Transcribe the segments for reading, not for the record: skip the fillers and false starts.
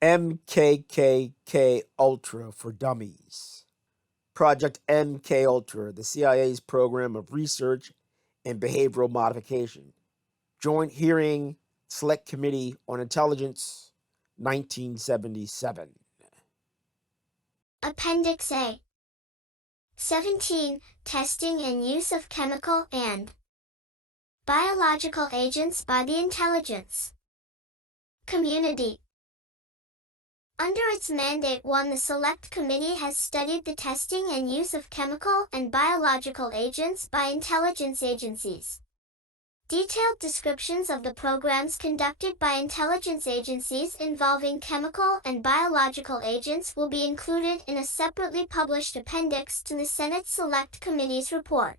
MKKKUltra for Dummies. Project MKUltra, the CIA's program of research and behavioral modification. Joint Hearing Select Committee on Intelligence, 1977. Appendix A. 17. Testing and use of chemical and biological agents by the intelligence community. Under its mandate 1, the Select Committee has studied the testing and use of chemical and biological agents by intelligence agencies. Detailed descriptions of the programs conducted by intelligence agencies involving chemical and biological agents will be included in a separately published appendix to the Senate Select Committee's report.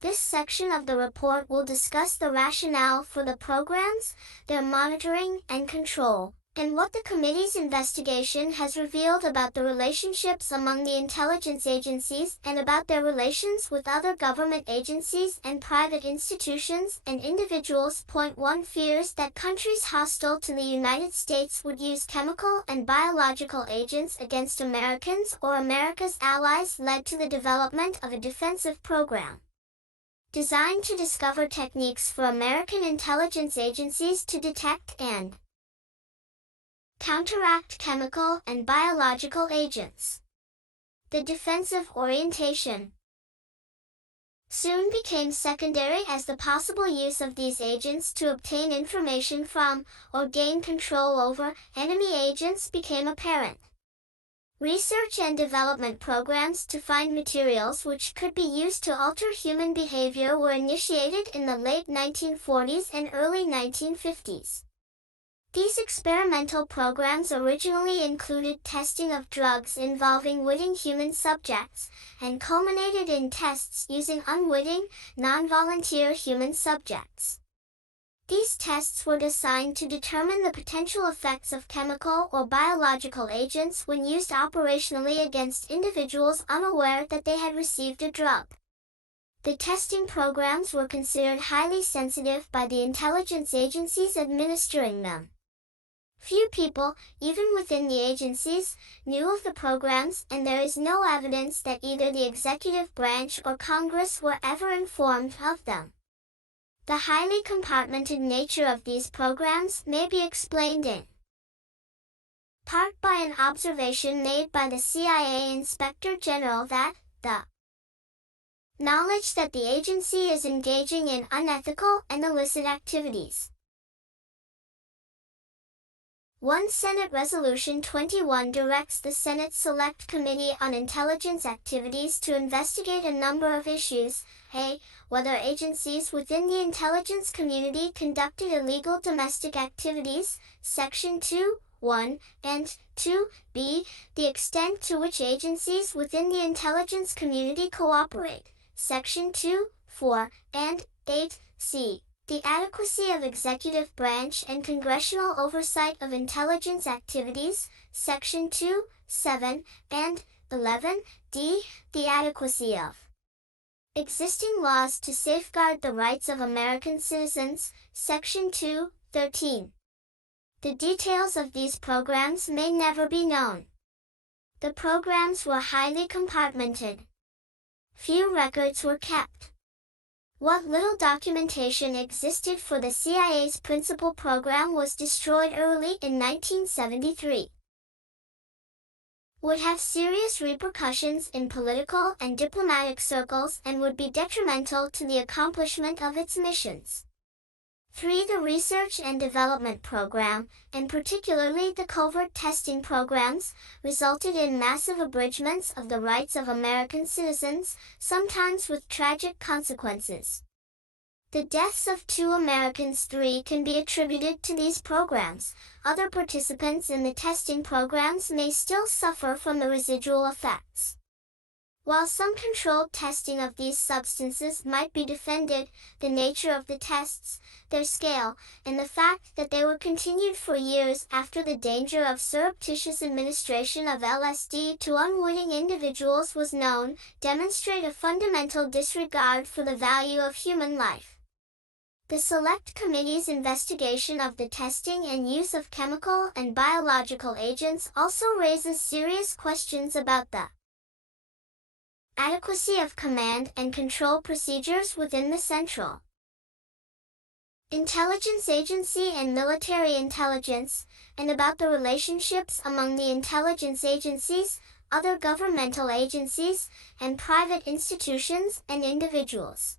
This section of the report will discuss the rationale for the programs, their monitoring and control, and what the committee's investigation has revealed about the relationships among the intelligence agencies and about their relations with other government agencies and private institutions and individuals. Point 1. Fears that countries hostile to the United States would use chemical and biological agents against Americans or America's allies led to the development of a defensive program designed to discover techniques for American intelligence agencies to detect and counteract chemical and biological agents. The defensive orientation soon became secondary as the possible use of these agents to obtain information from or gain control over enemy agents became apparent. Research and development programs to find materials which could be used to alter human behavior were initiated in the late 1940s and early 1950s. These experimental programs originally included testing of drugs involving witting human subjects, and culminated in tests using unwitting, non-volunteer human subjects. These tests were designed to determine the potential effects of chemical or biological agents when used operationally against individuals unaware that they had received a drug. The testing programs were considered highly sensitive by the intelligence agencies administering them. Few people, even within the agencies, knew of the programs, and there is no evidence that either the executive branch or Congress were ever informed of them. The highly compartmented nature of these programs may be explained in part by an observation made by the CIA Inspector General that the knowledge that the agency is engaging in unethical and illicit activities. 1 Senate Resolution 21 directs the Senate Select Committee on Intelligence Activities to investigate a number of issues. A. Whether agencies within the intelligence community conducted illegal domestic activities, Section 2, 1, and 2. B. The extent to which agencies within the intelligence community cooperate, Section 2, 4, and 8. C. The adequacy of executive branch and congressional oversight of intelligence activities, Section 2, 7, and 11. D. The adequacy of existing laws to safeguard the rights of American citizens, Section 2, 13. The details of these programs may never be known. The programs were highly compartmented. Few records were kept. What little documentation existed for the CIA's principal program was destroyed early in 1973. Would have serious repercussions in political and diplomatic circles and would be detrimental to the accomplishment of its missions. 3. The research and development program, and particularly the covert testing programs, resulted in massive abridgments of the rights of American citizens, sometimes with tragic consequences. The deaths of 2 Americans, 3 can be attributed to these programs. Other participants in the testing programs may still suffer from the residual effects. While some controlled testing of these substances might be defended, the nature of the tests, their scale, and the fact that they were continued for years after the danger of surreptitious administration of LSD to unwitting individuals was known, demonstrate a fundamental disregard for the value of human life. The Select Committee's investigation of the testing and use of chemical and biological agents also raises serious questions about the adequacy of command and control procedures within the Central Intelligence Agency and military intelligence, and about the relationships among the intelligence agencies, other governmental agencies, and private institutions and individuals.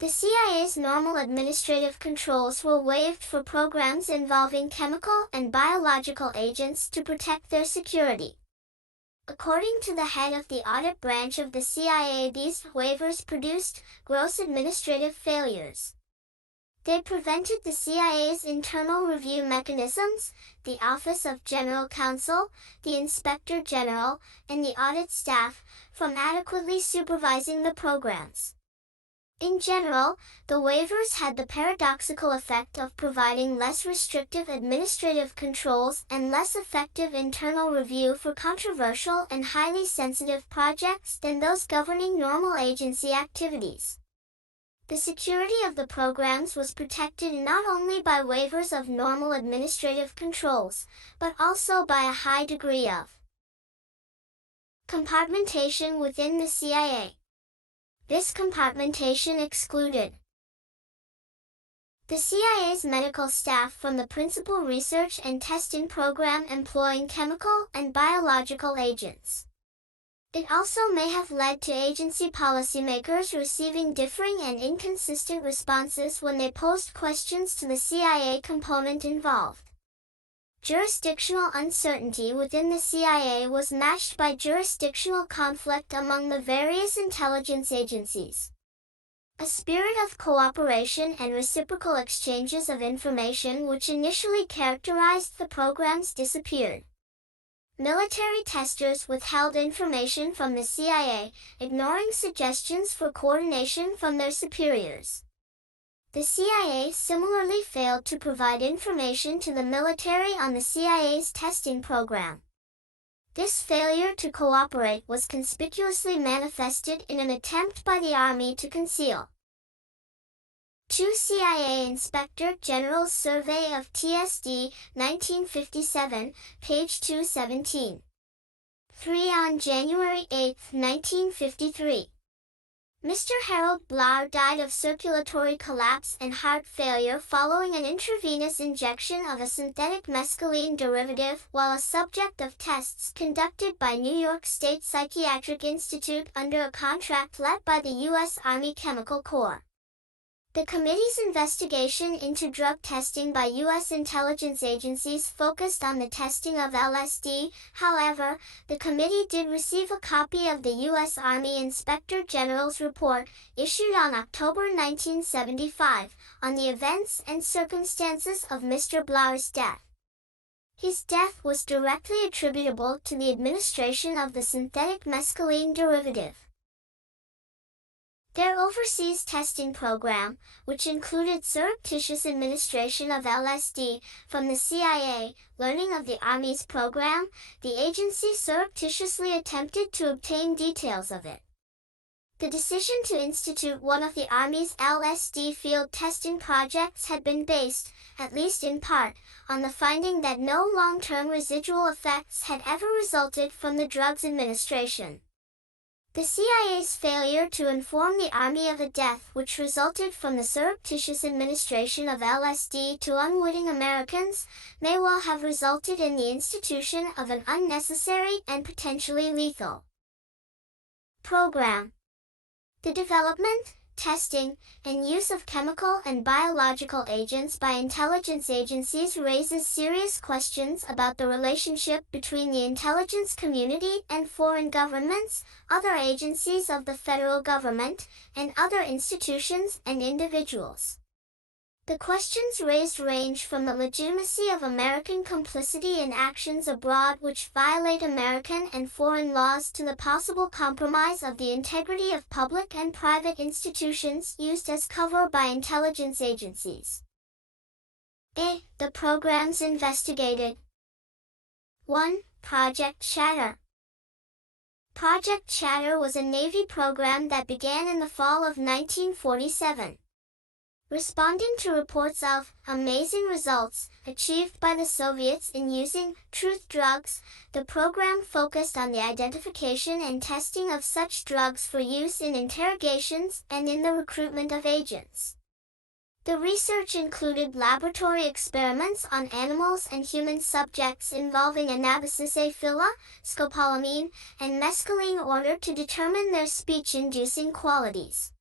The CIA's normal administrative controls were waived for programs involving chemical and biological agents to protect their security. According to the head of the audit branch of the CIA, these waivers produced gross administrative failures. They prevented the CIA's internal review mechanisms, the Office of General Counsel, the Inspector General, and the audit staff from adequately supervising the programs. In general, the waivers had the paradoxical effect of providing less restrictive administrative controls and less effective internal review for controversial and highly sensitive projects than those governing normal agency activities. The security of the programs was protected not only by waivers of normal administrative controls, but also by a high degree of compartmentation within the CIA. This compartmentation excluded the CIA's medical staff from the principal research and testing program employing chemical and biological agents. It also may have led to agency policymakers receiving differing and inconsistent responses when they posed questions to the CIA component involved. Jurisdictional uncertainty within the CIA was matched by jurisdictional conflict among the various intelligence agencies. A spirit of cooperation and reciprocal exchanges of information which initially characterized the programs disappeared. Military testers withheld information from the CIA, ignoring suggestions for coordination from their superiors. The CIA similarly failed to provide information to the military on the CIA's testing program. This failure to cooperate was conspicuously manifested in an attempt by the Army to conceal 2 CIA Inspector General's Survey of TSD, 1957, page 217. 3 on January 8, 1953. Mr. Harold Blauer died of circulatory collapse and heart failure following an intravenous injection of a synthetic mescaline derivative while a subject of tests conducted by New York State Psychiatric Institute under a contract led by the U.S. Army Chemical Corps. The committee's investigation into drug testing by U.S. intelligence agencies focused on the testing of LSD. However, the committee did receive a copy of the U.S. Army Inspector General's report, issued on October 1975, on the events and circumstances of Mr. Blauer's death. His death was directly attributable to the administration of the synthetic mescaline derivative. Their overseas testing program, which included surreptitious administration of LSD from the CIA, learning of the Army's program, the agency surreptitiously attempted to obtain details of it. The decision to institute one of the Army's LSD field testing projects had been based, at least in part, on the finding that no long-term residual effects had ever resulted from the drug's administration. The CIA's failure to inform the Army of a death which resulted from the surreptitious administration of LSD to unwitting Americans may well have resulted in the institution of an unnecessary and potentially lethal program. The development, testing, and use of chemical and biological agents by intelligence agencies raises serious questions about the relationship between the intelligence community and foreign governments, other agencies of the federal government, and other institutions and individuals. The questions raised range from the legitimacy of American complicity in actions abroad which violate American and foreign laws to the possible compromise of the integrity of public and private institutions used as cover by intelligence agencies. A. The programs investigated. 1. Project Shatter. Project Shatter was a Navy program that began in the fall of 1947. Responding to reports of amazing results achieved by the Soviets in using truth drugs, the program focused on the identification and testing of such drugs for use in interrogations and in the recruitment of agents. The research included laboratory experiments on animals and human subjects involving anabasis-A-phylla, scopolamine, and mescaline in order to determine their speech-inducing qualities.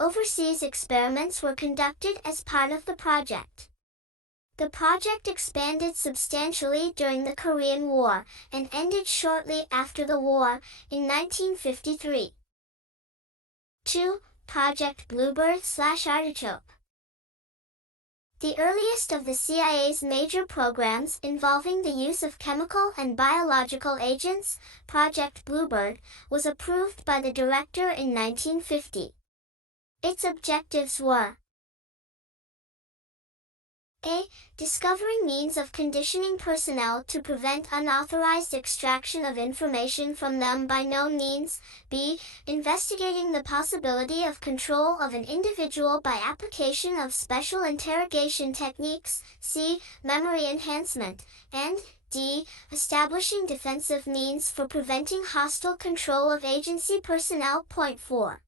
Overseas experiments were conducted as part of the project. The project expanded substantially during the Korean War and ended shortly after the war in 1953. 2. Project Bluebird/Artichoke. The earliest of the CIA's major programs involving the use of chemical and biological agents, Project Bluebird, was approved by the director in 1950. Its objectives were A. Discovering means of conditioning personnel to prevent unauthorized extraction of information from them by known means. B. Investigating the possibility of control of an individual by application of special interrogation techniques. C. Memory enhancement. And D. Establishing defensive means for preventing hostile control of agency personnel. Point 4.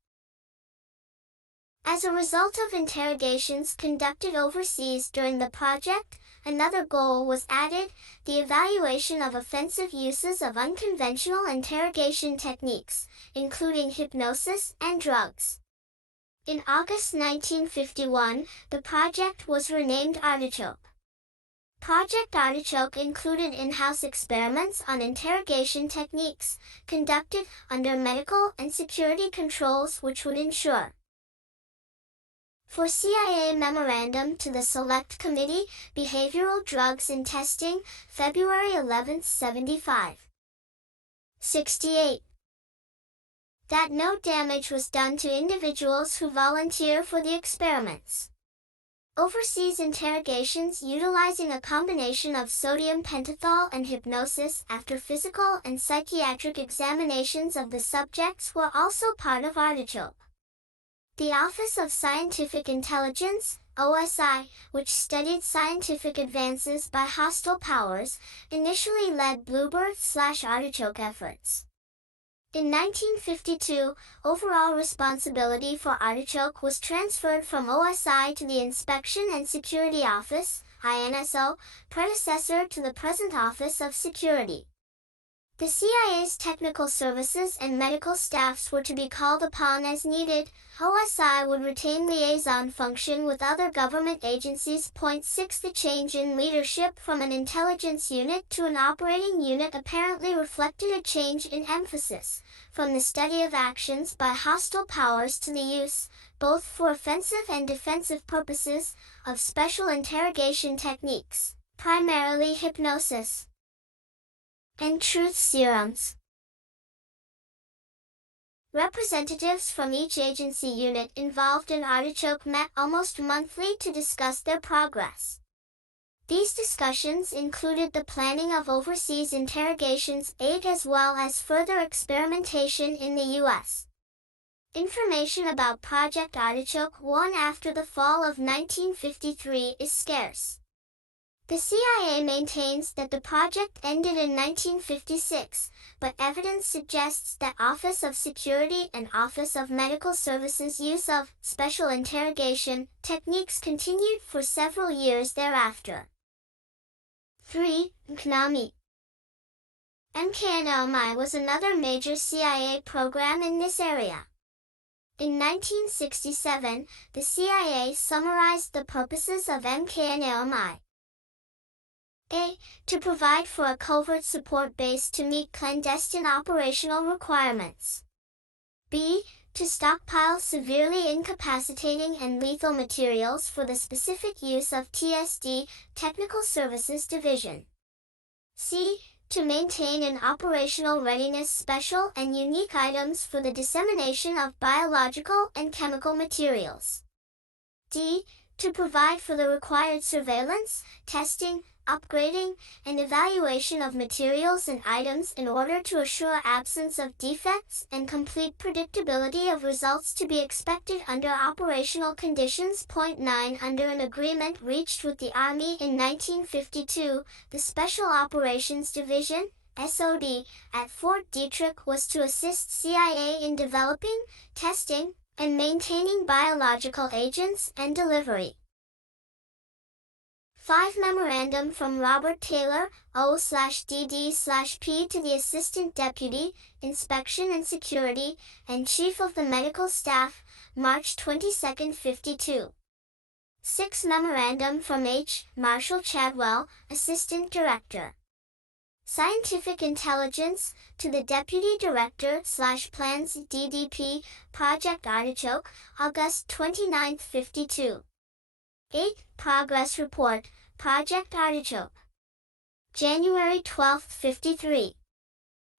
As a result of interrogations conducted overseas during the project, another goal was added: the evaluation of offensive uses of unconventional interrogation techniques, including hypnosis and drugs. In August 1951, the project was renamed Artichoke. Project Artichoke included in-house experiments on interrogation techniques, conducted under medical and security controls which would ensure for CIA Memorandum to the Select Committee, Behavioral Drugs in Testing, February 11, 68. That no damage was done to individuals who volunteer for the experiments. Overseas interrogations utilizing a combination of sodium pentothal and hypnosis after physical and psychiatric examinations of the subjects were also part of Artichoke. The Office of Scientific Intelligence, OSI, which studied scientific advances by hostile powers, initially led Bluebird/Artichoke efforts. In 1952, overall responsibility for Artichoke was transferred from OSI to the Inspection and Security Office, INSO, predecessor to the present Office of Security. The CIA's technical services and medical staffs were to be called upon as needed. OSI would retain liaison function with other government agencies. Point 6. The change in leadership from an intelligence unit to an operating unit apparently reflected a change in emphasis, from the study of actions by hostile powers to the use, both for offensive and defensive purposes, of special interrogation techniques, primarily hypnosis and truth serums. Representatives from each agency unit involved in Artichoke met almost monthly to discuss their progress. These discussions included the planning of overseas interrogations aid as well as further experimentation in the U.S. Information about Project Artichoke 1 after the fall of 1953 is scarce. The CIA maintains that the project ended in 1956, but evidence suggests that Office of Security and Office of Medical Services use of special interrogation techniques continued for several years thereafter. 3. MKNAMI. MKNAMI was another major CIA program in this area. In 1967, the CIA summarized the purposes of MKNAMI. A. To provide for a covert support base to meet clandestine operational requirements. B. To stockpile severely incapacitating and lethal materials for the specific use of TSD, Technical Services Division. C. To maintain in operational readiness special and unique items for the dissemination of biological and chemical materials. D. to provide for the required surveillance, testing, upgrading, and evaluation of materials and items in order to assure absence of defects and complete predictability of results to be expected under operational conditions. Point 9. Under an agreement reached with the Army in 1952, the Special Operations Division, SOD, at Fort Detrick was to assist CIA in developing, testing, and maintaining biological agents and delivery. 5. Memorandum from Robert Taylor, O/DD/P to the Assistant Deputy, Inspection and Security, and Chief of the Medical Staff, March 22, 52. 6. Memorandum from H. Marshall Chadwell, Assistant Director, Scientific Intelligence, to the Deputy Director/Plans DDP, Project Artichoke, August 29, 52. 8. Progress Report, Project Artichoke, January 12, 53.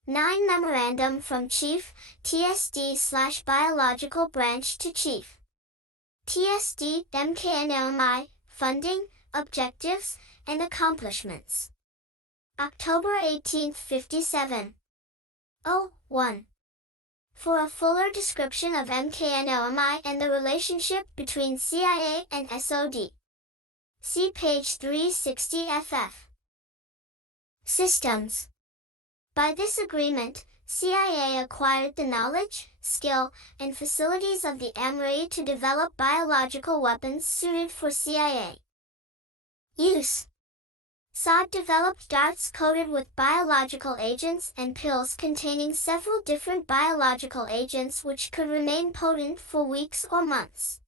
9. Memorandum from Chief, TSD/Biological Branch to Chief, TSD, MKNLMI, Funding, Objectives, and Accomplishments. October 18, 57. 1. For a fuller description of MKNLMI and the relationship between CIA and SOD, see page 360 FF. Systems. By this agreement, CIA acquired the knowledge, skill, and facilities of the MRI to develop biological weapons suited for CIA use. SOD developed darts coated with biological agents and pills containing several different biological agents which could remain potent for weeks or months.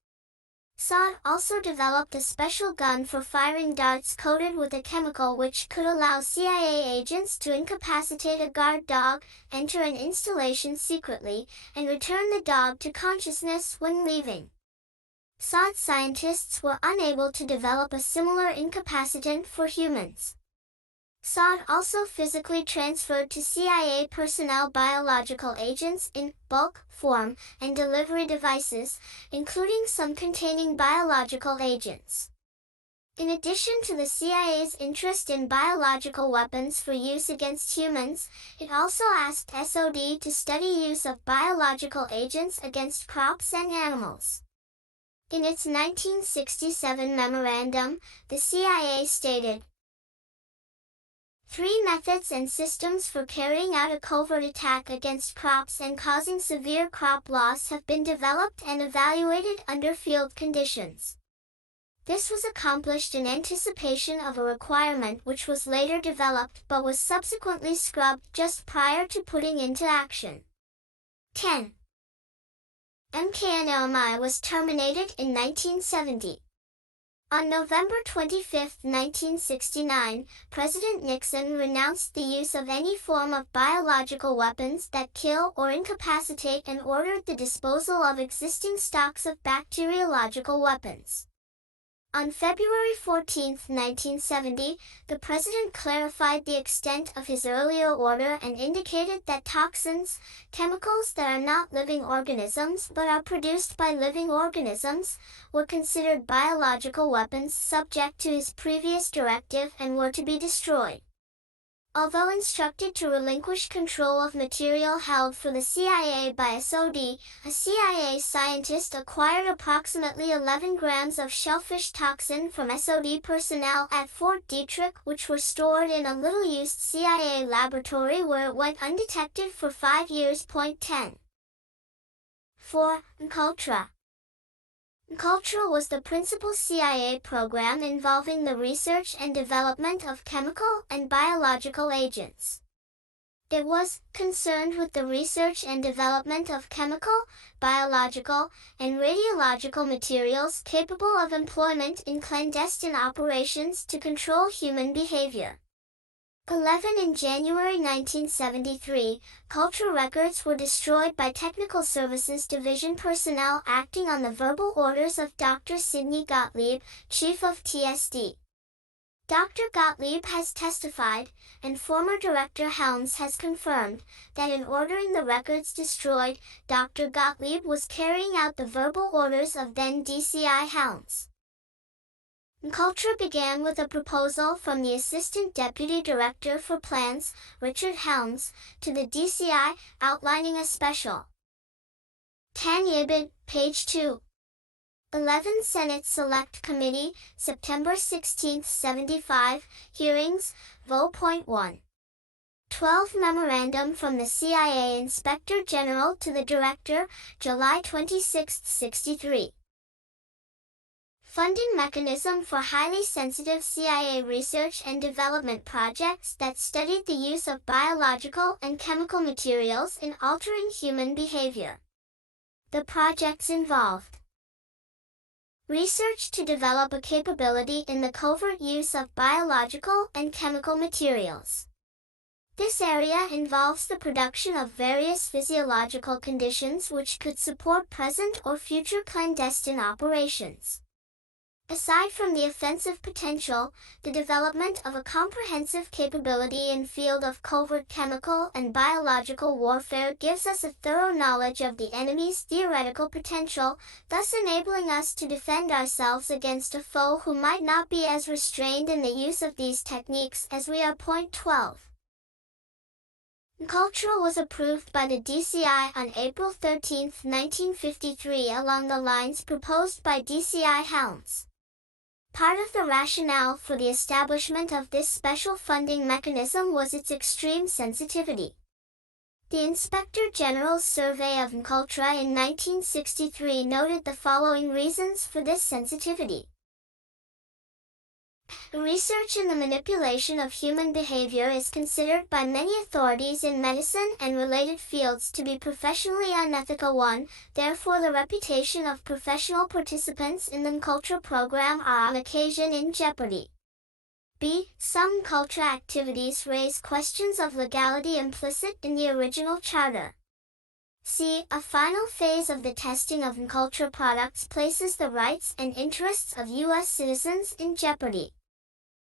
SOD also developed a special gun for firing darts coated with a chemical which could allow CIA agents to incapacitate a guard dog, enter an installation secretly, and return the dog to consciousness when leaving. SOD scientists were unable to develop a similar incapacitant for humans. SOD also physically transferred to CIA personnel biological agents in bulk form and delivery devices, including some containing biological agents. In addition to the CIA's interest in biological weapons for use against humans, it also asked SOD to study use of biological agents against crops and animals. In its 1967 memorandum, the CIA stated, 3 methods and systems for carrying out a covert attack against crops and causing severe crop loss have been developed and evaluated under field conditions. This was accomplished in anticipation of a requirement which was later developed but was subsequently scrubbed just prior to putting into action. 10. MKNLMI was terminated in 1970. On November 25, 1969, President Nixon renounced the use of any form of biological weapons that kill or incapacitate and ordered the disposal of existing stocks of bacteriological weapons. On February 14, 1970, the President clarified the extent of his earlier order and indicated that toxins, chemicals that are not living organisms but are produced by living organisms, were considered biological weapons subject to his previous directive and were to be destroyed. Although instructed to relinquish control of material held for the CIA by SOD, a CIA scientist acquired approximately 11 grams of shellfish toxin from SOD personnel at Fort Detrick, which were stored in a little-used CIA laboratory where it went undetected for 5 years. 10. 4. MKUltra. MKUltra was the principal CIA program involving the research and development of chemical and biological agents. It was concerned with the research and development of chemical, biological, and radiological materials capable of employment in clandestine operations to control human behavior. 11. In January 1973, cultural records were destroyed by Technical Services Division personnel acting on the verbal orders of Dr. Sidney Gottlieb, Chief of TSD. Dr. Gottlieb has testified, and former Director Helms has confirmed, that in ordering the records destroyed, Dr. Gottlieb was carrying out the verbal orders of then DCI Helms. MKUltra began with a proposal from the Assistant Deputy Director for Plans, Richard Helms, to the DCI, outlining a special 10 IBID, page 2. 11 Senate Select Committee, September 16, 75, hearings, Vo.1. 12 Memorandum from the CIA Inspector General to the Director, July 26, 63. Funding mechanism for highly sensitive CIA research and development projects that studied the use of biological and chemical materials in altering human behavior. The projects involved research to develop a capability in the covert use of biological and chemical materials. This area involves the production of various physiological conditions which could support present or future clandestine operations. Aside from the offensive potential, the development of a comprehensive capability in field of covert chemical and biological warfare gives us a thorough knowledge of the enemy's theoretical potential, thus enabling us to defend ourselves against a foe who might not be as restrained in the use of these techniques as we are. Point 12. MKUltra was approved by the DCI on April 13, 1953 along the lines proposed by DCI Helms. Part of the rationale for the establishment of this special funding mechanism was its extreme sensitivity. The Inspector General's survey of MKUltra in 1963 noted the following reasons for this sensitivity. Research in the manipulation of human behavior is considered by many authorities in medicine and related fields to be professionally unethical. 1. Therefore, the reputation of professional participants in the MKUltra program are on occasion in jeopardy. B. Some MKUltra activities raise questions of legality implicit in the original charter. C. A final phase of the testing of MKUltra products places the rights and interests of U.S. citizens in jeopardy.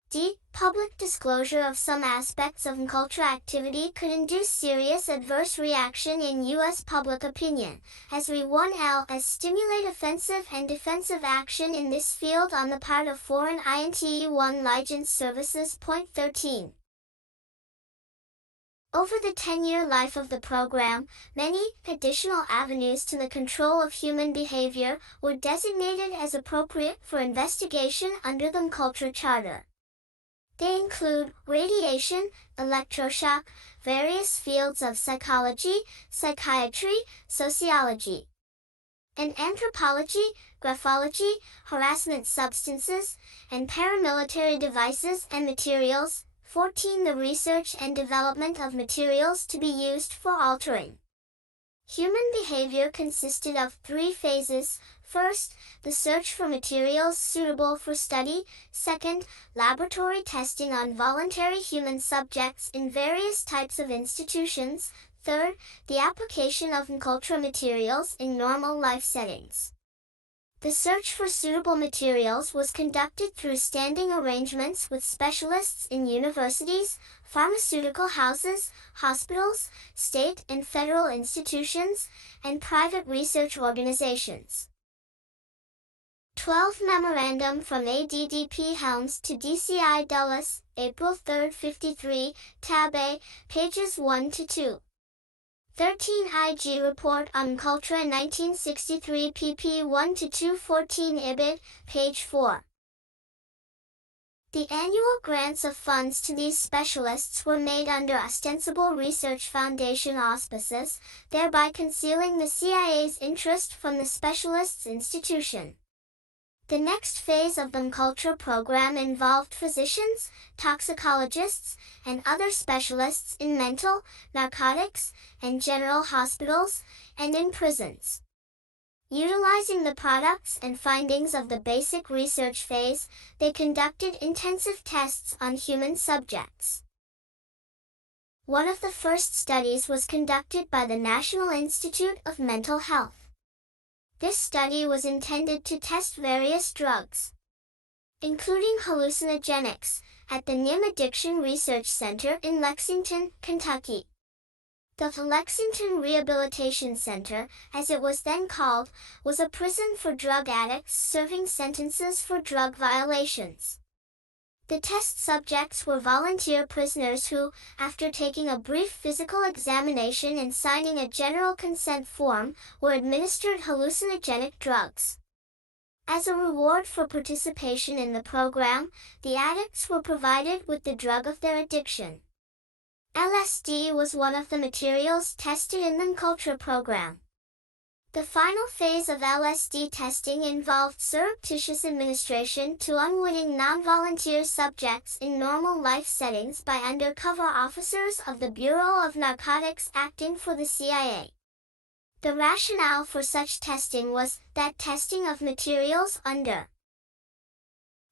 D. Public disclosure of some aspects of MKUltra activity could induce serious adverse reaction in U.S. public opinion, as we 1L as stimulate offensive and defensive action in this field on the part of foreign intelligence services. Point 13. Over the 10-year life of the program, many additional avenues to the control of human behavior were designated as appropriate for investigation under the MKUltra Charter. They include radiation, electroshock, various fields of psychology, psychiatry, sociology, and anthropology, graphology, harassment substances, and paramilitary devices and materials. 14. The research and development of materials to be used for altering human behavior consisted of 3 phases. First, the search for materials suitable for study. Second, laboratory testing on voluntary human subjects in various types of institutions. Third, the application of MKUltra materials in normal life settings. The search for suitable materials was conducted through standing arrangements with specialists in universities, pharmaceutical houses, hospitals, state and federal institutions, and private research organizations. 12 Memorandum from ADDP Helms to DCI Dulles, April 3, 53, Tab A, pages 1-2. 13 IG Report on MKUltra 1963 pp 1-2. 14 IBID, page 4. The annual grants of funds to these specialists were made under ostensible Research Foundation auspices, thereby concealing the CIA's interest from the specialists' institution. The next phase of the MKUltra program involved physicians, toxicologists, and other specialists in mental, narcotics, and general hospitals, and in prisons. Utilizing the products and findings of the basic research phase, they conducted intensive tests on human subjects. One of the first studies was conducted by the National Institute of Mental Health. This study was intended to test various drugs, including hallucinogenics, at the NIM Addiction Research Center in Lexington, Kentucky. The Lexington Rehabilitation Center, as it was then called, was a prison for drug addicts serving sentences for drug violations. The test subjects were volunteer prisoners who, after taking a brief physical examination and signing a general consent form, were administered hallucinogenic drugs. As a reward for participation in the program, the addicts were provided with the drug of their addiction. LSD was one of the materials tested in the MKUltra program. The final phase of LSD testing involved surreptitious administration to unwitting non-volunteer subjects in normal life settings by undercover officers of the Bureau of Narcotics acting for the CIA. The rationale for such testing was that testing of materials under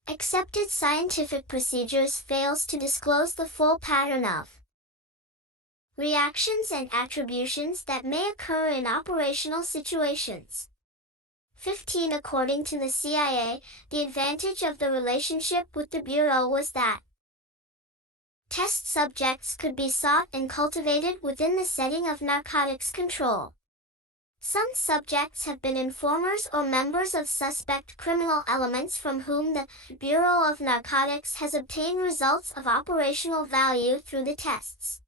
accepted scientific procedures fails to disclose the full pattern of reactions and attributions that may occur in operational situations. 15. According to the CIA, the advantage of the relationship with the Bureau was that test subjects could be sought and cultivated within the setting of narcotics control. Some subjects have been informers or members of suspect criminal elements from whom the Bureau of Narcotics has obtained results of operational value through the tests.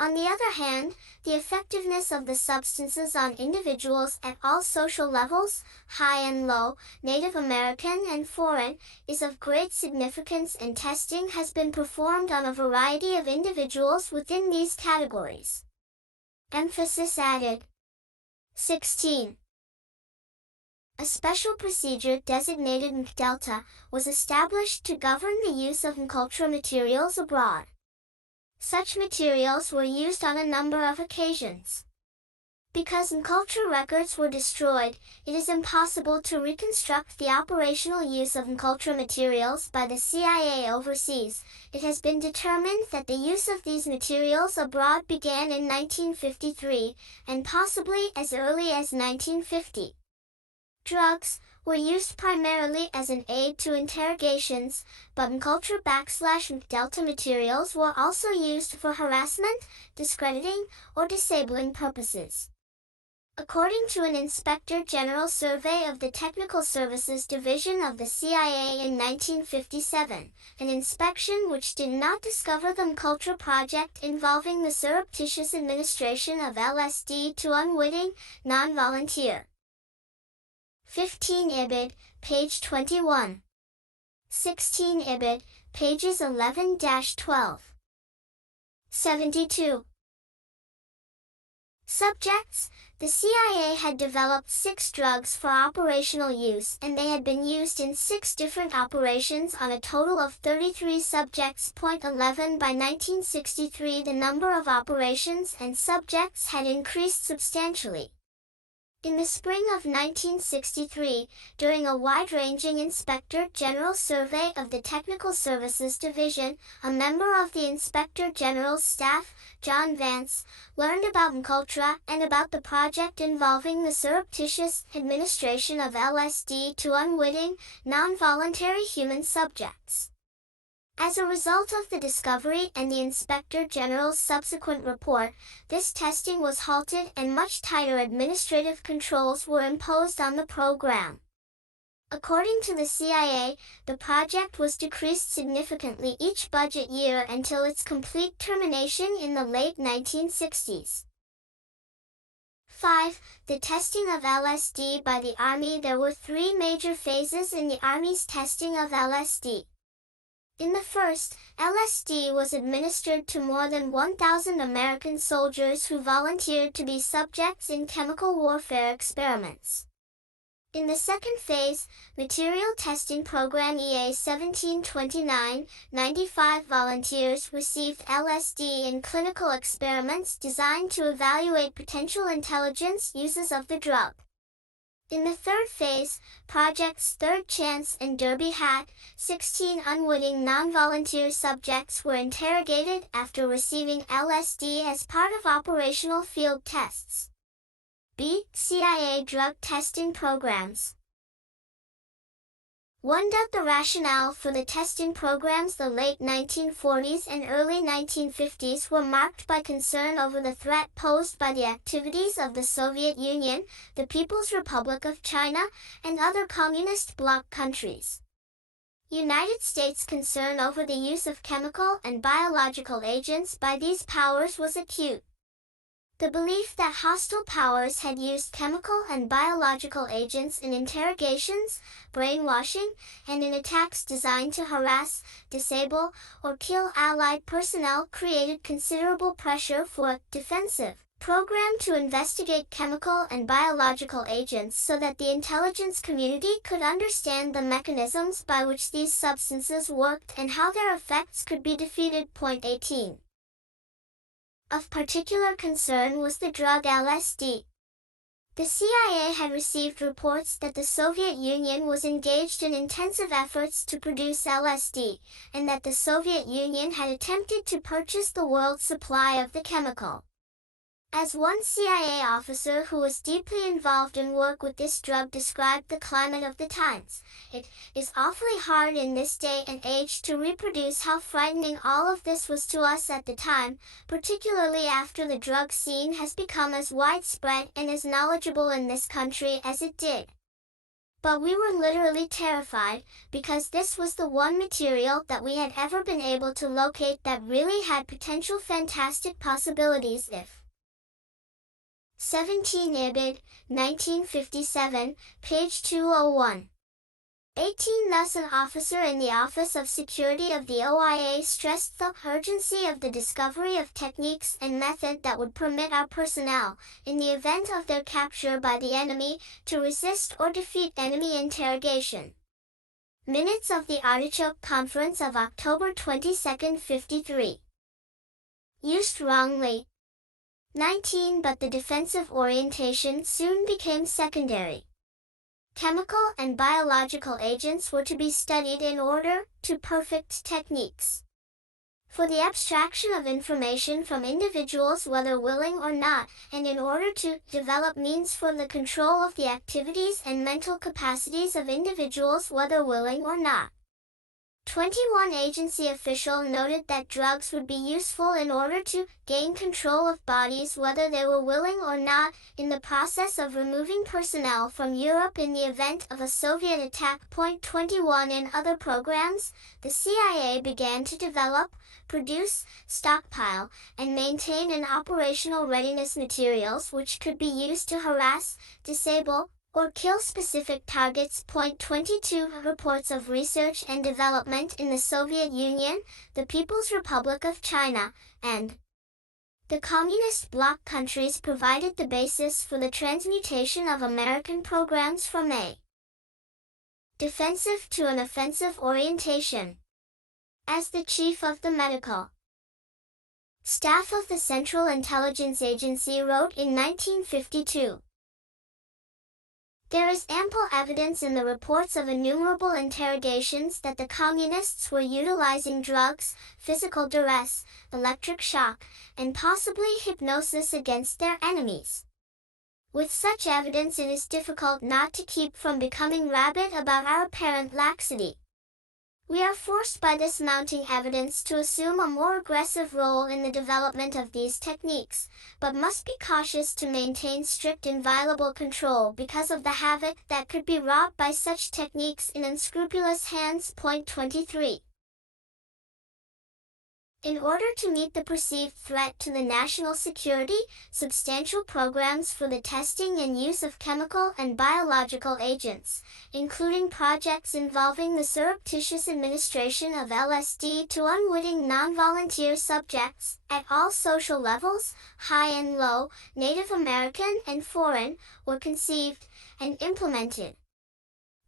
On the other hand, the effectiveness of the substances on individuals at all social levels, high and low, Native American and foreign, is of great significance, and testing has been performed on a variety of individuals within these categories. Emphasis added. 16. A special procedure designated MKDelta was established to govern the use of MKUltra materials abroad. Such materials were used on a number of occasions. Because MKUltra records were destroyed, it is impossible to reconstruct the operational use of MKUltra materials by the CIA overseas. It has been determined that the use of these materials abroad began in 1953, and possibly as early as 1950. Drugs were used primarily as an aid to interrogations, but MKUltra/MKDelta materials were also used for harassment, discrediting, or disabling purposes. According to an Inspector General survey of the Technical Services Division of the CIA in 1957, an inspection which did not discover the MKUltra project involving the surreptitious administration of LSD to unwitting, non-volunteer. 15 Ibid, page 21. 16 Ibid, pages 11-12. 72. Subjects. The CIA had developed 6 drugs for operational use, and they had been used in 6 different operations on a total of 33 subjects. 11 By 1963, the number of operations and subjects had increased substantially. In the spring of 1963, during a wide-ranging Inspector General survey of the Technical Services Division, a member of the Inspector General's staff, John Vance, learned about MKUltra and about the project involving the surreptitious administration of LSD to unwitting, non-voluntary human subjects. As a result of the discovery and the Inspector General's subsequent report, this testing was halted and much tighter administrative controls were imposed on the program. According to the CIA, the project was decreased significantly each budget year until its complete termination in the late 1960s. 5. The testing of LSD by the Army. There were 3 major phases in the Army's testing of LSD. In the first, LSD was administered to more than 1,000 American soldiers who volunteered to be subjects in chemical warfare experiments. In the second phase, Material Testing Program EA 1729, 95 volunteers received LSD in clinical experiments designed to evaluate potential intelligence uses of the drug. In the third phase, Projects Third Chance and Derby Hat, 16 unwitting non-volunteer subjects were interrogated after receiving LSD as part of operational field tests. B. CIA drug testing programs. The rationale for the testing programs the late 1940s and early 1950s were marked by concern over the threat posed by the activities of the Soviet Union, the People's Republic of China, and other communist bloc countries. United States concern over the use of chemical and biological agents by these powers was acute. The belief that hostile powers had used chemical and biological agents in interrogations, brainwashing, and in attacks designed to harass, disable, or kill Allied personnel created considerable pressure for a defensive program to investigate chemical and biological agents so that the intelligence community could understand the mechanisms by which these substances worked and how their effects could be defeated. Point 18. Of particular concern was the drug LSD. The CIA had received reports that the Soviet Union was engaged in intensive efforts to produce LSD, and that the Soviet Union had attempted to purchase the world's supply of the chemical. As one CIA officer who was deeply involved in work with this drug described the climate of the times, "It is awfully hard in this day and age to reproduce how frightening all of this was to us at the time, particularly after the drug scene has become as widespread and as knowledgeable in this country as it did. But we were literally terrified, because this was the one material that we had ever been able to locate that really had potential fantastic possibilities if." 17 Ibid, 1957, page 201. 18 Thus an officer in the Office of Security of the OIA stressed the urgency of the discovery of techniques and method that would permit our personnel, in the event of their capture by the enemy, to resist or defeat enemy interrogation. Minutes of the Artichoke Conference of October 22, 53. Used wrongly. 19 But the defensive orientation soon became secondary. Chemical and biological agents were to be studied in order to perfect techniques for the abstraction of information from individuals whether willing or not, and in order to develop means for the control of the activities and mental capacities of individuals whether willing or not. 21 agency official noted that drugs would be useful in order to gain control of bodies whether they were willing or not, in the process of removing personnel from Europe in the event of a Soviet attack. Point 21 In other programs, the CIA began to develop, produce, stockpile, and maintain in operational readiness materials which could be used to harass, disable, or kill specific targets. Point 22 Reports of research and development in the Soviet Union, the People's Republic of China, and the Communist bloc countries provided the basis for the transmutation of American programs from a defensive to an offensive orientation. As the chief of the medical staff of the Central Intelligence Agency wrote in 1952, "There is ample evidence in the reports of innumerable interrogations that the Communists were utilizing drugs, physical duress, electric shock, and possibly hypnosis against their enemies. With such evidence it is difficult not to keep from becoming rabid about our apparent laxity. We are forced by this mounting evidence to assume a more aggressive role in the development of these techniques, but must be cautious to maintain strict inviolable control because of the havoc that could be wrought by such techniques in unscrupulous hands." Point 23. In order to meet the perceived threat to the national security, substantial programs for the testing and use of chemical and biological agents, including projects involving the surreptitious administration of LSD to unwitting non-volunteer subjects, at all social levels, high and low, Native American and foreign, were conceived and implemented.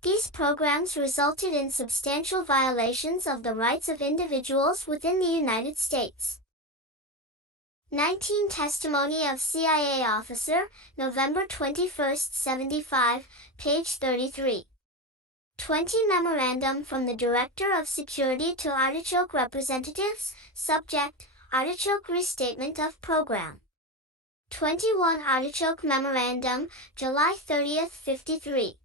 These programs resulted in substantial violations of the rights of individuals within the United States. 19 Testimony of CIA Officer, November 21, 75, page 33. 20 Memorandum from the Director of Security to Artichoke Representatives, Subject, Artichoke Restatement of Program. 21 Artichoke Memorandum, July 30, 53.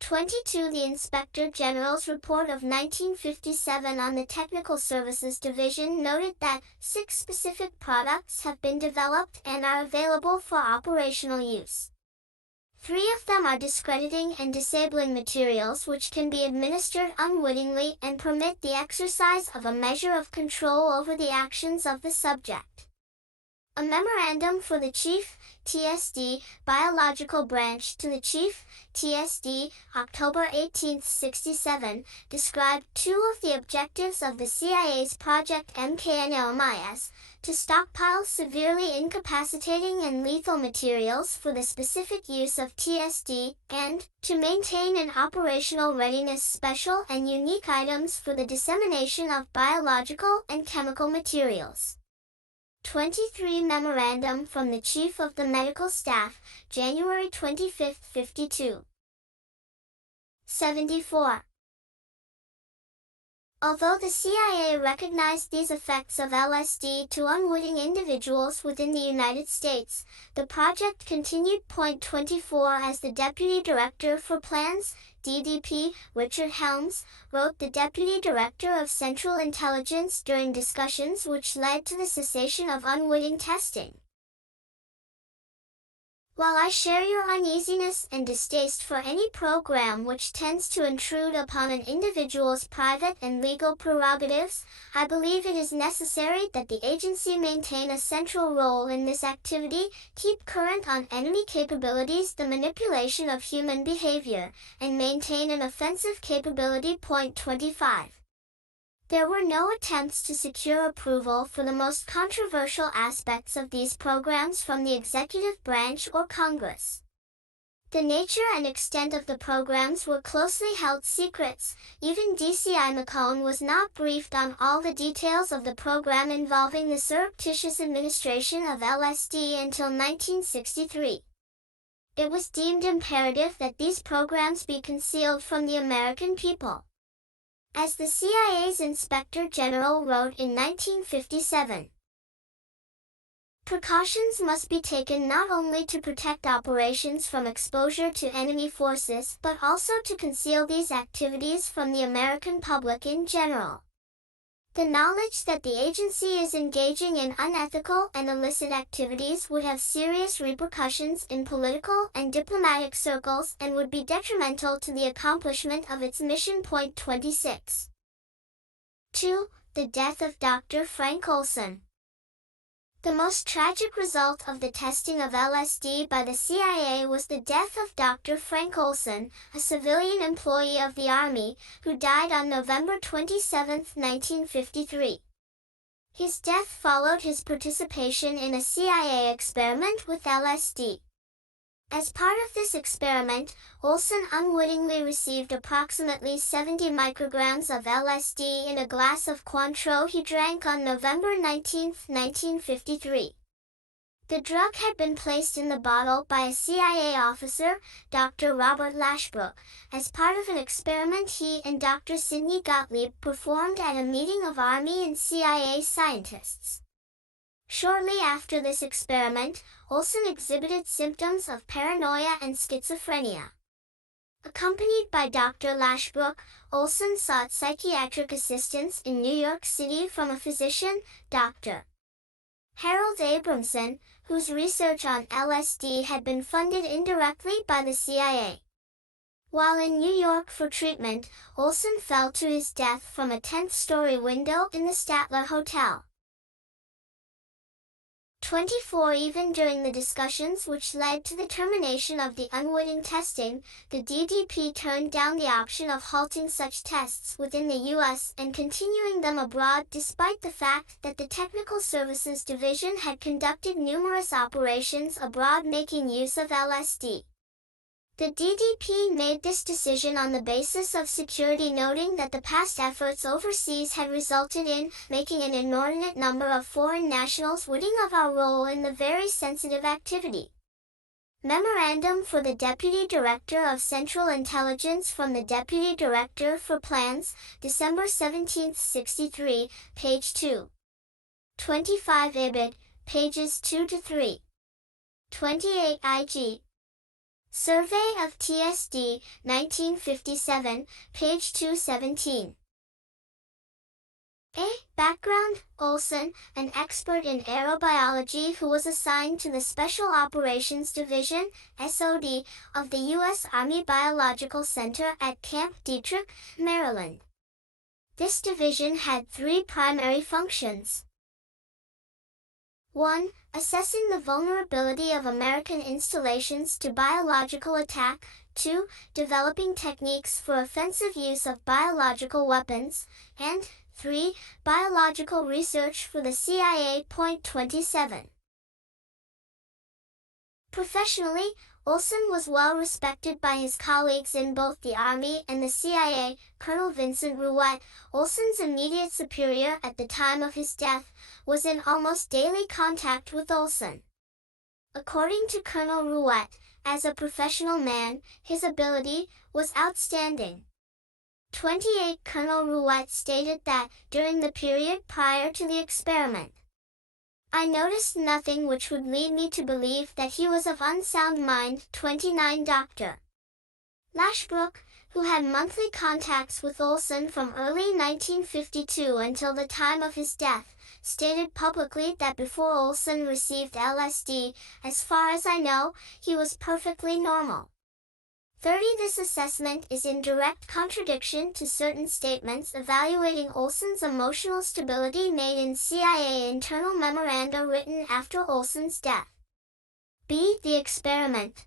22. The Inspector General's report of 1957 on the Technical Services Division noted that 6 specific products have been developed and are available for operational use. 3 of them are discrediting and disabling materials which can be administered unwittingly and permit the exercise of a measure of control over the actions of the subject. A memorandum for the Chief, TSD, Biological Branch to the Chief, TSD, October 18, 67, described 2 of the objectives of the CIA's Project MKNLMIS, to stockpile severely incapacitating and lethal materials for the specific use of TSD, and to maintain an operational readiness special and unique items for the dissemination of biological and chemical materials. 23. Memorandum from the Chief of the Medical Staff, January 25, 52. 74. Although the CIA recognized these effects of LSD to unwitting individuals within the United States, the project continued. Point 24. As the Deputy Director for Plans, DDP, Richard Helms, wrote the Deputy Director of Central Intelligence during discussions which led to the cessation of unwitting testing. While I share your uneasiness and distaste for any program which tends to intrude upon an individual's private and legal prerogatives, I believe it is necessary that the agency maintain a central role in this activity, keep current on enemy capabilities, the manipulation of human behavior, and maintain an offensive capability. Point 25. There were no attempts to secure approval for the most controversial aspects of these programs from the executive branch or Congress. The nature and extent of the programs were closely held secrets. Even DCI McCone was not briefed on all the details of the program involving the surreptitious administration of LSD until 1963. It was deemed imperative that these programs be concealed from the American people. As the CIA's Inspector General wrote in 1957, precautions must be taken not only to protect operations from exposure to enemy forces but also to conceal these activities from the American public in general. The knowledge that the agency is engaging in unethical and illicit activities would have serious repercussions in political and diplomatic circles and would be detrimental to the accomplishment of its mission. Point 26. 2. The death of Dr. Frank Olson. The most tragic result of the testing of LSD by the CIA was the death of Dr. Frank Olson, a civilian employee of the Army, who died on November 27, 1953. His death followed his participation in a CIA experiment with LSD. As part of this experiment, Olson unwittingly received approximately 70 micrograms of LSD in a glass of Cointreau he drank on November 19, 1953. The drug had been placed in the bottle by a CIA officer, Dr. Robert Lashbrook, as part of an experiment he and Dr. Sidney Gottlieb performed at a meeting of Army and CIA scientists. Shortly after this experiment, Olson exhibited symptoms of paranoia and schizophrenia. Accompanied by Dr. Lashbrook, Olson sought psychiatric assistance in New York City from a physician, Dr. Harold Abramson, whose research on LSD had been funded indirectly by the CIA. While in New York for treatment, Olson fell to his death from a 10th-story window in the Statler Hotel. 24. Even during the discussions which led to the termination of the unwitting testing, the DDP turned down the option of halting such tests within the U.S. and continuing them abroad despite the fact that the Technical Services Division had conducted numerous operations abroad making use of LSD. The DDP made this decision on the basis of security, noting that the past efforts overseas had resulted in making an inordinate number of foreign nationals witting of our role in the very sensitive activity. Memorandum for the Deputy Director of Central Intelligence from the Deputy Director for Plans, December 17, 63, page 2. 25 IBID, pages 2 to 3. 28 IG. Survey of TSD, 1957, page 217. A. Background: Olson, an expert in aerobiology who was assigned to the Special Operations Division, SOD, of the U.S. Army Biological Center at Camp Detrick, Maryland. This division had three primary functions. 1. Assessing the vulnerability of American installations to biological attack. 2. Developing techniques for offensive use of biological weapons. And 3. Biological research for the CIA. Point 27. Professionally, Olson was well respected by his colleagues in both the Army and the CIA. Colonel Vincent Rouet, Olson's immediate superior at the time of his death, was in almost daily contact with Olson. According to Colonel Rouet, as a professional man, his ability was outstanding. 28 Colonel Rouet stated that, during the period prior to the experiment, I noticed nothing which would lead me to believe that he was of unsound mind. 29 Dr. Lashbrook, who had monthly contacts with Olson from early 1952 until the time of his death, stated publicly that before Olson received LSD, as far as I know, he was perfectly normal. 30 This assessment is in direct contradiction to certain statements evaluating Olson's emotional stability made in CIA internal memoranda written after Olson's death. B. The experiment.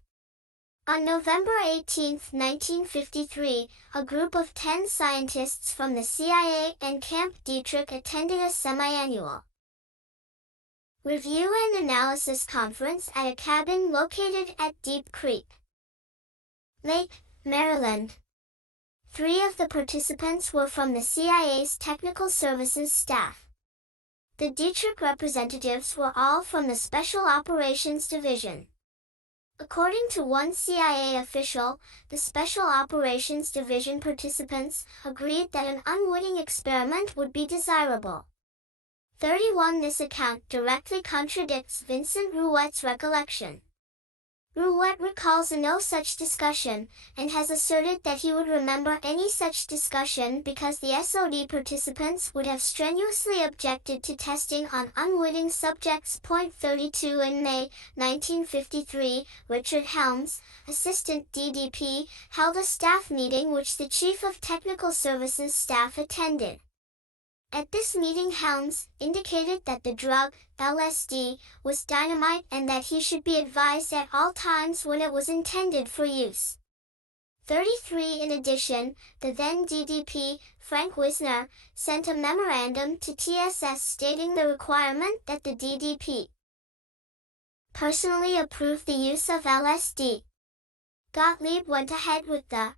On November 18, 1953, a group of 10 scientists from the CIA and Camp Detrick attended a semi-annual review and analysis conference at a cabin located at Deep Creek Lake, Maryland. 3 of the participants were from the CIA's Technical Services staff. The Detrick representatives were all from the Special Operations Division. According to one CIA official, the Special Operations Division participants agreed that an unwitting experiment would be desirable. 31 This account directly contradicts Vincent Rouet's recollection. Rouet recalls no such discussion, and has asserted that he would remember any such discussion because the SOD participants would have strenuously objected to testing on unwitting subjects. Point 32 In May 1953, Richard Helms, Assistant DDP, held a staff meeting which the Chief of Technical Services staff attended. At this meeting, Helms indicated that the drug, LSD, was dynamite and that he should be advised at all times when it was intended for use. 33 In addition, the then DDP, Frank Wisner, sent a memorandum to TSS stating the requirement that the DDP personally approve the use of LSD. Gottlieb went ahead with the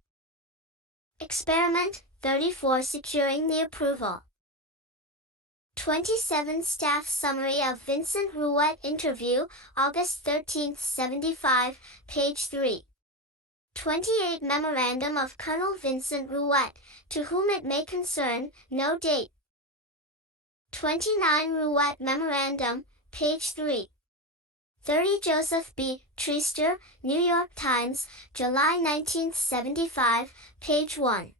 experiment. 34 Securing the approval. 27 Staff Summary of Vincent Rouet Interview, August 13, 75, page 3. 28 Memorandum of Colonel Vincent Rouet, to whom it may concern, no date. 29 Rouet Memorandum, page 3. 30 Joseph B. Treaster, New York Times, July 1975, page 1.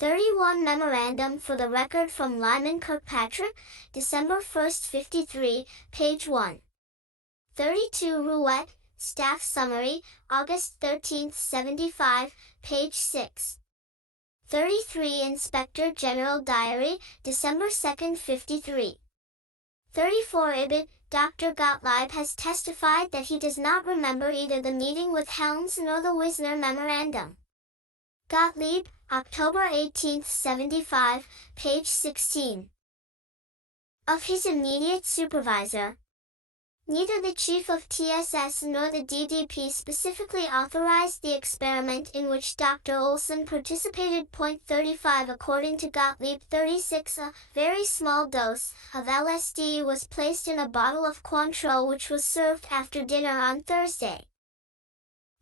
31 Memorandum for the Record from Lyman Kirkpatrick, December 1, 53, page 1. 32 Rouet, Staff Summary, August 13, 75, page 6. 33 Inspector General Diary, December 2, 53. 34 Ibid. Dr. Gottlieb has testified that he does not remember either the meeting with Helms nor the Wisner Memorandum. Gottlieb, October 18, 75, page 16. Of his immediate supervisor, neither the chief of TSS nor the DDP specifically authorized the experiment in which Dr. Olson participated. Point 35 According to Gottlieb, 36 A very small dose of LSD was placed in a bottle of Cointreau which was served after dinner on Thursday,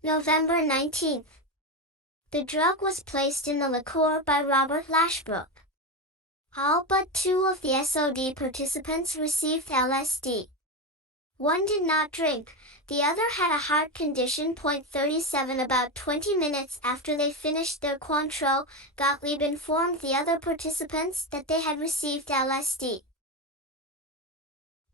November 19. The drug was placed in the liqueur by Robert Lashbrook. All but 2 of the SOD participants received LSD. One did not drink, the other had a heart condition. 37 About 20 minutes after they finished their Cointreau, Gottlieb informed the other participants that they had received LSD.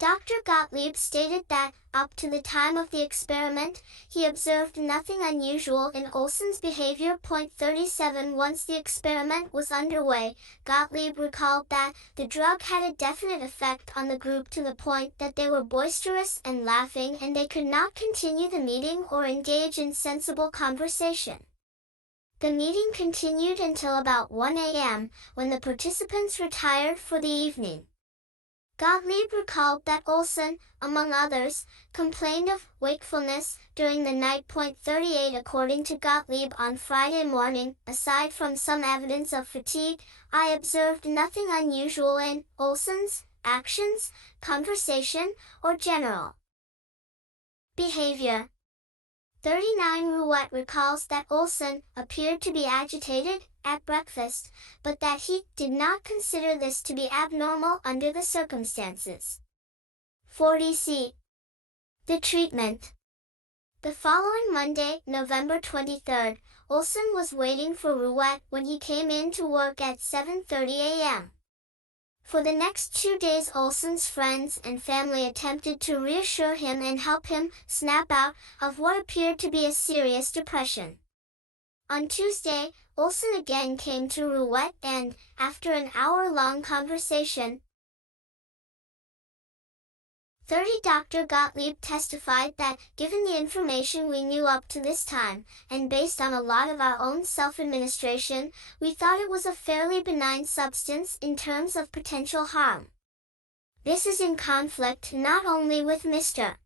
Dr. Gottlieb stated that, up to the time of the experiment, he observed nothing unusual in Olson's behavior. 37 Once the experiment was underway, Gottlieb recalled that the drug had a definite effect on the group to the point that they were boisterous and laughing and they could not continue the meeting or engage in sensible conversation. The meeting continued until about 1 a.m., when the participants retired for the evening. Gottlieb recalled that Olson, among others, complained of wakefulness during the night. 38 According to Gottlieb, on Friday morning, aside from some evidence of fatigue, I observed nothing unusual in Olson's actions, conversation, or general behavior. 39 Rouet recalls that Olson appeared to be agitated at breakfast, but that he did not consider this to be abnormal under the circumstances. 40c. The treatment. The following Monday, November 23, Olson was waiting for Rouet when he came in to work at 7:30 a.m. For the next 2 days, Olson's friends and family attempted to reassure him and help him snap out of what appeared to be a serious depression. On Tuesday, Olson again came to Rouet and, after an hour-long conversation, Dr. Gottlieb testified that, given the information we knew up to this time, and based on a lot of our own self-administration, we thought it was a fairly benign substance in terms of potential harm. This is in conflict not only with Mr.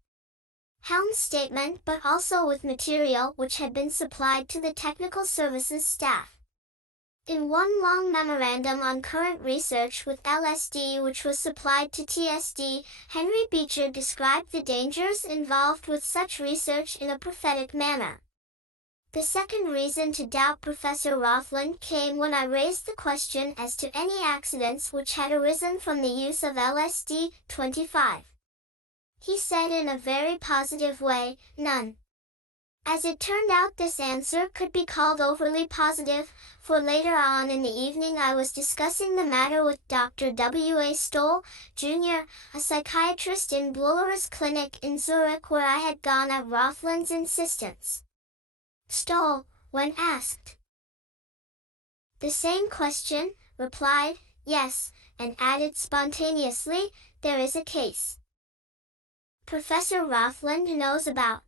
Helm's statement but also with material which had been supplied to the technical services staff. In one long memorandum on current research with LSD which was supplied to TSD, Henry Beecher described the dangers involved with such research in a prophetic manner. The second reason to doubt Professor Rothland came when I raised the question as to any accidents which had arisen from the use of LSD. 25. He said in a very positive way, none. As it turned out, this answer could be called overly positive, for later on in the evening I was discussing the matter with Dr. W. A. Stoll, Jr., a psychiatrist in Bleuler's clinic in Zurich where I had gone at Rothland's insistence. Stoll, when asked the same question, replied, yes, and added spontaneously, there is a case Professor Rothland knows about.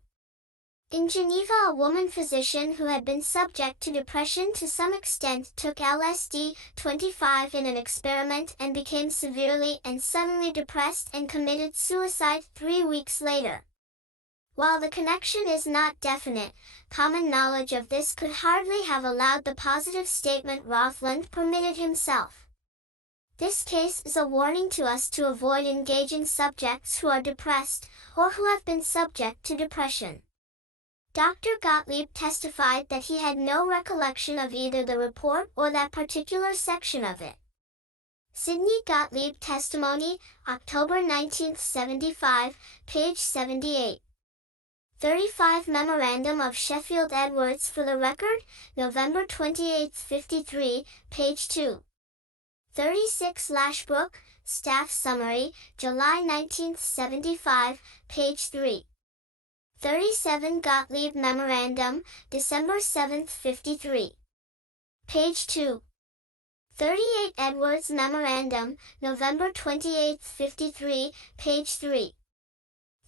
In Geneva, a woman physician who had been subject to depression to some extent took LSD 25 in an experiment and became severely and suddenly depressed and committed suicide 3 weeks later. While the connection is not definite, common knowledge of this could hardly have allowed the positive statement Rothland permitted himself. This case is a warning to us to avoid engaging subjects who are depressed or who have been subject to depression. Dr. Gottlieb testified that he had no recollection of either the report or that particular section of it. Sidney Gottlieb Testimony, October 19, 75, page 78. 35 Memorandum of Sheffield Edwards for the record, November 28, 53, page 2. 36 Lashbrook, Staff Summary, July 19, 75, page 3. 37 Gottlieb Memorandum, December 7, 53. Page 2. 38 Edwards Memorandum, November 28, 53, page 3.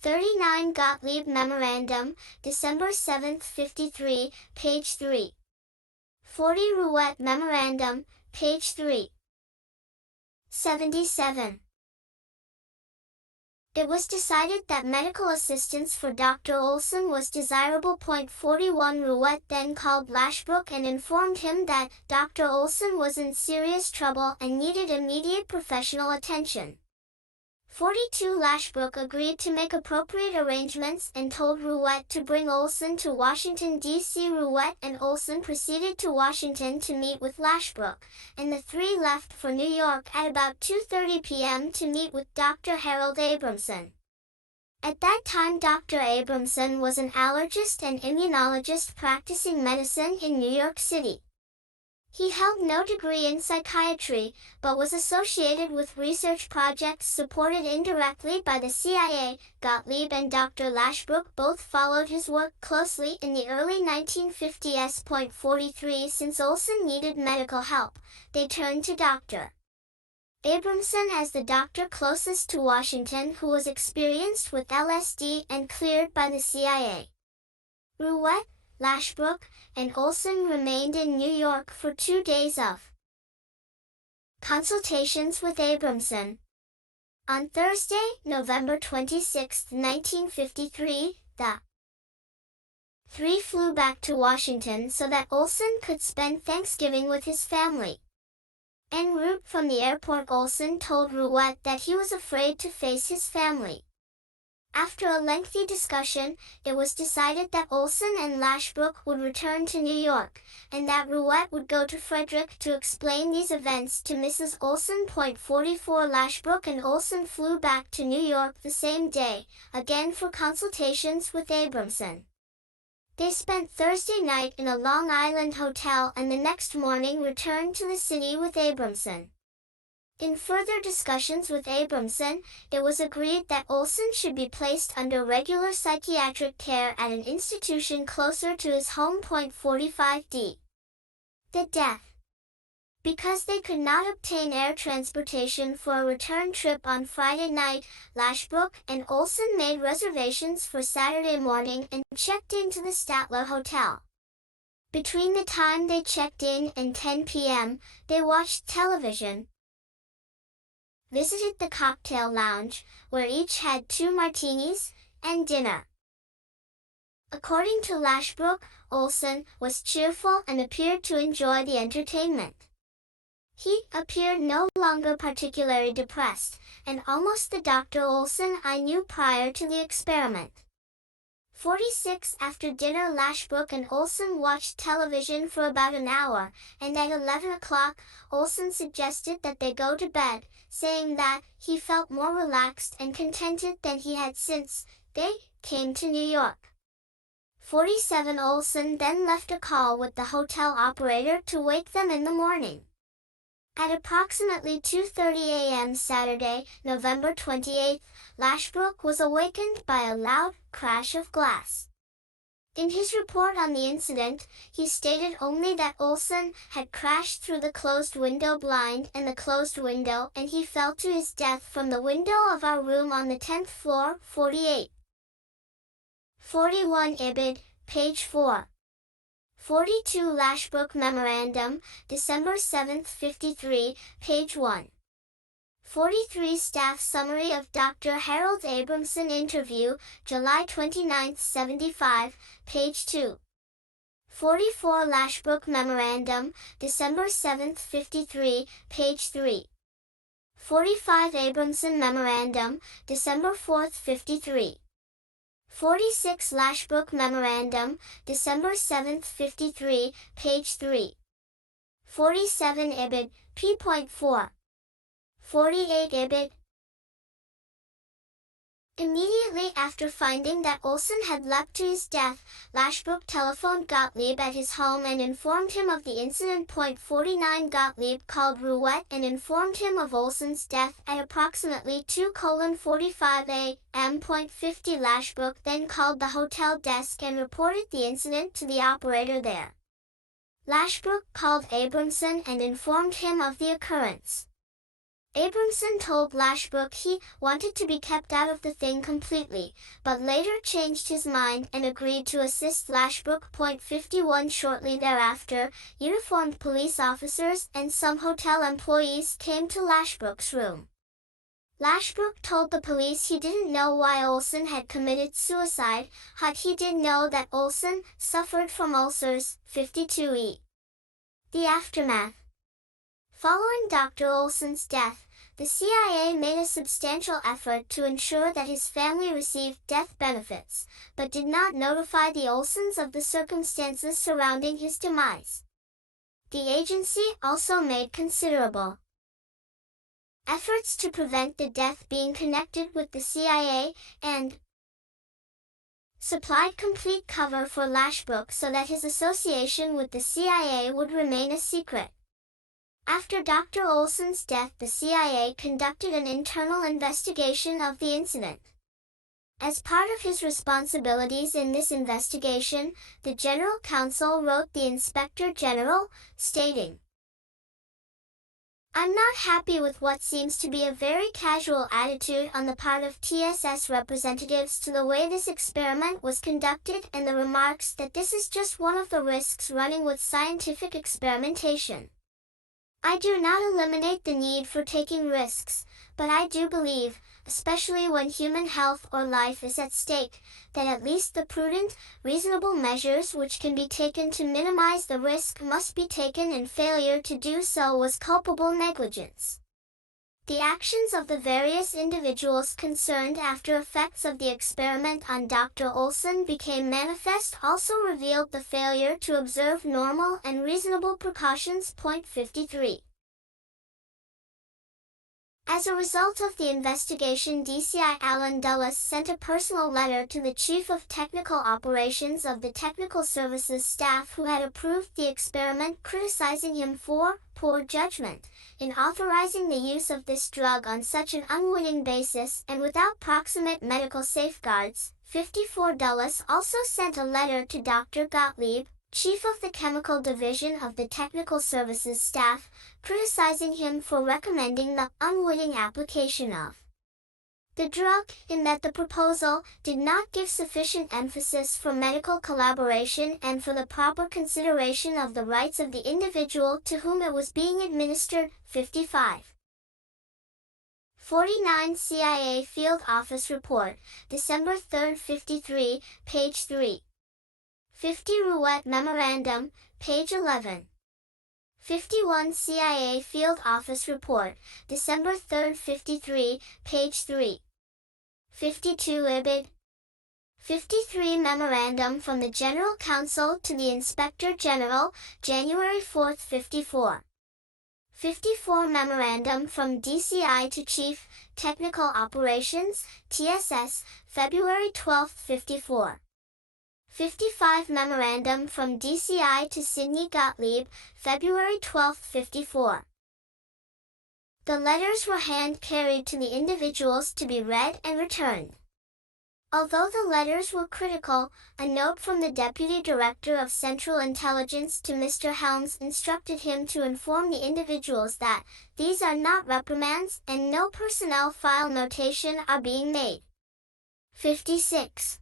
39 Gottlieb Memorandum, December 7, 53, page 3. 40 Rouet Memorandum, page 3. 77. It was decided that medical assistance for Dr. Olson was desirable. 41 Rouet then called Lashbrook and informed him that Dr. Olson was in serious trouble and needed immediate professional attention. 42 Lashbrook agreed to make appropriate arrangements and told Rouet to bring Olson to Washington, D.C. Rouet and Olson proceeded to Washington to meet with Lashbrook, and the three left for New York at about 2:30 p.m. to meet with Dr. Harold Abramson. At that time, Dr. Abramson was an allergist and immunologist practicing medicine in New York City. He held no degree in psychiatry, but was associated with research projects supported indirectly by the CIA. Gottlieb and Dr. Lashbrook both followed his work closely in the early 1950s. 43 Since Olson needed medical help, they turned to Dr. Abramson as the doctor closest to Washington who was experienced with LSD and cleared by the CIA. Ruette, Lashbrook, and Olson remained in New York for 2 days of consultations with Abramson. On Thursday, November 26, 1953, the three flew back to Washington so that Olson could spend Thanksgiving with his family. En route from the airport, Olson told Ruette that he was afraid to face his family. After a lengthy discussion, it was decided that Olson and Lashbrook would return to New York, and that Ruette would go to Frederick to explain these events to Mrs. Olson. 44 Lashbrook and Olson flew back to New York the same day, again for consultations with Abramson. They spent Thursday night in a Long Island hotel and the next morning returned to the city with Abramson. In further discussions with Abramson, it was agreed that Olson should be placed under regular psychiatric care at an institution closer to his home. 45d. The death. Because they could not obtain air transportation for a return trip on Friday night, Lashbrook and Olson made reservations for Saturday morning and checked into the Statler Hotel. Between the time they checked in and 10 p.m., they watched television, visited the cocktail lounge, where each had 2 martinis, and dinner. According to Lashbrook, Olson was cheerful and appeared to enjoy the entertainment. He appeared no longer particularly depressed, and almost the Dr. Olson I knew prior to the experiment. 46 After dinner, Lashbrook and Olson watched television for about an hour, and at 11 o'clock, Olson suggested that they go to bed, saying that he felt more relaxed and contented than he had since they came to New York. 47 Olson then left a call with the hotel operator to wake them in the morning. At approximately 2:30 a.m. Saturday, November 28, Lashbrook was awakened by a loud crash of glass. In his report on the incident, he stated only that Olson had crashed through the closed window blind and the closed window, and he fell to his death from the window of our room on the 10th floor. 48. 41 Ibid, page 4. 42 Lashbrook Memorandum, December 7, 53, page 1. 43 Staff Summary of Dr. Harold Abramson Interview, July 29, 75, page 2. 44 Lashbrook Memorandum, December 7, 53, page 3. 45 Abramson Memorandum, December 4, 53. 46 Lashbrook Memorandum, December 7, 53, page 3. 47 Ibid, p.4. 48 Ibid. Immediately after finding that Olson had leapt to his death, Lashbrook telephoned Gottlieb at his home and informed him of the incident. 49 Gottlieb called Ruette and informed him of Olson's death at approximately 2:45 a.m. 50 Lashbrook then called the hotel desk and reported the incident to the operator there. Lashbrook called Abramson and informed him of the occurrence. Abramson told Lashbrook he wanted to be kept out of the thing completely, but later changed his mind and agreed to assist Lashbrook. 51 Shortly thereafter, uniformed police officers and some hotel employees came to Lashbrook's room. Lashbrook told the police he didn't know why Olson had committed suicide, but he did know that Olson suffered from ulcers. 52e. The aftermath. Following Dr. Olson's death, the CIA made a substantial effort to ensure that his family received death benefits, but did not notify the Olsons of the circumstances surrounding his demise. The agency also made considerable efforts to prevent the death being connected with the CIA, and supplied complete cover for Lashbrook so that his association with the CIA would remain a secret. After Dr. Olson's death, the CIA conducted an internal investigation of the incident. As part of his responsibilities in this investigation, the General Counsel wrote the Inspector General, stating, "I'm not happy with what seems to be a very casual attitude on the part of TSS representatives to the way this experiment was conducted and the remarks that this is just one of the risks running with scientific experimentation. I do not eliminate the need for taking risks, but I do believe, especially when human health or life is at stake, that at least the prudent, reasonable measures which can be taken to minimize the risk must be taken, and failure to do so was culpable negligence." The actions of the various individuals concerned after effects of the experiment on Dr. Olson became manifest also revealed the failure to observe normal and reasonable precautions. Point 53. As a result of the investigation, DCI Alan Dulles sent a personal letter to the Chief of Technical Operations of the Technical Services staff who had approved the experiment, criticizing him for poor judgment in authorizing the use of this drug on such an unwitting basis and without proximate medical safeguards. 54. Dulles also sent a letter to Dr. Gottlieb, Chief of the Chemical Division of the Technical Services staff, criticizing him for recommending the unwitting application of the drug, in that the proposal did not give sufficient emphasis for medical collaboration and for the proper consideration of the rights of the individual to whom it was being administered. 55. 49 CIA Field Office Report, December 3, 53, page 3. 50 Rouet Memorandum, page 11. 51 CIA Field Office Report, December 3, 53, page 3. 52 IBID. 53 Memorandum from the General Counsel to the Inspector General, January 4, 54. 54 Memorandum from DCI to Chief, Technical Operations, TSS, February 12, 54. 55 Memorandum from DCI to Sidney Gottlieb, February 12, 54. The letters were hand-carried to the individuals to be read and returned. Although the letters were critical, a note from the Deputy Director of Central Intelligence to Mr. Helms instructed him to inform the individuals that these are not reprimands and no personnel file notation are being made. 56.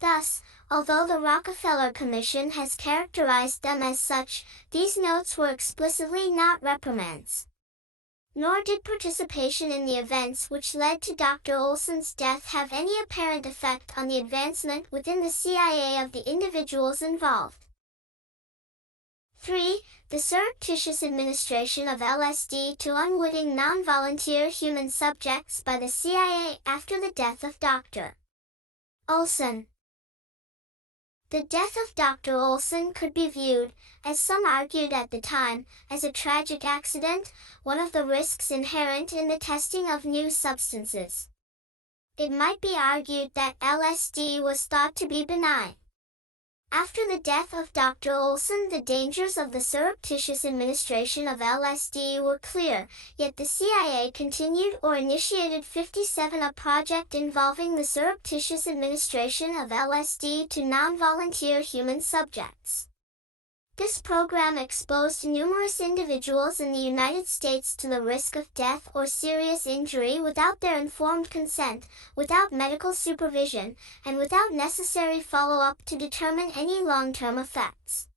Thus, although the Rockefeller Commission has characterized them as such, these notes were explicitly not reprimands. Nor did participation in the events which led to Dr. Olson's death have any apparent effect on the advancement within the CIA of the individuals involved. 3. The surreptitious administration of LSD to unwitting non-volunteer human subjects by the CIA after the death of Dr. Olson. The death of Dr. Olson could be viewed, as some argued at the time, as a tragic accident, one of the risks inherent in the testing of new substances. It might be argued that LSD was thought to be benign. After the death of Dr. Olson, the dangers of the surreptitious administration of LSD were clear, yet the CIA continued or initiated 57 a project involving the surreptitious administration of LSD to non-volunteer human subjects. This program exposed numerous individuals in the United States to the risk of death or serious injury without their informed consent, without medical supervision, and without necessary follow-up to determine any long-term effects.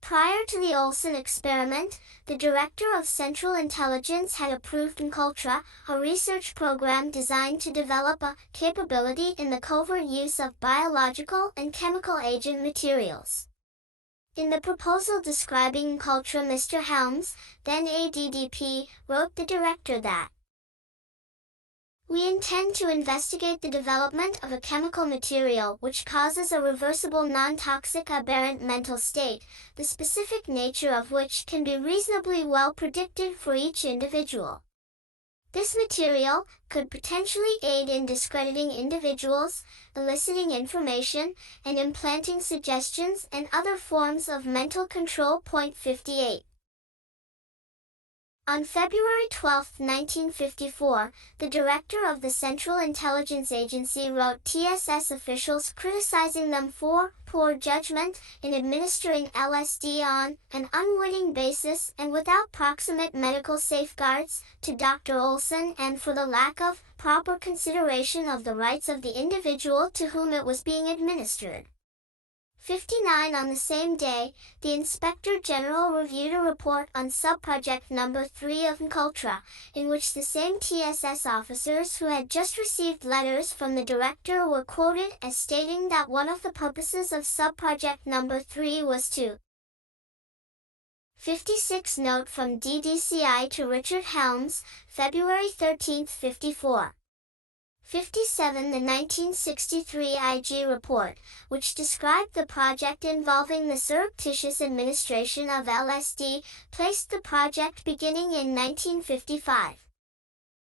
Prior to the Olson experiment, the Director of Central Intelligence had approved MKUltra, a research program designed to develop a capability in the covert use of biological and chemical agent materials. In the proposal describing MKUltra, Mr. Helms, then ADDP, wrote the director that we intend to investigate the development of a chemical material which causes a reversible non-toxic aberrant mental state, the specific nature of which can be reasonably well predicted for each individual. This material could potentially aid in discrediting individuals, eliciting information, and implanting suggestions and other forms of mental control. Point 58. On February 12, 1954, the director of the Central Intelligence Agency wrote TSS officials criticizing them for poor judgment in administering LSD on an unwitting basis and without proximate medical safeguards to Dr. Olson, and for the lack of proper consideration of the rights of the individual to whom it was being administered. 59. On the same day, the Inspector General reviewed a report on subproject number 3 of MKUltra, in which the same TSS officers who had just received letters from the director were quoted as stating that one of the purposes of subproject number 3 was to 56. Note from DDCI to Richard Helms, February 13, 54. 57. The 1963 IG report, which described the project involving the surreptitious administration of LSD, placed the project beginning in 1955.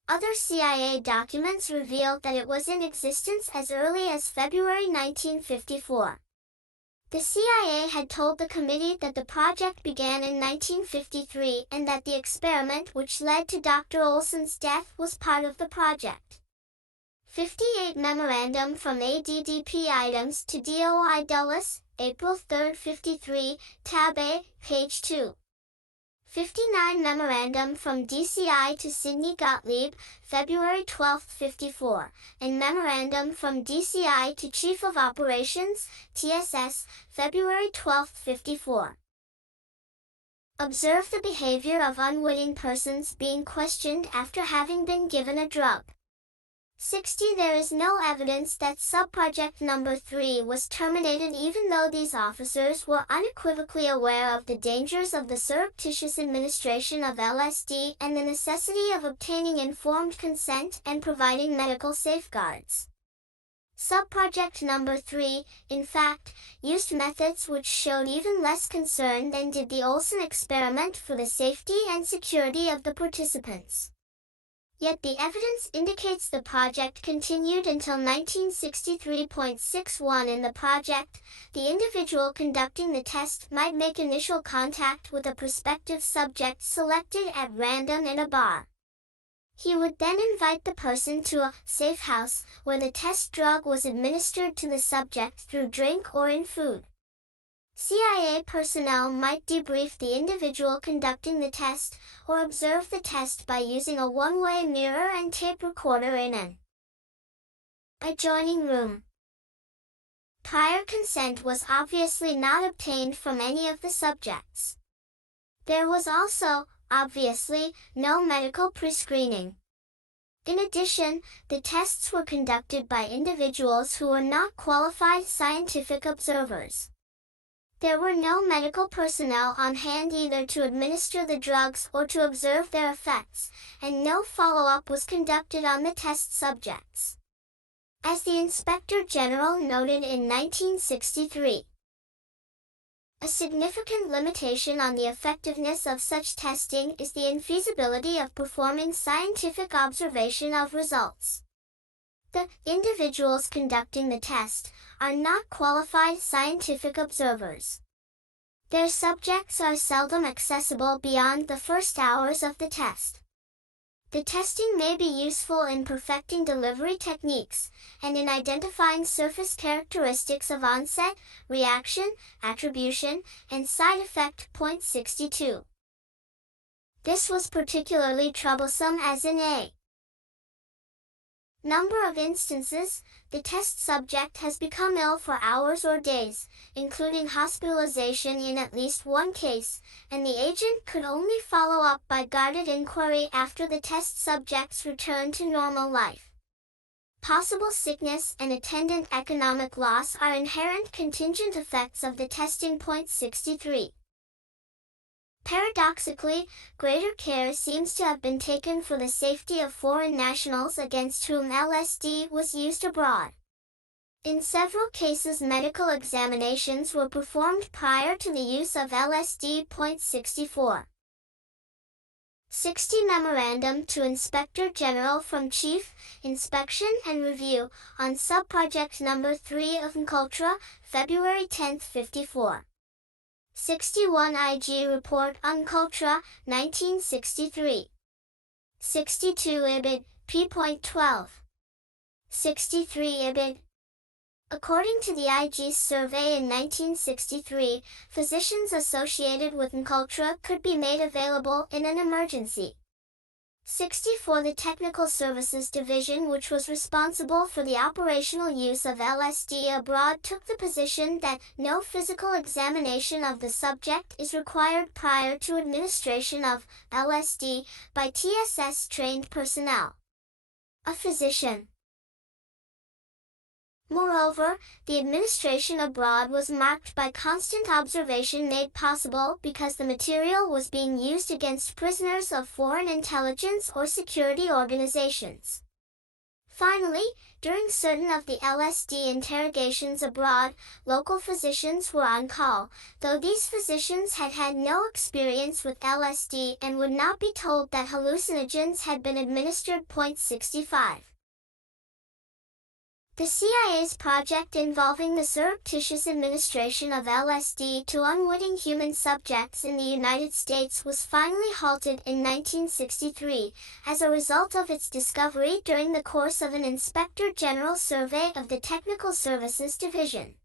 Other CIA documents revealed that it was in existence as early as February 1954. The CIA had told the committee that the project began in 1953 and that the experiment which led to Dr. Olson's death was part of the project. 58. Memorandum from ADDP items to DOI Dulles, April 3, 53, Tab A, page 2. 59. Memorandum from DCI to Sidney Gottlieb, February 12, 54, and Memorandum from DCI to Chief of Operations, TSS, February 12, 54. Observe the behavior of unwitting persons being questioned after having been given a drug. 60. There is no evidence that subproject number 3 was terminated even though these officers were unequivocally aware of the dangers of the surreptitious administration of LSD and the necessity of obtaining informed consent and providing medical safeguards. Subproject number 3, in fact, used methods which showed even less concern than did the Olson experiment for the safety and security of the participants. Yet the evidence indicates the project continued until 1963.61. In the project, the individual conducting the test might make initial contact with a prospective subject selected at random in a bar. He would then invite the person to a safe house where the test drug was administered to the subject through drink or in food. CIA personnel might debrief the individual conducting the test, or observe the test by using a one-way mirror and tape recorder in an adjoining room. Prior consent was obviously not obtained from any of the subjects. There was also, obviously, no medical pre-screening. In addition, the tests were conducted by individuals who were not qualified scientific observers. There were no medical personnel on hand either to administer the drugs or to observe their effects, and no follow-up was conducted on the test subjects. As the Inspector General noted in 1963, a significant limitation on the effectiveness of such testing is the infeasibility of performing scientific observation of results. The individuals conducting the test are not qualified scientific observers. Their subjects are seldom accessible beyond the first hours of the test. The testing may be useful in perfecting delivery techniques, and in identifying surface characteristics of onset, reaction, attribution, and side effect. Point 62. This was particularly troublesome as in a number of instances, the test subject has become ill for hours or days, including hospitalization in at least one case, and the agent could only follow up by guarded inquiry after the test subject's return to normal life. Possible sickness and attendant economic loss are inherent contingent effects of the testing. Point 63. Paradoxically, greater care seems to have been taken for the safety of foreign nationals against whom LSD was used abroad. In several cases, medical examinations were performed prior to the use of LSD. Point 64. 60 Memorandum to Inspector General from Chief, Inspection and Review, on Subproject Number 3 of MKUltra, February 10, 54. 61 IG Report on MKUltra, 1963. 62 IBID, p.12. 63 IBID. According to the IG's survey in 1963, physicians associated with MKUltra could be made available in an emergency. 64 The Technical Services Division, which was responsible for the operational use of LSD abroad, took the position that no physical examination of the subject is required prior to administration of LSD by TSS-trained personnel. A physician. Moreover, the administration abroad was marked by constant observation made possible because the material was being used against prisoners of foreign intelligence or security organizations. Finally, during certain of the LSD interrogations abroad, local physicians were on call, though these physicians had had no experience with LSD and would not be told that hallucinogens had been administered. 65. The CIA's project involving the surreptitious administration of LSD to unwitting human subjects in the United States was finally halted in 1963, as a result of its discovery during the course of an Inspector General survey of the Technical Services Division.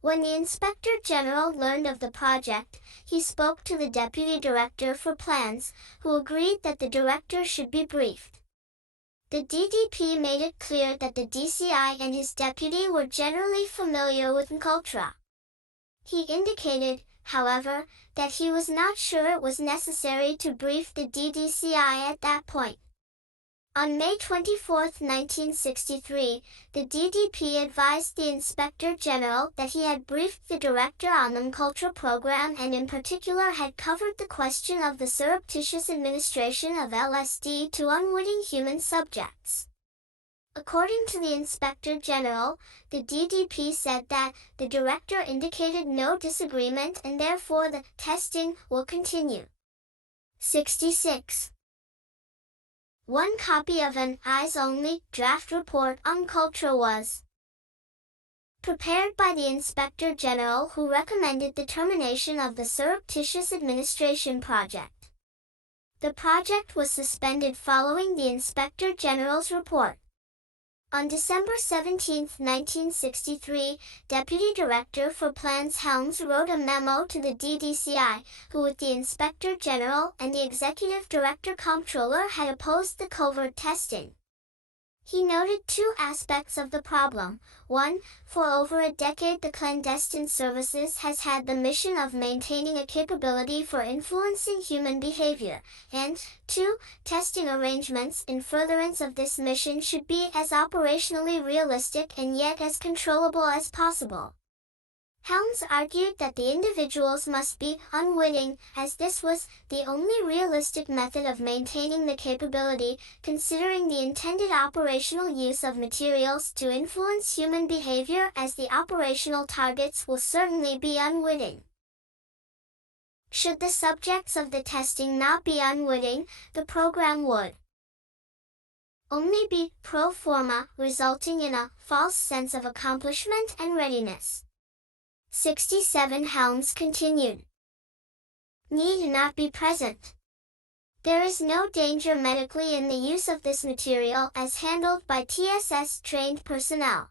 When the Inspector General learned of the project, he spoke to the Deputy Director for Plans, who agreed that the Director should be briefed. The DDP made it clear that the DCI and his deputy were generally familiar with MKUltra. He indicated, however, that he was not sure it was necessary to brief the DDCI at that point. On May 24, 1963, the DDP advised the Inspector General that he had briefed the Director on the MKUltra program and in particular had covered the question of the surreptitious administration of LSD to unwitting human subjects. According to the Inspector General, the DDP said that the Director indicated no disagreement and therefore the testing will continue. 66. One copy of an eyes-only draft report on MKUltra was prepared by the Inspector General, who recommended the termination of the surreptitious administration project. The project was suspended following the Inspector General's report. On December 17, 1963, Deputy Director for Plans Helms wrote a memo to the DDCI, who with the Inspector General and the Executive Director Comptroller had opposed the covert testing. He noted two aspects of the problem. 1. For over a decade the clandestine services has had the mission of maintaining a capability for influencing human behavior, and 2. Testing arrangements in furtherance of this mission should be as operationally realistic and yet as controllable as possible. Helms argued that the individuals must be unwitting, as this was the only realistic method of maintaining the capability, considering the intended operational use of materials to influence human behavior, as the operational targets will certainly be unwitting. Should the subjects of the testing not be unwitting, the program would only be pro forma, resulting in a false sense of accomplishment and readiness. 67 Helms continued. Need not be present. There is no danger medically in the use of this material as handled by TSS-trained personnel.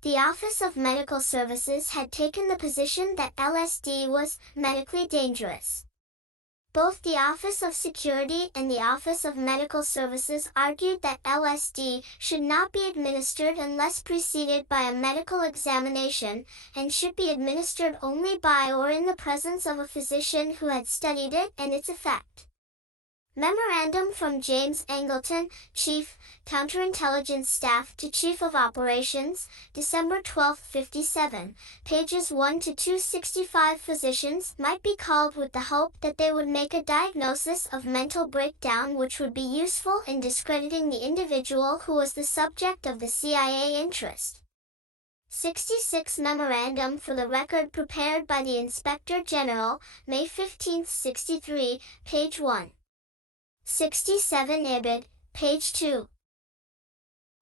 The Office of Medical Services had taken the position that LSD was medically dangerous. Both the Office of Security and the Office of Medical Services argued that LSD should not be administered unless preceded by a medical examination, and should be administered only by or in the presence of a physician who had studied it and its effect. Memorandum from James Angleton, Chief, Counterintelligence Staff to Chief of Operations, December 12, 57, pages 1 to 265. Physicians might be called with the hope that they would make a diagnosis of mental breakdown which would be useful in discrediting the individual who was the subject of the CIA interest. 66 Memorandum for the record prepared by the Inspector General, May 15, 63, page 1. 67 Ibid, page 2.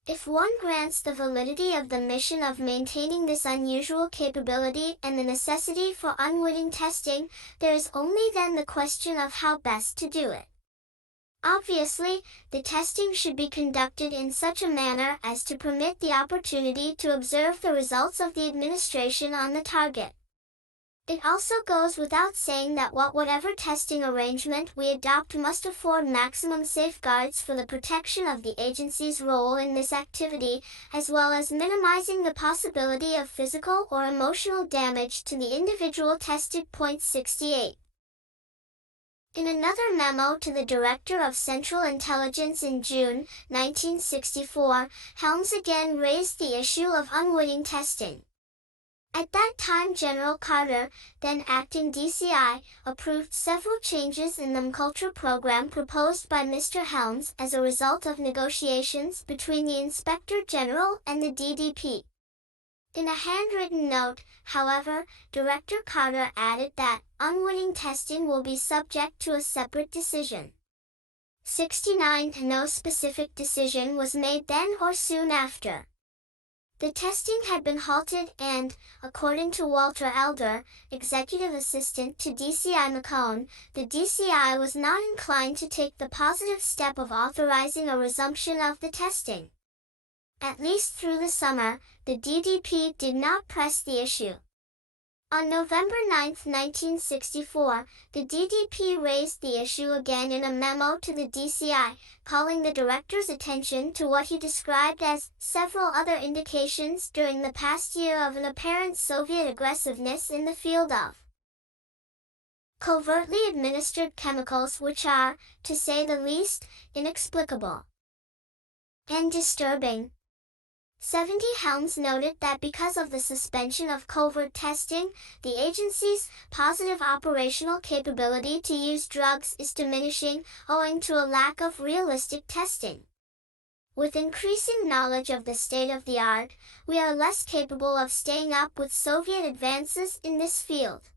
If one grants the validity of the mission of maintaining this unusual capability and the necessity for unwitting testing, there is only then the question of how best to do it. Obviously, the testing should be conducted in such a manner as to permit the opportunity to observe the results of the administration on the target. It also goes without saying that whatever testing arrangement we adopt must afford maximum safeguards for the protection of the agency's role in this activity, as well as minimizing the possibility of physical or emotional damage to the individual tested. Point 68. In another memo to the Director of Central Intelligence in June 1964, Helms again raised the issue of unwitting testing. At that time, General Carter, then acting DCI, approved several changes in the MKUltra program proposed by Mr. Helms as a result of negotiations between the Inspector General and the DDP. In a handwritten note, however, Director Carter added that unwitting testing will be subject to a separate decision. 69. No specific decision was made then or soon after. The testing had been halted and, according to Walter Elder, executive assistant to DCI McCone, the DCI was not inclined to take the positive step of authorizing a resumption of the testing. At least through the summer, the DDP did not press the issue. On November 9, 1964, the DDP raised the issue again in a memo to the DCI, calling the director's attention to what he described as several other indications during the past year of an apparent Soviet aggressiveness in the field of covertly administered chemicals, which are, to say the least, inexplicable and disturbing. 70. Helms noted that because of the suspension of covert testing, the agency's positive operational capability to use drugs is diminishing, owing to a lack of realistic testing. With increasing knowledge of the state of the art, we are less capable of staying up with Soviet advances in this field.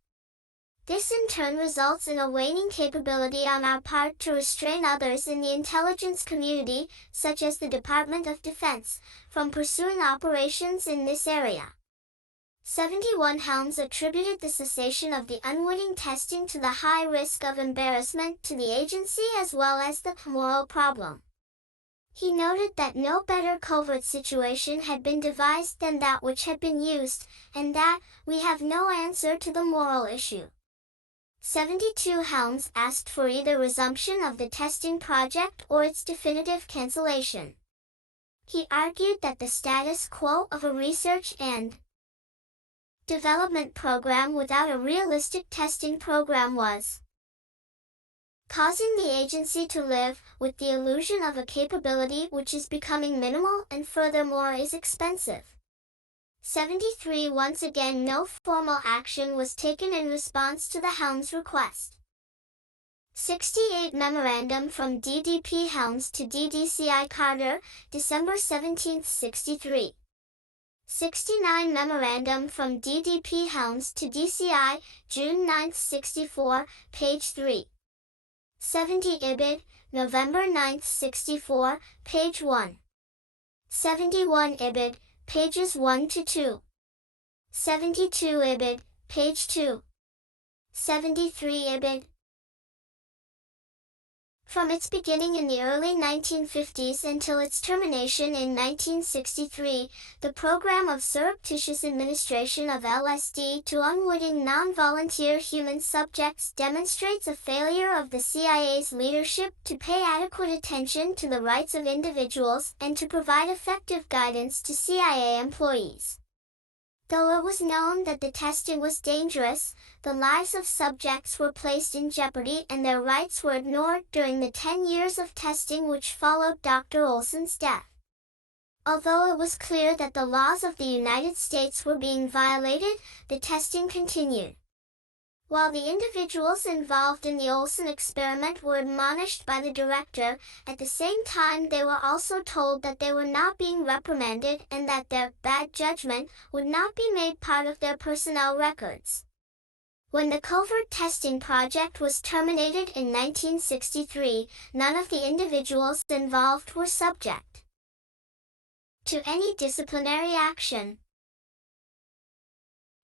This in turn results in a waning capability on our part to restrain others in the intelligence community, such as the Department of Defense, from pursuing operations in this area. 71. Helms attributed the cessation of the unwitting testing to the high risk of embarrassment to the agency as well as the moral problem. He noted that no better covert situation had been devised than that which had been used, and that we have no answer to the moral issue. 72. Helms asked for either resumption of the testing project or its definitive cancellation. He argued that the status quo of a research and development program without a realistic testing program was causing the agency to live with the illusion of a capability which is becoming minimal and furthermore is expensive. 73. Once again, no formal action was taken in response to the Helms request. 68. Memorandum from DDP Helms to DDCI Carter, December 17, 63. 69. Memorandum from DDP Helms to DCI, June 9, 64, page 3. 70. Ibid, November 9, 64, page 1. 71. Ibid, pages 1 to 2. 72. Ibid, page 2. 73. Ibid. From its beginning in the early 1950s until its termination in 1963, the program of surreptitious administration of LSD to unwitting non-volunteer human subjects demonstrates a failure of the CIA's leadership to pay adequate attention to the rights of individuals and to provide effective guidance to CIA employees. Though it was known that the testing was dangerous, the lives of subjects were placed in jeopardy and their rights were ignored during the 10 years of testing which followed Dr. Olson's death. Although it was clear that the laws of the United States were being violated, the testing continued. While the individuals involved in the Olson experiment were admonished by the director, at the same time they were also told that they were not being reprimanded and that their bad judgment would not be made part of their personnel records. When the covert testing project was terminated in 1963, none of the individuals involved were subject to any disciplinary action.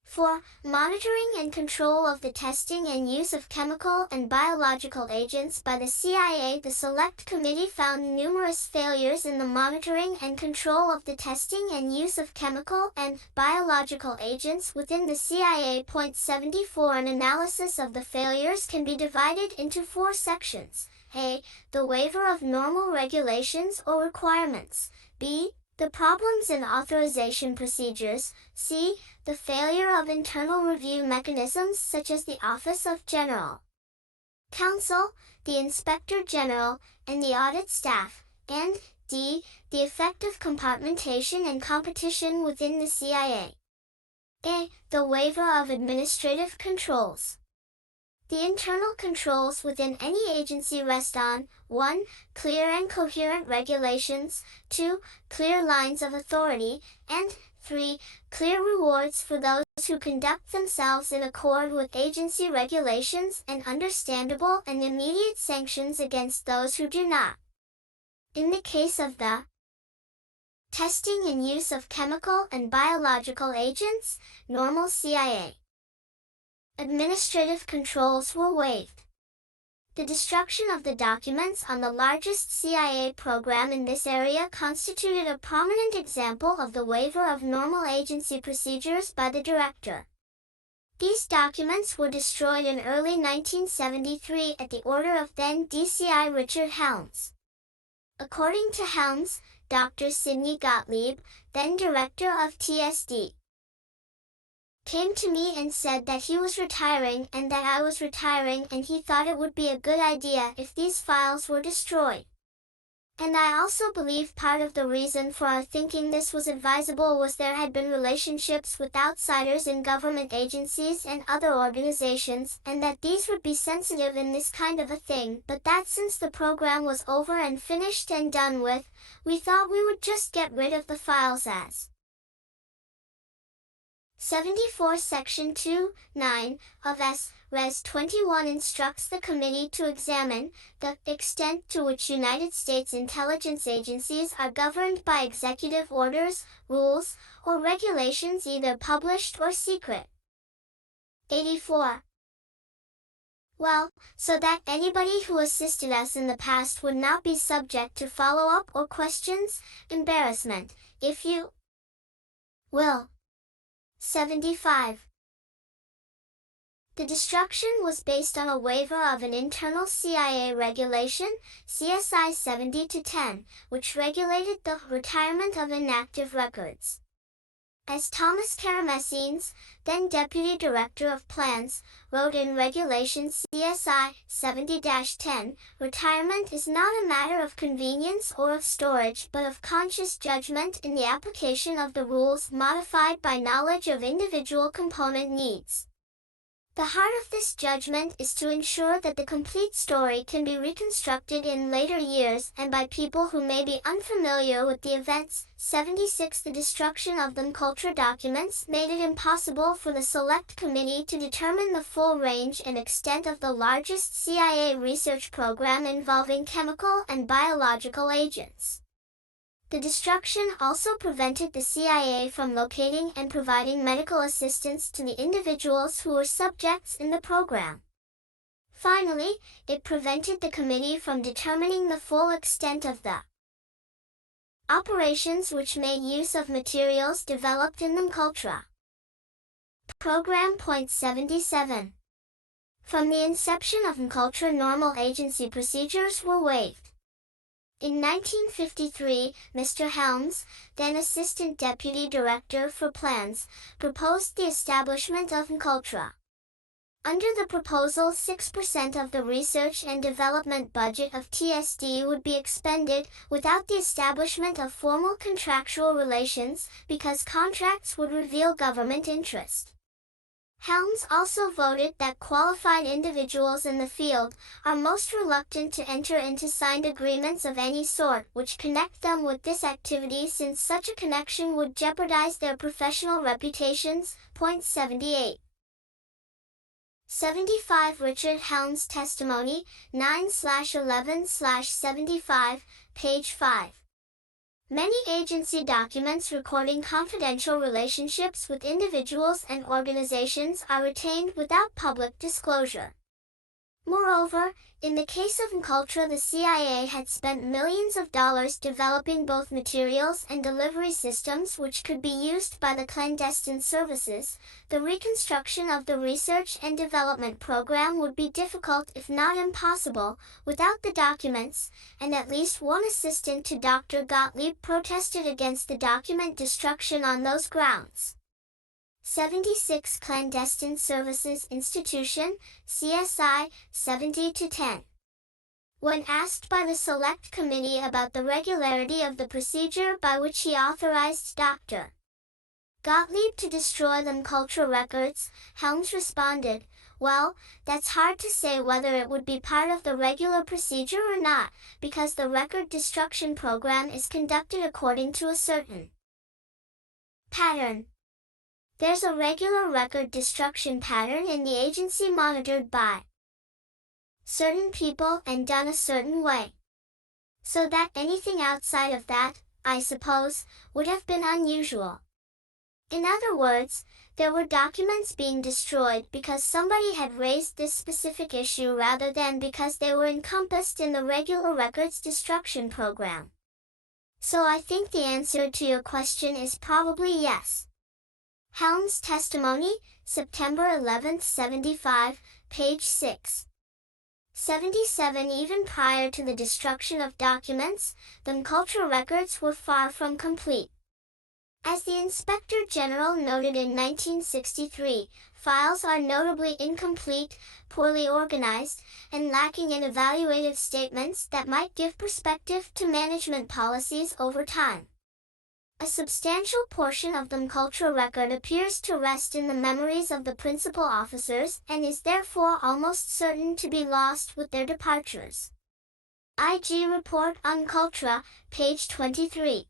4. Monitoring and control of the testing and use of chemical and biological agents by the CIA. The Select Committee found numerous failures in the monitoring and control of the testing and use of chemical and biological agents within the CIA. Point 74. An analysis of the failures can be divided into 4 sections. A. The waiver of normal regulations or requirements. B. The problems in authorization procedures. C. The failure of internal review mechanisms such as the Office of General Counsel, the Inspector General, and the audit staff. And D. The effect of compartmentation and competition within the CIA. A. The waiver of administrative controls. The internal controls within any agency rest on 1. Clear and coherent regulations, 2. Clear lines of authority, and 3. Clear rewards for those who conduct themselves in accord with agency regulations and understandable and immediate sanctions against those who do not. In the case of the testing and use of chemical and biological agents, normal CIA administrative controls were waived. The destruction of the documents on the largest CIA program in this area constituted a prominent example of the waiver of normal agency procedures by the director. These documents were destroyed in early 1973 at the order of then DCI Richard Helms. According to Helms, Dr. Sidney Gottlieb, then director of TSD, came to me and said that he was retiring and that I was retiring, and he thought it would be a good idea if these files were destroyed. And I also believe part of the reason for our thinking this was advisable was there had been relationships with outsiders in government agencies and other organizations, and that these would be sensitive in this kind of a thing, but that since the program was over and finished and done with, we thought we would just get rid of the files as 74 Section 2(9) of S.Res. 21 instructs the committee to examine the extent to which United States intelligence agencies are governed by executive orders, rules, or regulations either published or secret. 84. Well, so that anybody who assisted us in the past would not be subject to follow-up or questions, embarrassment, if you will. 75. The destruction was based on a waiver of an internal CIA regulation, CSI 70-10, which regulated the retirement of inactive records. As Thomas Karamessines, then Deputy Director of Plans, wrote in Regulation CSI 70-10, retirement is not a matter of convenience or of storage but of conscious judgment in the application of the rules modified by knowledge of individual component needs. The heart of this judgment is to ensure that the complete story can be reconstructed in later years and by people who may be unfamiliar with the events. 76. The destruction of the MKUltra documents made it impossible for the Select Committee to determine the full range and extent of the largest CIA research program involving chemical and biological agents. The destruction also prevented the CIA from locating and providing medical assistance to the individuals who were subjects in the program. Finally, it prevented the committee from determining the full extent of the operations which made use of materials developed in the MKUltra program. Point 77. From the inception of MKUltra, normal agency procedures were waived. In 1953, Mr. Helms, then Assistant Deputy Director for Plans, proposed the establishment of MKUltra. Under the proposal, 6% of the research and development budget of TSD would be expended without the establishment of formal contractual relations, because contracts would reveal government interest. Helms also voted that qualified individuals in the field are most reluctant to enter into signed agreements of any sort which connect them with this activity, since such a connection would jeopardize their professional reputations. Point 78. 75 Richard Helms Testimony, 9/11/75, page 5. Many agency documents recording confidential relationships with individuals and organizations are retained without public disclosure. Moreover, in the case of MKUltra, the CIA had spent millions of dollars developing both materials and delivery systems which could be used by the clandestine services. The reconstruction of the research and development program would be difficult if not impossible without the documents, and at least one assistant to Dr. Gottlieb protested against the document destruction on those grounds. 76 Clandestine Services Institution, CSI, 70-10. When asked by the Select Committee about the regularity of the procedure by which he authorized Dr. Gottlieb to destroy the MKUltra records, Helms responded, "Well, that's hard to say whether it would be part of the regular procedure or not, because the record destruction program is conducted according to a certain pattern. There's a regular record destruction pattern in the agency monitored by certain people and done a certain way. So that anything outside of that, I suppose, would have been unusual." In other words, there were documents being destroyed because somebody had raised this specific issue rather than because they were encompassed in the regular records destruction program. So I think the answer to your question is probably yes. Helms Testimony, September 11, 75, page 6. 77 Even prior to the destruction of documents, the MKUltra records were far from complete. As the Inspector General noted in 1963, files are notably incomplete, poorly organized, and lacking in evaluative statements that might give perspective to management policies over time. A substantial portion of the MKUltra record appears to rest in the memories of the principal officers and is therefore almost certain to be lost with their departures. IG Report on MKUltra, page 23.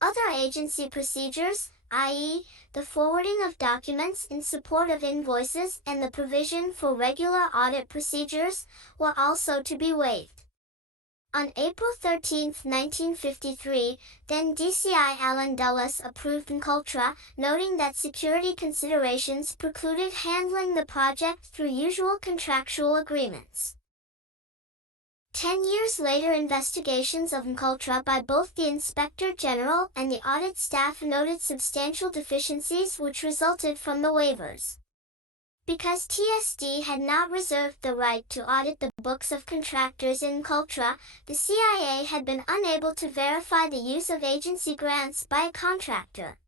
Other agency procedures, i.e., the forwarding of documents in support of invoices and the provision for regular audit procedures, were also to be waived. On April 13, 1953, then DCI Alan Dulles approved MKUltra, noting that security considerations precluded handling the project through usual contractual agreements. 10 years later, investigations of MKUltra by both the Inspector General and the audit staff noted substantial deficiencies which resulted from the waivers. Because TSD had not reserved the right to audit the books of contractors in MKUltra, the CIA had been unable to verify the use of agency grants by a contractor.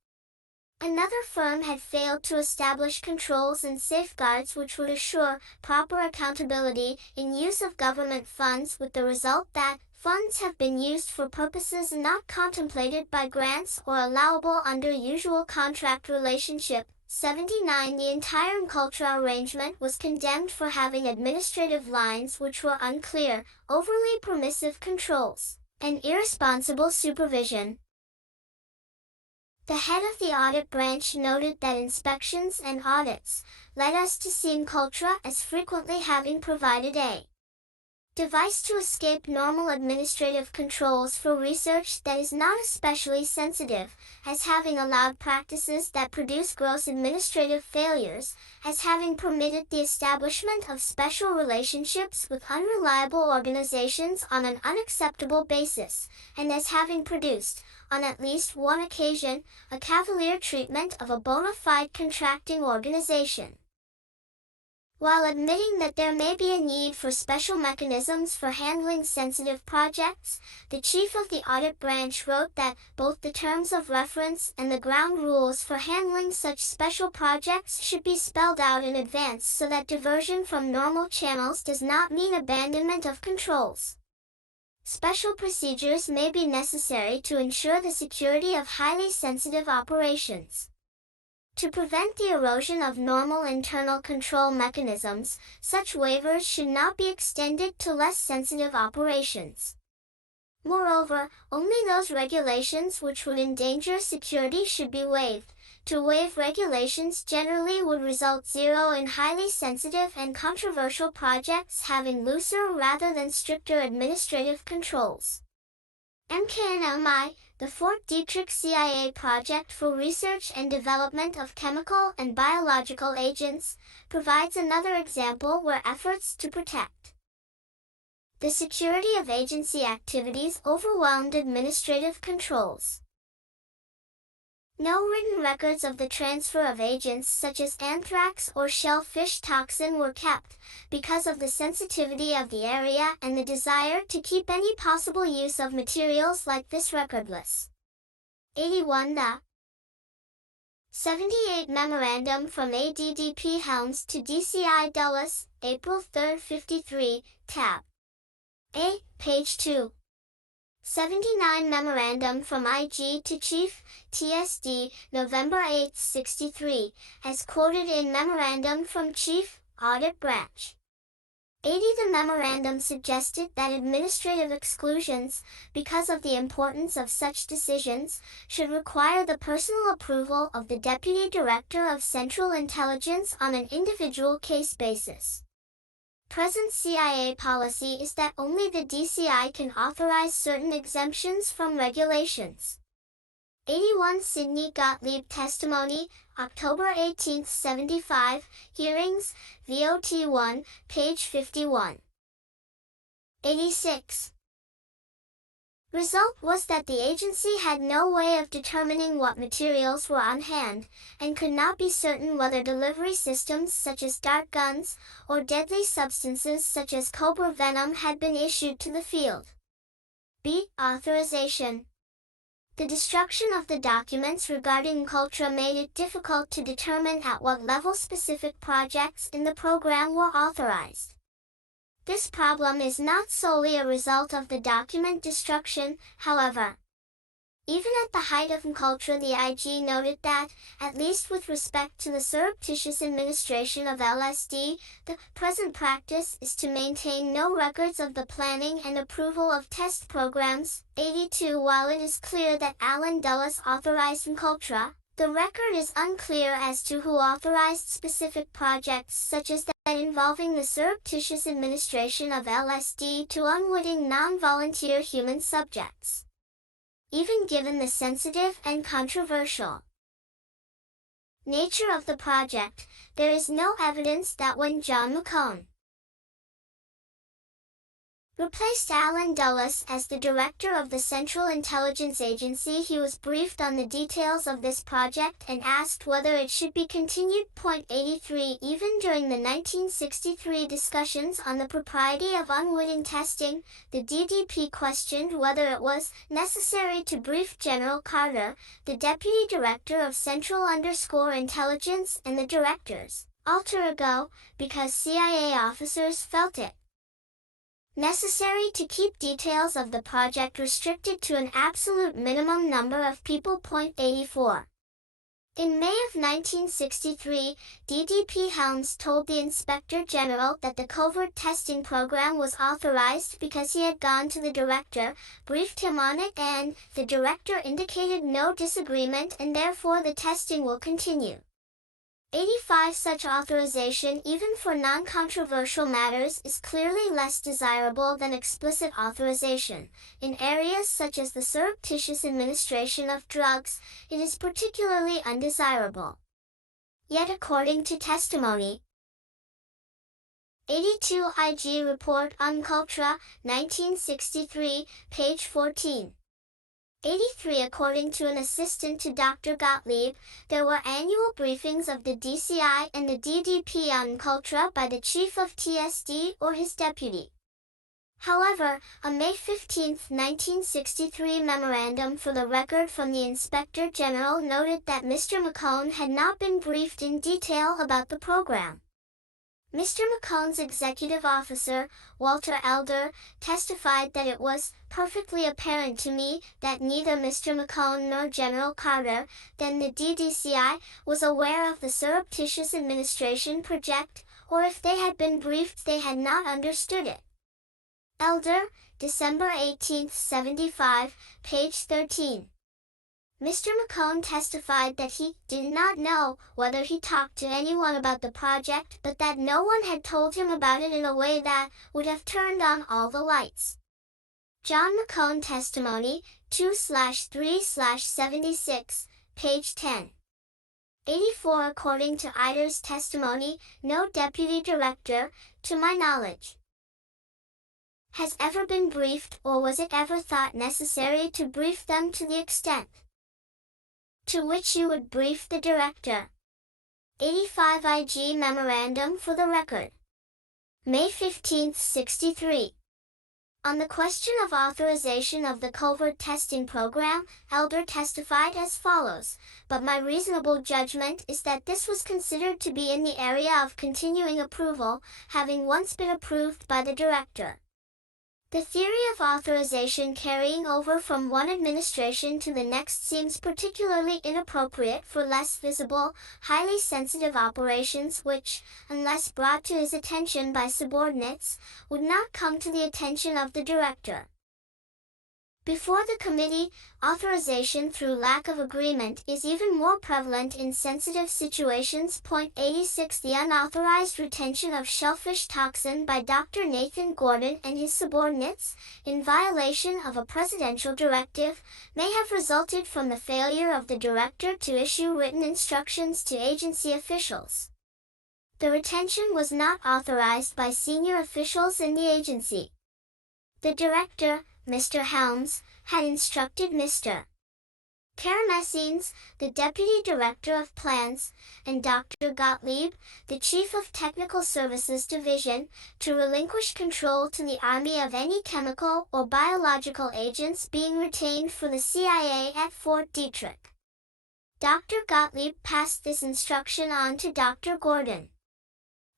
Another firm had failed to establish controls and safeguards which would assure proper accountability in use of government funds, with the result that funds have been used for purposes not contemplated by grants or allowable under usual contract relationship. 79 The entire MKUltra arrangement was condemned for having administrative lines which were unclear, overly permissive controls, and irresponsible supervision. The head of the audit branch noted that inspections and audits led us to see MKUltra as frequently having provided a device to escape normal administrative controls for research that is not especially sensitive, as having allowed practices that produce gross administrative failures, as having permitted the establishment of special relationships with unreliable organizations on an unacceptable basis, and as having produced, on at least one occasion, a cavalier treatment of a bona fide contracting organization. While admitting that there may be a need for special mechanisms for handling sensitive projects, the chief of the audit branch wrote that both the terms of reference and the ground rules for handling such special projects should be spelled out in advance so that diversion from normal channels does not mean abandonment of controls. Special procedures may be necessary to ensure the security of highly sensitive operations. To prevent the erosion of normal internal control mechanisms, such waivers should not be extended to less sensitive operations. Moreover, only those regulations which would endanger security should be waived, to waive regulations generally would result zero in highly sensitive and controversial projects having looser rather than stricter administrative controls. MKNMI, the Fort Detrick CIA project for research and development of chemical and biological agents, provides another example where efforts to protect the security of agency activities overwhelmed administrative controls. No written records of the transfer of agents such as anthrax or shellfish toxin were kept, because of the sensitivity of the area and the desire to keep any possible use of materials like this recordless. 81. The 78 Memorandum from ADDP Helms to DCI Dulles, April 3, 53, tab A, page 2. 79 Memorandum from IG to Chief, TSD, November 8, 63, as quoted in Memorandum from Chief, Audit Branch. 80 The memorandum suggested that administrative exclusions, because of the importance of such decisions, should require the personal approval of the Deputy Director of Central Intelligence on an individual case basis. Present CIA policy is that only the DCI can authorize certain exemptions from regulations. 81 Sidney Gottlieb Testimony, October 18, 75, Hearings, VOT 1, page 51. 86. Result was that the agency had no way of determining what materials were on hand, and could not be certain whether delivery systems such as dart guns, or deadly substances such as cobra venom had been issued to the field. B. Authorization. The destruction of the documents regarding MKUltra made it difficult to determine at what level specific projects in the program were authorized. This problem is not solely a result of the document destruction, however. Even at the height of MKUltra, the IG noted that, at least with respect to the surreptitious administration of LSD, the present practice is to maintain no records of the planning and approval of test programs. 82 While it is clear that Alan Dulles authorized MKUltra, the record is unclear as to who authorized specific projects such as that involving the surreptitious administration of LSD to unwitting non-volunteer human subjects. Even given the sensitive and controversial nature of the project, there is no evidence that when John McCone replaced Alan Dulles as the director of the Central Intelligence Agency, he was briefed on the details of this project and asked whether it should be continued. 83 Even during the 1963 discussions on the propriety of unwitting testing, the DDP questioned whether it was necessary to brief General Carter, the Deputy Director of Central Intelligence, and the directors, alter ego, because CIA officers felt it necessary to keep details of the project restricted to an absolute minimum number of people. 84. In May of 1963, DDP Helms told the Inspector General that the covert testing program was authorized because he had gone to the director, briefed him on it, and the director indicated no disagreement and therefore the testing will continue. 85 Such authorization, even for non-controversial matters, is clearly less desirable than explicit authorization. In areas such as the surreptitious administration of drugs, it is particularly undesirable. Yet according to testimony, 82 IG Report on MKUltra, 1963, page 14. 83 According to an assistant to Dr. Gottlieb, there were annual briefings of the DCI and the DDP on MKUltra by the chief of TSD or his deputy. However, a May 15, 1963 memorandum for the record from the Inspector General noted that Mr. McCone had not been briefed in detail about the program. Mr. McCone's executive officer, Walter Elder, testified that it was perfectly apparent to me that neither Mr. McCone nor General Carter, then the DDCI, was aware of the surreptitious administration project, or if they had been briefed they had not understood it. Elder, December 18, 75, page 13. Mr. McCone testified that he did not know whether he talked to anyone about the project, but that no one had told him about it in a way that would have turned on all the lights. John McCone testimony, 2/3/76, page 10. 84. According to Eider's testimony, no deputy director, to my knowledge, has ever been briefed, or was it ever thought necessary to brief them to the extent to which you would brief the director. 85. IG Memorandum for the record. May 15, 63. On the question of authorization of the covert testing program, Elder testified as follows, but my reasonable judgment is that this was considered to be in the area of continuing approval, having once been approved by the director. The theory of authorization carrying over from one administration to the next seems particularly inappropriate for less visible, highly sensitive operations which, unless brought to his attention by subordinates, would not come to the attention of the director. Before the committee, authorization through lack of agreement is even more prevalent in sensitive situations. Point 86. The unauthorized retention of shellfish toxin by Dr. Nathan Gordon and his subordinates, in violation of a presidential directive, may have resulted from the failure of the director to issue written instructions to agency officials. The retention was not authorized by senior officials in the agency. The director, Mr. Helms, had instructed Mr. Karamessines, the Deputy Director of Plans, and Dr. Gottlieb, the Chief of Technical Services Division, to relinquish control to the Army of any chemical or biological agents being retained for the CIA at Fort Detrick. Dr. Gottlieb passed this instruction on to Dr. Gordon.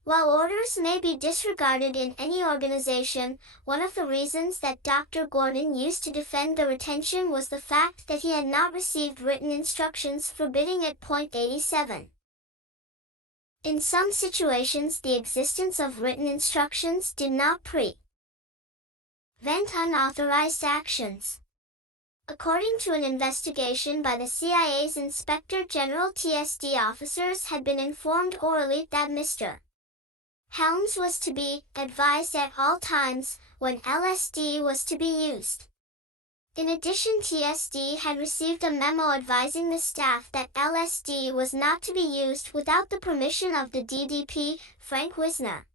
While orders may be disregarded in any organization, one of the reasons that Dr. Gordon used to defend the retention was the fact that he had not received written instructions forbidding it. Point 87. In some situations, the existence of written instructions did not prevent unauthorized actions. According to an investigation by the CIA's Inspector General, TSD officers had been informed orally that Mr. Helms was to be advised at all times when LSD was to be used. In addition, TSD had received a memo advising the staff that LSD was not to be used without the permission of the DDP, Frank Wisner.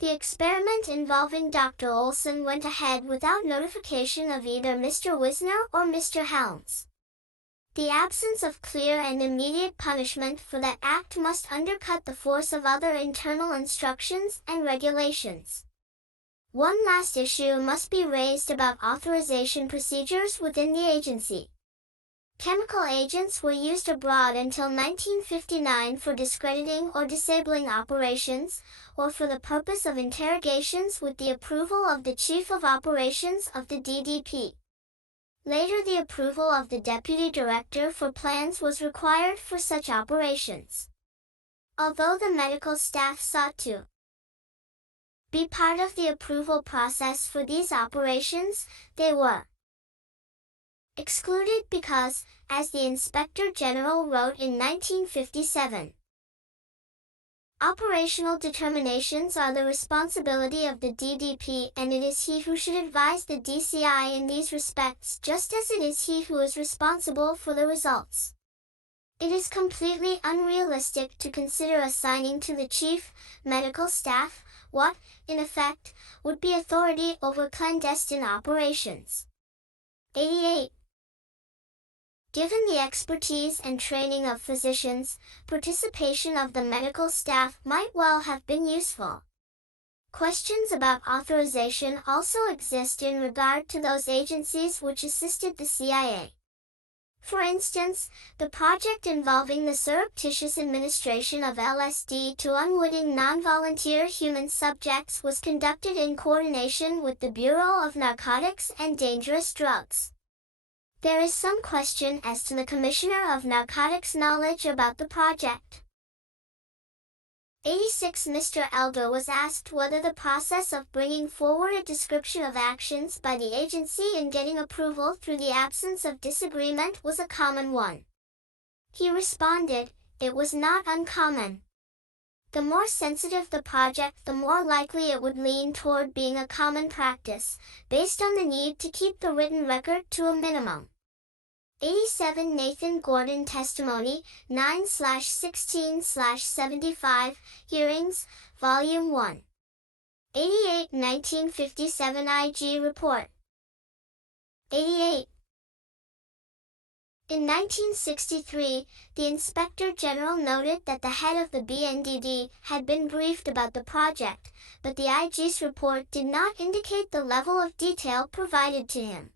The experiment involving Dr. Olson went ahead without notification of either Mr. Wisner or Mr. Helms. The absence of clear and immediate punishment for that act must undercut the force of other internal instructions and regulations. One last issue must be raised about authorization procedures within the agency. Chemical agents were used abroad until 1959 for discrediting or disabling operations, or for the purpose of interrogations with the approval of the Chief of Operations of the DDP. Later, the approval of the Deputy Director for Plans was required for such operations. Although the medical staff sought to be part of the approval process for these operations, they were excluded because, as the Inspector General wrote in 1957, operational determinations are the responsibility of the DDP, and it is he who should advise the DCI in these respects, just as it is he who is responsible for the results. It is completely unrealistic to consider assigning to the Chief Medical Staff what, in effect, would be authority over clandestine operations. 88. Given the expertise and training of physicians, participation of the medical staff might well have been useful. Questions about authorization also exist in regard to those agencies which assisted the CIA. For instance, the project involving the surreptitious administration of LSD to unwitting non-volunteer human subjects was conducted in coordination with the Bureau of Narcotics and Dangerous Drugs. There is some question as to the Commissioner of Narcotics' knowledge about the project. 86 Mr. Elder was asked whether the process of bringing forward a description of actions by the agency in getting approval through the absence of disagreement was a common one. He responded, "It was not uncommon. The more sensitive the project, the more likely it would lean toward being a common practice, based on the need to keep the written record to a minimum." 87 Nathan Gordon Testimony, 9/16/75, Hearings, Volume 1. 88 1957 IG Report. 88. In 1963, the Inspector General noted that the head of the BNDD had been briefed about the project, but the IG's report did not indicate the level of detail provided to him.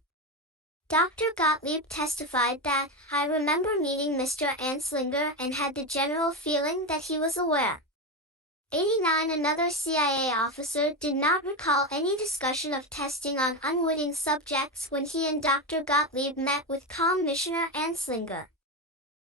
Dr. Gottlieb testified that, "I remember meeting Mr. Anslinger and had the general feeling that he was aware." 89 Another CIA officer did not recall any discussion of testing on unwitting subjects when he and Dr. Gottlieb met with Commissioner Anslinger.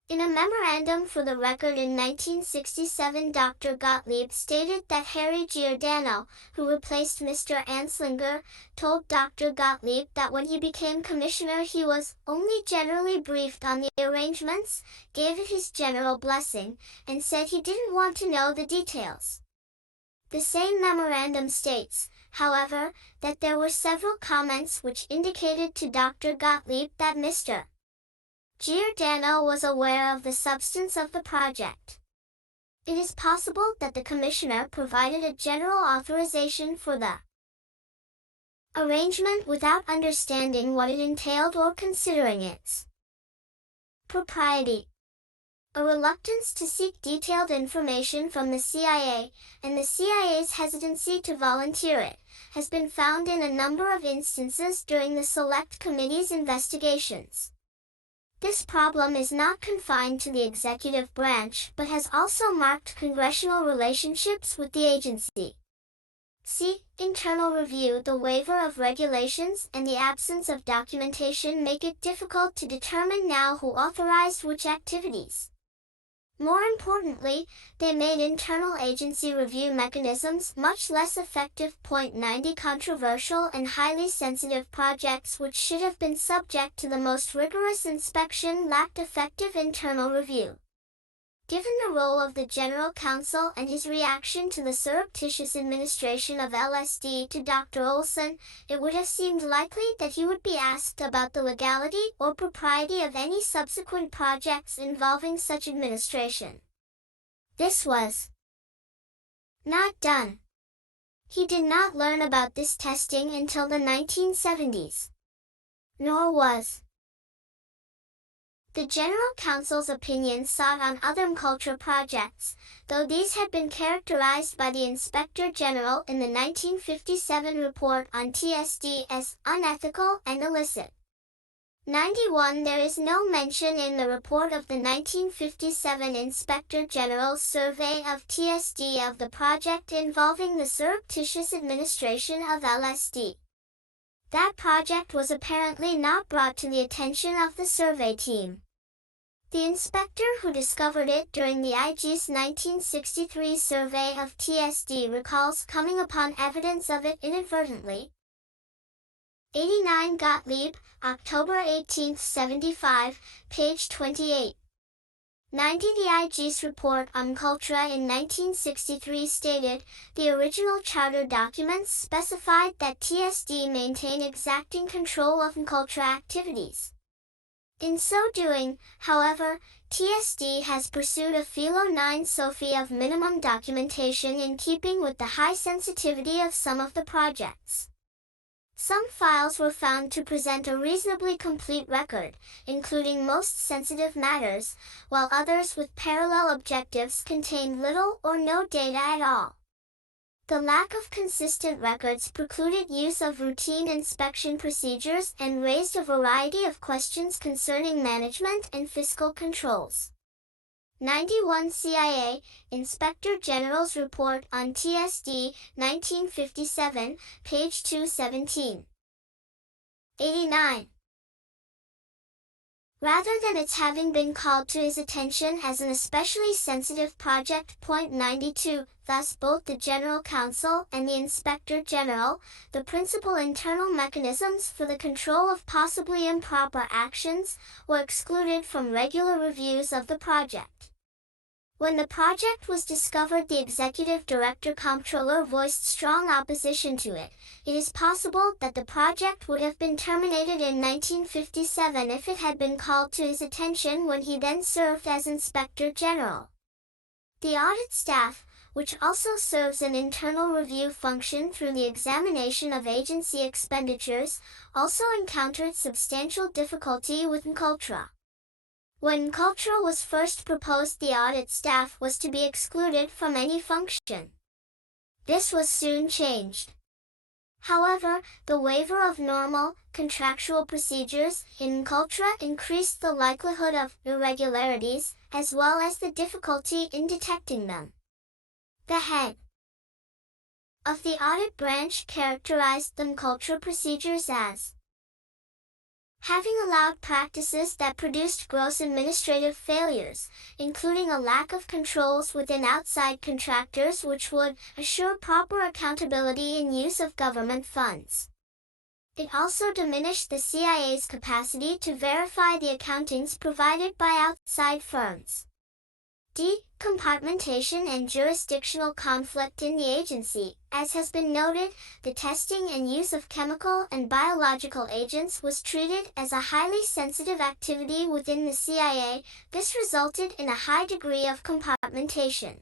In a memorandum for the record in 1967, Dr. Gottlieb stated that Harry Giordano, who replaced Mr. Anslinger, told Dr. Gottlieb that when he became commissioner he was only generally briefed on the arrangements, gave it his general blessing, and said he didn't want to know the details. The same memorandum states, however, that there were several comments which indicated to Dr. Gottlieb that Mr. Giordano was aware of the substance of the project. It is possible that the commissioner provided a general authorization for the arrangement without understanding what it entailed or considering its propriety. A reluctance to seek detailed information from the CIA, and the CIA's hesitancy to volunteer it, has been found in a number of instances during the Select Committee's investigations. This problem is not confined to the executive branch but has also marked congressional relationships with the agency. See, internal review. The waiver of regulations and the absence of documentation make it difficult to determine now who authorized which activities. More importantly, they made internal agency review mechanisms much less effective. 90 Controversial and highly sensitive projects which should have been subject to the most rigorous inspection lacked effective internal review. Given the role of the General Counsel and his reaction to the surreptitious administration of LSD to Dr. Olson, it would have seemed likely that he would be asked about the legality or propriety of any subsequent projects involving such administration. This was not done. He did not learn about this testing until the 1970s. Nor was the General Counsel's opinion sought on other MKUltra projects, though these had been characterized by the Inspector General in the 1957 report on TSD as unethical and illicit. 91 There is no mention in the report of the 1957 Inspector General's survey of TSD of the project involving the surreptitious administration of LSD. That project was apparently not brought to the attention of the survey team. The inspector who discovered it during the IG's 1963 survey of TSD recalls coming upon evidence of it inadvertently. 89 Gottlieb, October 18, 75, page 28. 90 The IG's report on MKUltra in 1963 stated, the original charter documents specified that TSD maintain exacting control of MKUltra activities. In so doing, however, TSD has pursued a Philo 9 SOFI of minimum documentation in keeping with the high sensitivity of some of the projects. Some files were found to present a reasonably complete record, including most sensitive matters, while others with parallel objectives contained little or no data at all. The lack of consistent records precluded use of routine inspection procedures and raised a variety of questions concerning management and fiscal controls. 91 CIA, Inspector General's Report on TSD, 1957, page 217. 89. rather than its having been called to his attention as an especially sensitive project. Point 92. Thus both the General Counsel and the Inspector General, the principal internal mechanisms for the control of possibly improper actions, were excluded from regular reviews of the project. When the project was discovered, the executive director comptroller voiced strong opposition to it. It is possible that the project would have been terminated in 1957 if it had been called to his attention when he then served as Inspector General. The audit staff, which also serves an internal review function through the examination of agency expenditures, also encountered substantial difficulty with MKUltra. When MKUltra was first proposed, the audit staff was to be excluded from any function. This was soon changed. However, the waiver of normal, contractual procedures in MKUltra increased the likelihood of irregularities, as well as the difficulty in detecting them. The head of the audit branch characterized the MKUltra procedures as having allowed practices that produced gross administrative failures, including a lack of controls within outside contractors which would assure proper accountability in use of government funds. It also diminished the CIA's capacity to verify the accountings provided by outside firms. D. Compartmentation and jurisdictional conflict in the agency. As has been noted, the testing and use of chemical and biological agents was treated as a highly sensitive activity within the CIA. This resulted in a high degree of compartmentation.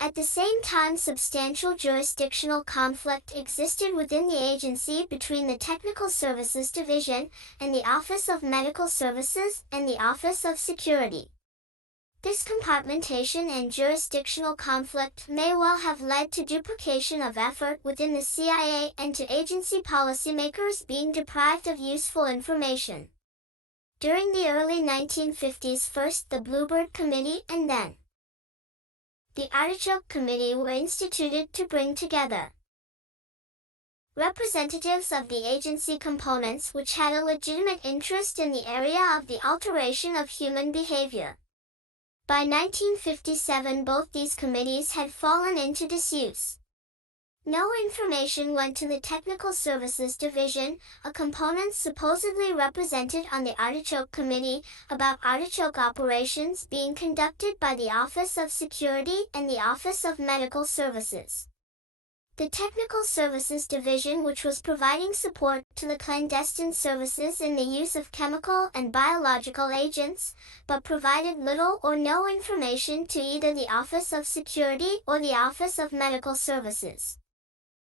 At the same time, substantial jurisdictional conflict existed within the agency between the Technical Services Division and the Office of Medical Services and the Office of Security. This compartmentation and jurisdictional conflict may well have led to duplication of effort within the CIA and to agency policymakers being deprived of useful information. During the early 1950s, first the Bluebird Committee and then the Artichoke Committee were instituted to bring together representatives of the agency components which had a legitimate interest in the area of the alteration of human behavior. By 1957, both these committees had fallen into disuse. No information went to the Technical Services Division, a component supposedly represented on the Artichoke Committee, about artichoke operations being conducted by the Office of Security and the Office of Medical Services. The Technical Services Division, which was providing support to the clandestine services in the use of chemical and biological agents, but provided little or no information to either the Office of Security or the Office of Medical Services.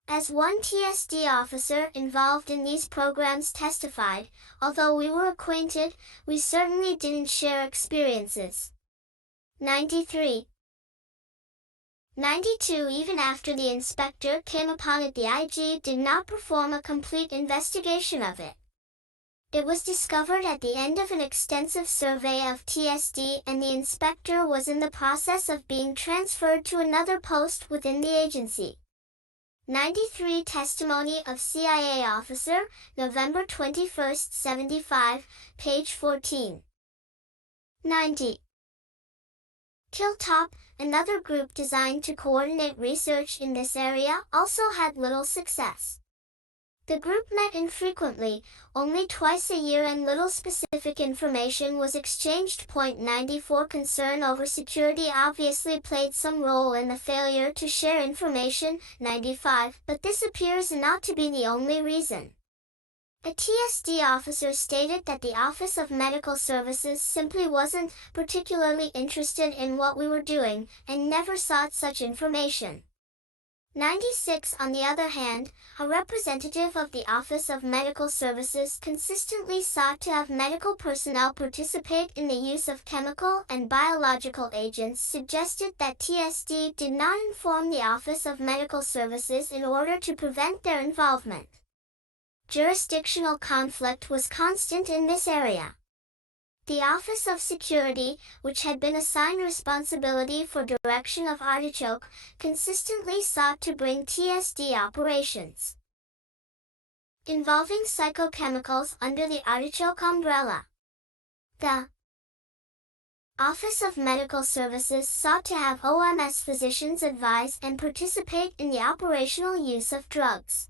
As one TSD officer involved in these programs testified, although we were acquainted, we certainly didn't share experiences. 93. 92. Even after the inspector came upon it, the IG did not perform a complete investigation of it. It was discovered at the end of an extensive survey of TSD, and the inspector was in the process of being transferred to another post within the agency. 93. Testimony of CIA officer, November 21, 75, page 14. 90. Hilltop, another group designed to coordinate research in this area, also had little success. The group met infrequently, only twice a year, and little specific information was exchanged. 94. Concern over security obviously played some role in the failure to share information. 95. But this appears not to be the only reason. A TSD officer stated that the Office of Medical Services simply wasn't particularly interested in what we were doing, and never sought such information. 96. On the other hand, a representative of the Office of Medical Services consistently sought to have medical personnel participate in the use of chemical and biological agents, suggested that TSD did not inform the Office of Medical Services in order to prevent their involvement. Jurisdictional conflict was constant in this area. The Office of Security, which had been assigned responsibility for direction of Artichoke, consistently sought to bring TSD operations involving psychochemicals under the Artichoke umbrella. The Office of Medical Services sought to have OMS physicians advise and participate in the operational use of drugs.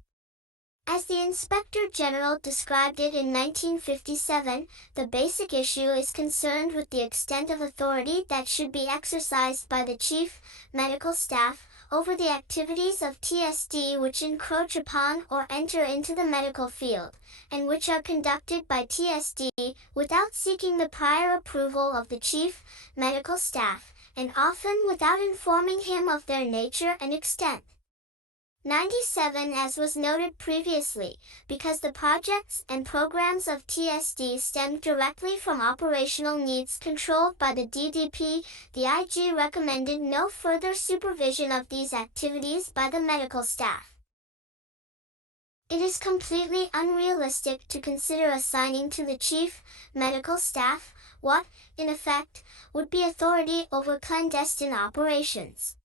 As the Inspector General described it in 1957, the basic issue is concerned with the extent of authority that should be exercised by the Chief Medical Staff over the activities of TSD which encroach upon or enter into the medical field, and which are conducted by TSD without seeking the prior approval of the Chief Medical Staff, and often without informing him of their nature and extent. 97 As was noted previously, because the projects and programs of TSD stemmed directly from operational needs controlled by the DDP, the IG recommended no further supervision of these activities by the medical staff. It is completely unrealistic to consider assigning to the Chief Medical Staff what, in effect, would be authority over clandestine operations.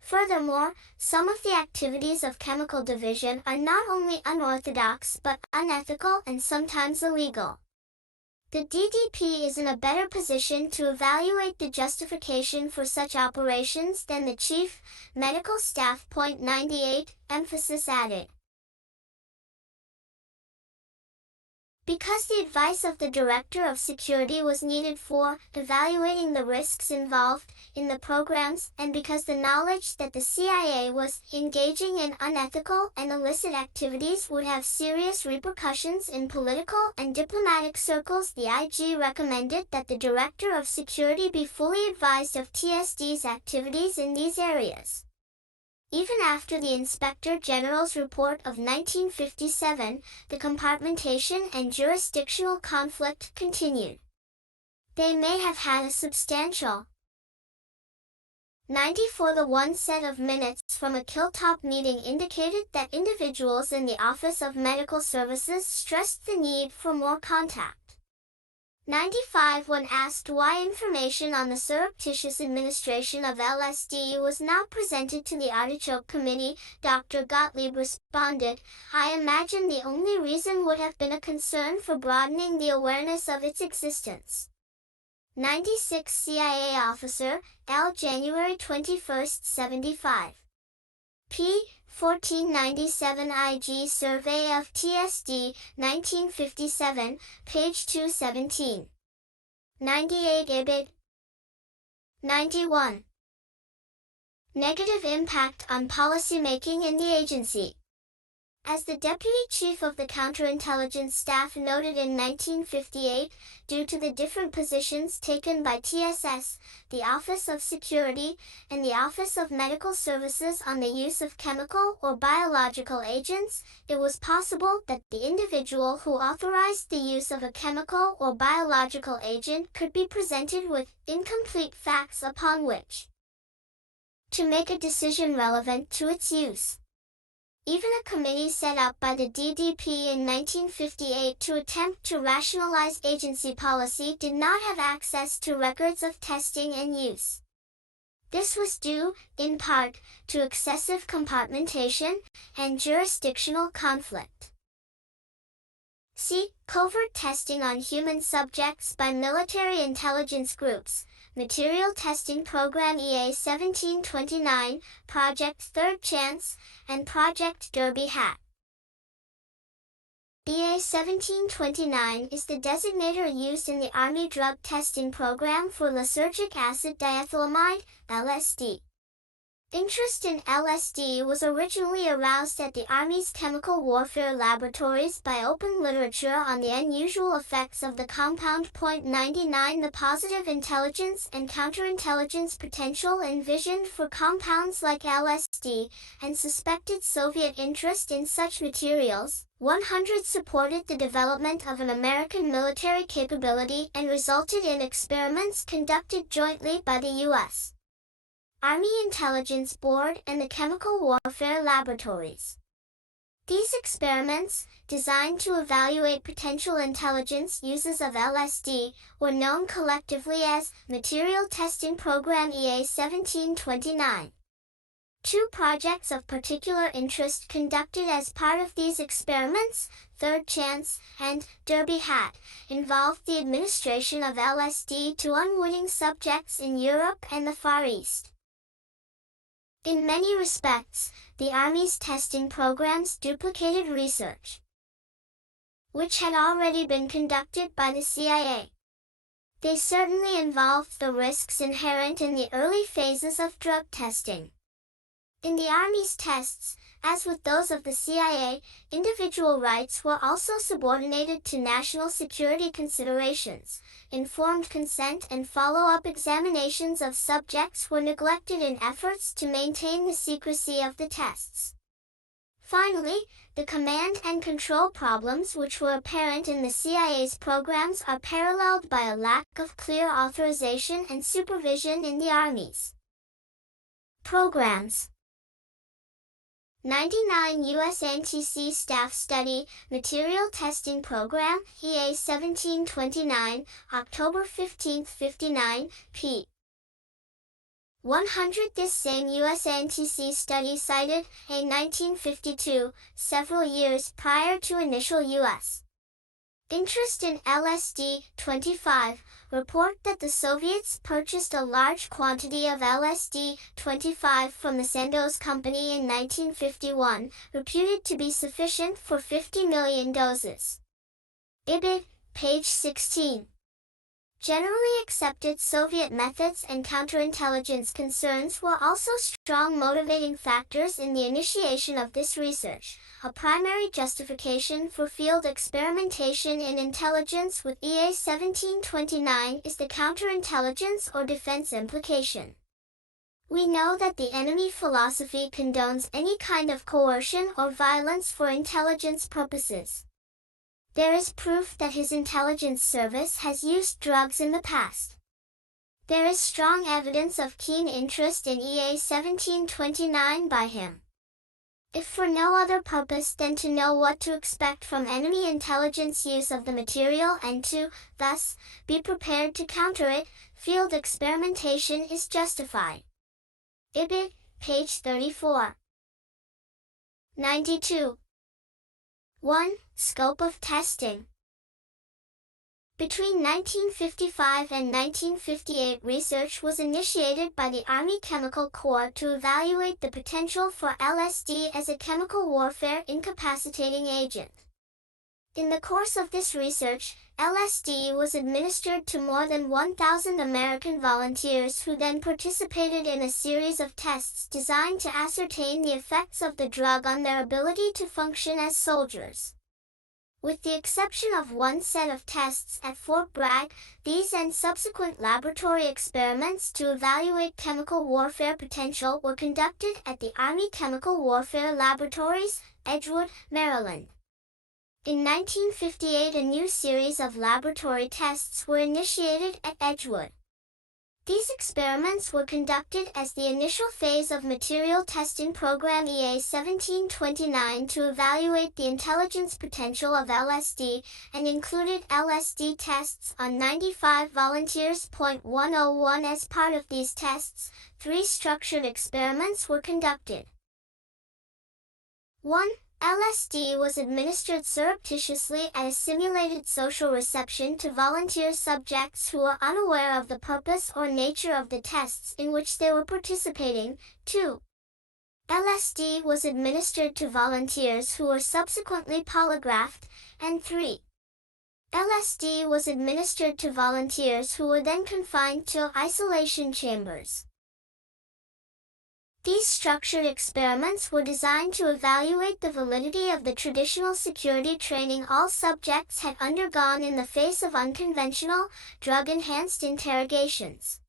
Furthermore, some of the activities of chemical division are not only unorthodox but unethical and sometimes illegal. The DDP is in a better position to evaluate the justification for such operations than the Chief Medical Staff. 98 Emphasis added. Because the advice of the Director of Security was needed for evaluating the risks involved in the programs, and because the knowledge that the CIA was engaging in unethical and illicit activities would have serious repercussions in political and diplomatic circles, the IG recommended that the Director of Security be fully advised of TSD's activities in these areas. Even after the Inspector General's report of 1957, the compartmentation and jurisdictional conflict continued. They may have had a substantial 94 The one set of minutes from a Hilltop meeting indicated that individuals in the Office of Medical Services stressed the need for more contact. 95 When asked why information on the surreptitious administration of LSD was not presented to the Artichoke Committee, Dr. Gottlieb responded, "I imagine the only reason would have been a concern for broadening the awareness of its existence." 96 CIA Officer, L. January 21, 75. p. 1497 IG Survey of TSD, 1957, page 217. 98 Ibid. 91. Negative impact on policymaking in the agency. As the Deputy Chief of the Counterintelligence Staff noted in 1958, due to the different positions taken by TSS, the Office of Security, and the Office of Medical Services on the use of chemical or biological agents, it was possible that the individual who authorized the use of a chemical or biological agent could be presented with incomplete facts upon which to make a decision relevant to its use. Even a committee set up by the DDP in 1958 to attempt to rationalize agency policy did not have access to records of testing and use. This was due, in part, to excessive compartmentation and jurisdictional conflict. See, covert testing on human subjects by military intelligence groups, Material Testing Program EA 1729, Project Third Chance, and Project Derby Hat. EA 1729 is the designator used in the Army Drug Testing Program for lysergic acid diethylamide, LSD. Interest in LSD was originally aroused at the Army's chemical warfare laboratories by open literature on the unusual effects of the compound. 99 The positive intelligence and counterintelligence potential envisioned for compounds like LSD, and suspected Soviet interest in such materials. 100 supported the development of an American military capability and resulted in experiments conducted jointly by the U.S. Army Intelligence Board and the Chemical Warfare Laboratories. These experiments, designed to evaluate potential intelligence uses of LSD, were known collectively as Material Testing Program EA 1729. Two projects of particular interest conducted as part of these experiments, Third Chance and Derby Hat, involved the administration of LSD to unwitting subjects in Europe and the Far East. In many respects, the Army's testing programs duplicated research, which had already been conducted by the CIA. They certainly involved the risks inherent in the early phases of drug testing. In the Army's tests, as with those of the CIA, individual rights were also subordinated to national security considerations. Informed consent and follow-up examinations of subjects were neglected in efforts to maintain the secrecy of the tests. Finally, the command and control problems which were apparent in the CIA's programs are paralleled by a lack of clear authorization and supervision in the Army's programs. 99 U.S. NTC Staff Study, Material Testing Program, EA 1729, October 15, 59, p. 100. This same U.S. NTC study cited, a 1952, several years prior to initial U.S. interest in LSD, 25, report that the Soviets purchased a large quantity of LSD, 25 from the Sandoz Company in 1951, reputed to be sufficient for 50 million doses. Ibid, page 16. Generally accepted Soviet methods and counterintelligence concerns were also strong motivating factors in the initiation of this research. A primary justification for field experimentation in intelligence with EA 1729 is the counterintelligence or defense implication. We know that the enemy philosophy condones any kind of coercion or violence for intelligence purposes. There is proof that his intelligence service has used drugs in the past. There is strong evidence of keen interest in EA 1729 by him, if for no other purpose than to know what to expect from enemy intelligence use of the material and to, thus, be prepared to counter it. Field experimentation is justified. Ibid, page 34. 92. 1. Scope of testing. Between 1955 and 1958, research was initiated by the Army Chemical Corps to evaluate the potential for LSD as a chemical warfare incapacitating agent. In the course of this research, LSD was administered to more than 1,000 American volunteers who then participated in a series of tests designed to ascertain the effects of the drug on their ability to function as soldiers. With the exception of one set of tests at Fort Bragg, these and subsequent laboratory experiments to evaluate chemical warfare potential were conducted at the Army Chemical Warfare Laboratories, Edgewood, Maryland. In 1958, a new series of laboratory tests were initiated at Edgewood. These experiments were conducted as the initial phase of Material Testing Program EA 1729 to evaluate the intelligence potential of LSD, and included LSD tests on 95 volunteers. 101 As part of these tests, 3 structured experiments were conducted. 1. LSD was administered surreptitiously at a simulated social reception to volunteer subjects who were unaware of the purpose or nature of the tests in which they were participating. 2. LSD was administered to volunteers who were subsequently polygraphed. And 3. LSD was administered to volunteers who were then confined to isolation chambers. These structured experiments were designed to evaluate the validity of the traditional security training all subjects had undergone in the face of unconventional, drug-enhanced interrogations.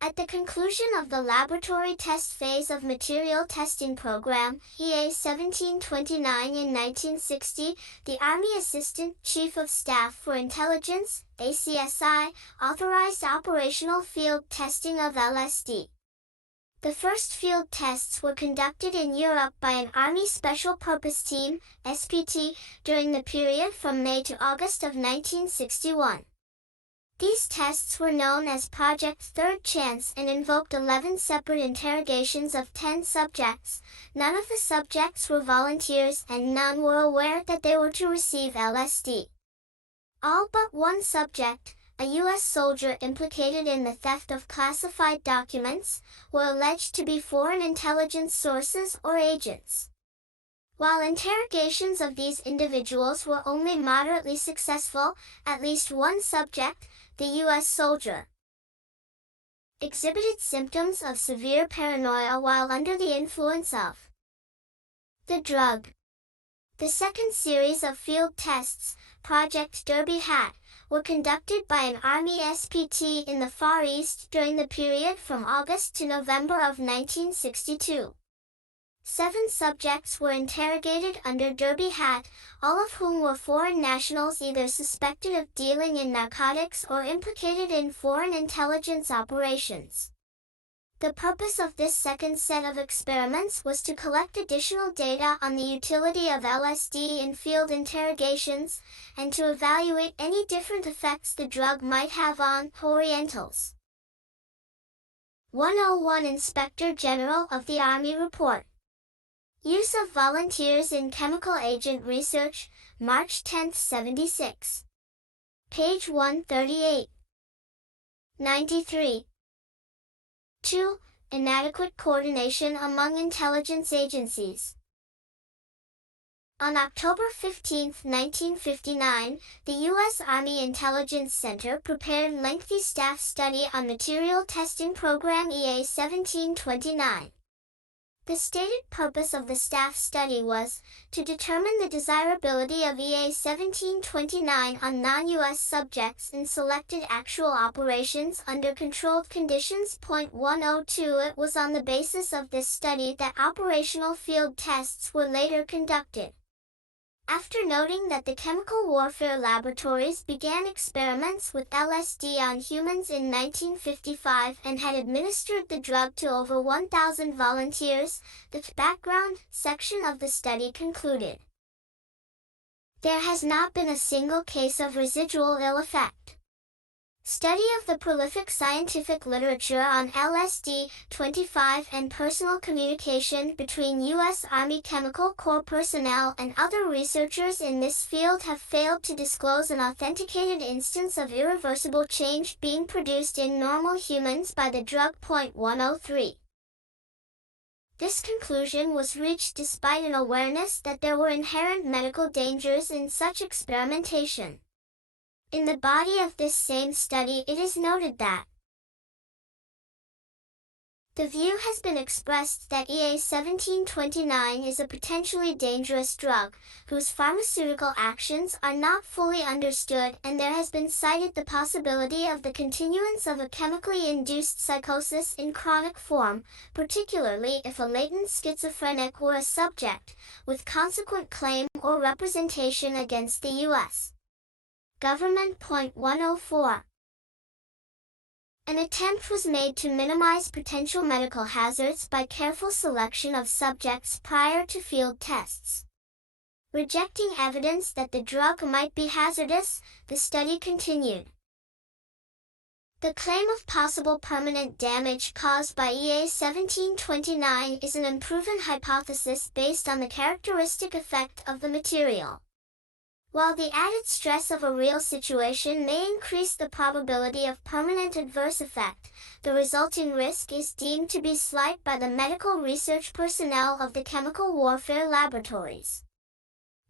At the conclusion of the laboratory test phase of Material Testing Program, EA 1729 in 1960, the Army Assistant Chief of Staff for Intelligence, ACSI, authorized operational field testing of LSD. The first field tests were conducted in Europe by an Army Special Purpose Team, SPT, during the period from May to August of 1961. These tests were known as Project Third Chance and invoked 11 separate interrogations of 10 subjects. None of the subjects were volunteers and none were aware that they were to receive LSD. All but one subject, a U.S. soldier implicated in the theft of classified documents, were alleged to be foreign intelligence sources or agents. While interrogations of these individuals were only moderately successful, at least one subject, the U.S. soldier, exhibited symptoms of severe paranoia while under the influence of the drug. The second series of field tests, Project Derby Hat, were conducted by an Army SPT in the Far East during the period from August to November of 1962. 7 subjects were interrogated under Derby Hat, all of whom were foreign nationals either suspected of dealing in narcotics or implicated in foreign intelligence operations. The purpose of this second set of experiments was to collect additional data on the utility of LSD in field interrogations, and to evaluate any different effects the drug might have on Orientals. 101 Inspector General of the Army Report. Use of volunteers in chemical agent research, March 10, 76. Page 138. 93. 2. Inadequate coordination among intelligence agencies. On October 15, 1959, the U.S. Army Intelligence Center prepared lengthy staff study on material testing program EA-1729. The stated purpose of the staff study was to determine the desirability of EA-1729 on non-U.S. subjects in selected actual operations under controlled conditions. Point 102. It was on the basis of this study that operational field tests were later conducted. After noting that the chemical warfare laboratories began experiments with LSD on humans in 1955 and had administered the drug to over 1,000 volunteers, the background section of the study concluded, there has not been a single case of residual ill effect. Study of the prolific scientific literature on LSD-25 and personal communication between U.S. Army Chemical Corps personnel and other researchers in this field have failed to disclose an authenticated instance of irreversible change being produced in normal humans by the drug. Point 103. This conclusion was reached despite an awareness that there were inherent medical dangers in such experimentation. In the body of this same study, it is noted that the view has been expressed that EA-1729 is a potentially dangerous drug, whose pharmaceutical actions are not fully understood, and there has been cited the possibility of the continuance of a chemically induced psychosis in chronic form, particularly if a latent schizophrenic were a subject, with consequent claim or representation against the U.S. government. Point 104. An attempt was made to minimize potential medical hazards by careful selection of subjects prior to field tests. Rejecting evidence that the drug might be hazardous, the study continued. The claim of possible permanent damage caused by EA-1729 is an unproven hypothesis based on the characteristic effect of the material. While the added stress of a real situation may increase the probability of permanent adverse effect, the resulting risk is deemed to be slight by the medical research personnel of the chemical warfare laboratories.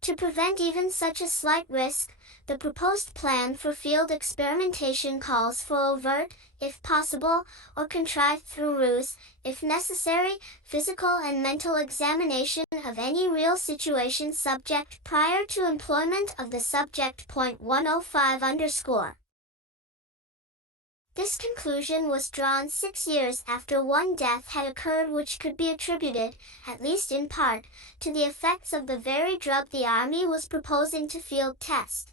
To prevent even such a slight risk, the proposed plan for field experimentation calls for overt, if possible, or contrived through ruse, if necessary, physical and mental examination of any real situation subject prior to employment of the subject. Point 105 _. This conclusion was drawn 6 years after one death had occurred, which could be attributed, at least in part, to the effects of the very drug the Army was proposing to field test.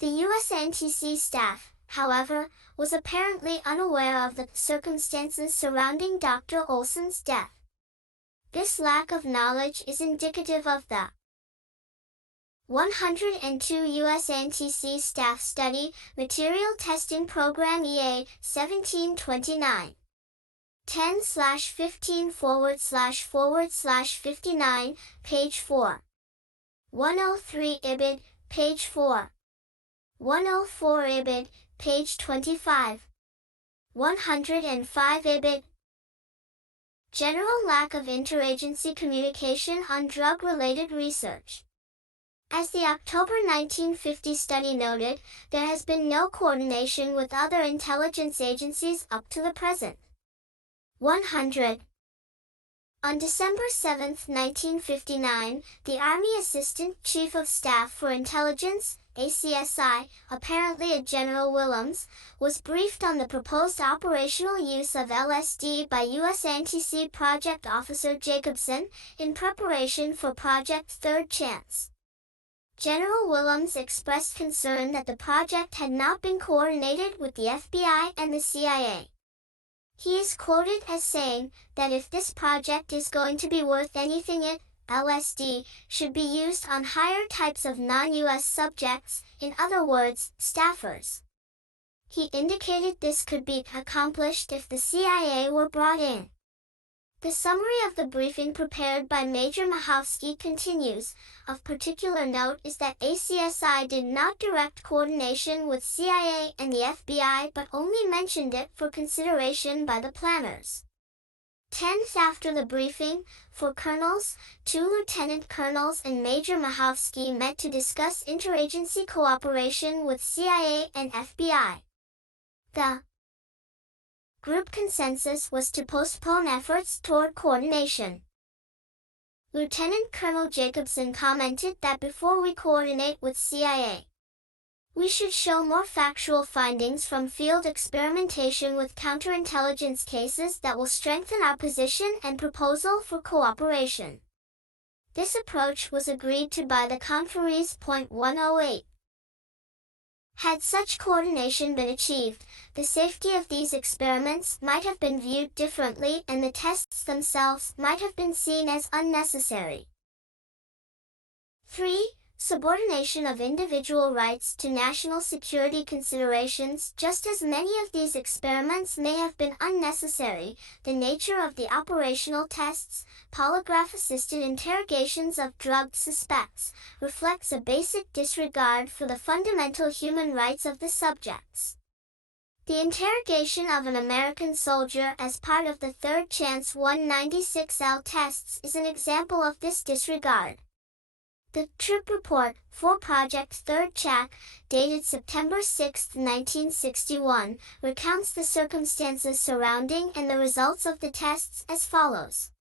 The USNTC staff, however, was apparently unaware of the circumstances surrounding Dr. Olson's death. This lack of knowledge is indicative of the 102 USNTC Staff Study, Material Testing Program EA, 1729. 10/15//59, page 4. 103 IBID, page 4. 104 IBID, page 25. 105 IBID. General lack of interagency communication on drug-related research. As the October 1950 study noted, there has been no coordination with other intelligence agencies up to the present. 100. On December 7, 1959, the Army Assistant Chief of Staff for Intelligence, ACSI, apparently a General Willems, was briefed on the proposed operational use of LSD by U.S. Anti-C Project Officer Jacobson, in preparation for Project Third Chance. General Willems expressed concern that the project had not been coordinated with the FBI and the CIA. He is quoted as saying that if this project is going to be worth anything, LSD, should be used on higher types of non-US subjects, in other words, staffers. He indicated this could be accomplished if the CIA were brought in. The summary of the briefing prepared by Major Mahowski continues. Of particular note is that ACSI did not direct coordination with CIA and the FBI but only mentioned it for consideration by the planners. 10th After the briefing, 4 colonels, 2 lieutenant colonels and Major Mahowski met to discuss interagency cooperation with CIA and FBI. The group consensus was to postpone efforts toward coordination. Lieutenant Colonel Jacobson commented that before we coordinate with CIA, we should show more factual findings from field experimentation with counterintelligence cases that will strengthen our position and proposal for cooperation. This approach was agreed to by the conferees. 108. Had such coordination been achieved, the safety of these experiments might have been viewed differently and the tests themselves might have been seen as unnecessary. 3. Subordination of individual rights to national security considerations. Just as many of these experiments may have been unnecessary, the nature of the operational tests, polygraph-assisted interrogations of drugged suspects, reflects a basic disregard for the fundamental human rights of the subjects. The interrogation of an American soldier as part of the Third Chance 196L tests is an example of this disregard. The trip report for Project Third Check, dated September 6, 1961, recounts the circumstances surrounding and the results of the tests as follows.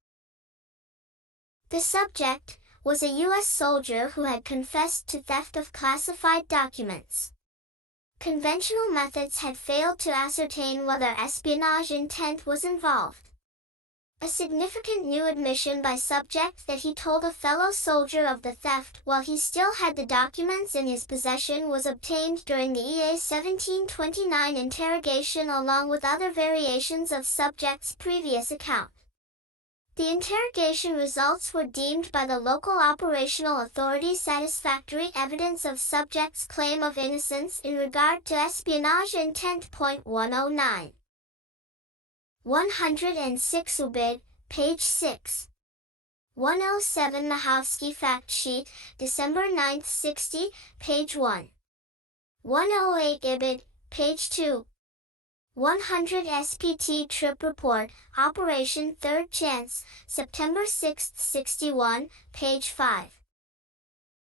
The subject was a U.S. soldier who had confessed to theft of classified documents. Conventional methods had failed to ascertain whether espionage intent was involved. A significant new admission by subject that he told a fellow soldier of the theft while he still had the documents in his possession was obtained during the EA 1729 interrogation along with other variations of subject's previous account. The interrogation results were deemed by the local operational authorities satisfactory evidence of subject's claim of innocence in regard to espionage intent. 109. 106 UBID, page 6. 107 Mahowski Fact Sheet, December 9, 60, page 1. 108 IBID, page 2. 100 SPT Trip Report, Operation Third Chance, September 6, 61, page 5.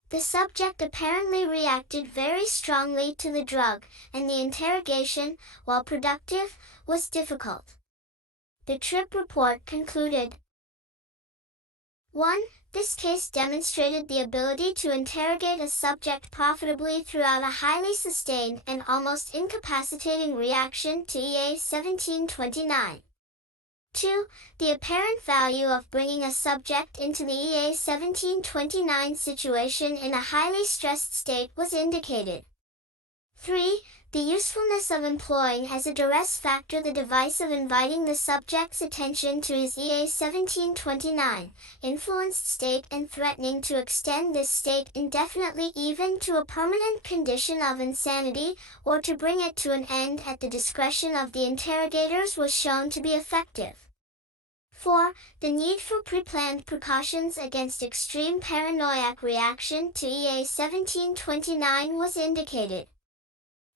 The subject apparently reacted very strongly to the drug, and the interrogation, while productive, was difficult. The trip report concluded. 1. This case demonstrated the ability to interrogate a subject profitably throughout a highly sustained and almost incapacitating reaction to EA 1729. 2. The apparent value of bringing a subject into the EA 1729 situation in a highly stressed state was indicated. 3. The usefulness of employing as a duress factor the device of inviting the subject's attention to his EA 1729 influenced state and threatening to extend this state indefinitely even to a permanent condition of insanity, or to bring it to an end at the discretion of the interrogators was shown to be effective. 4. The need for pre-planned precautions against extreme paranoiac reaction to EA 1729 was indicated.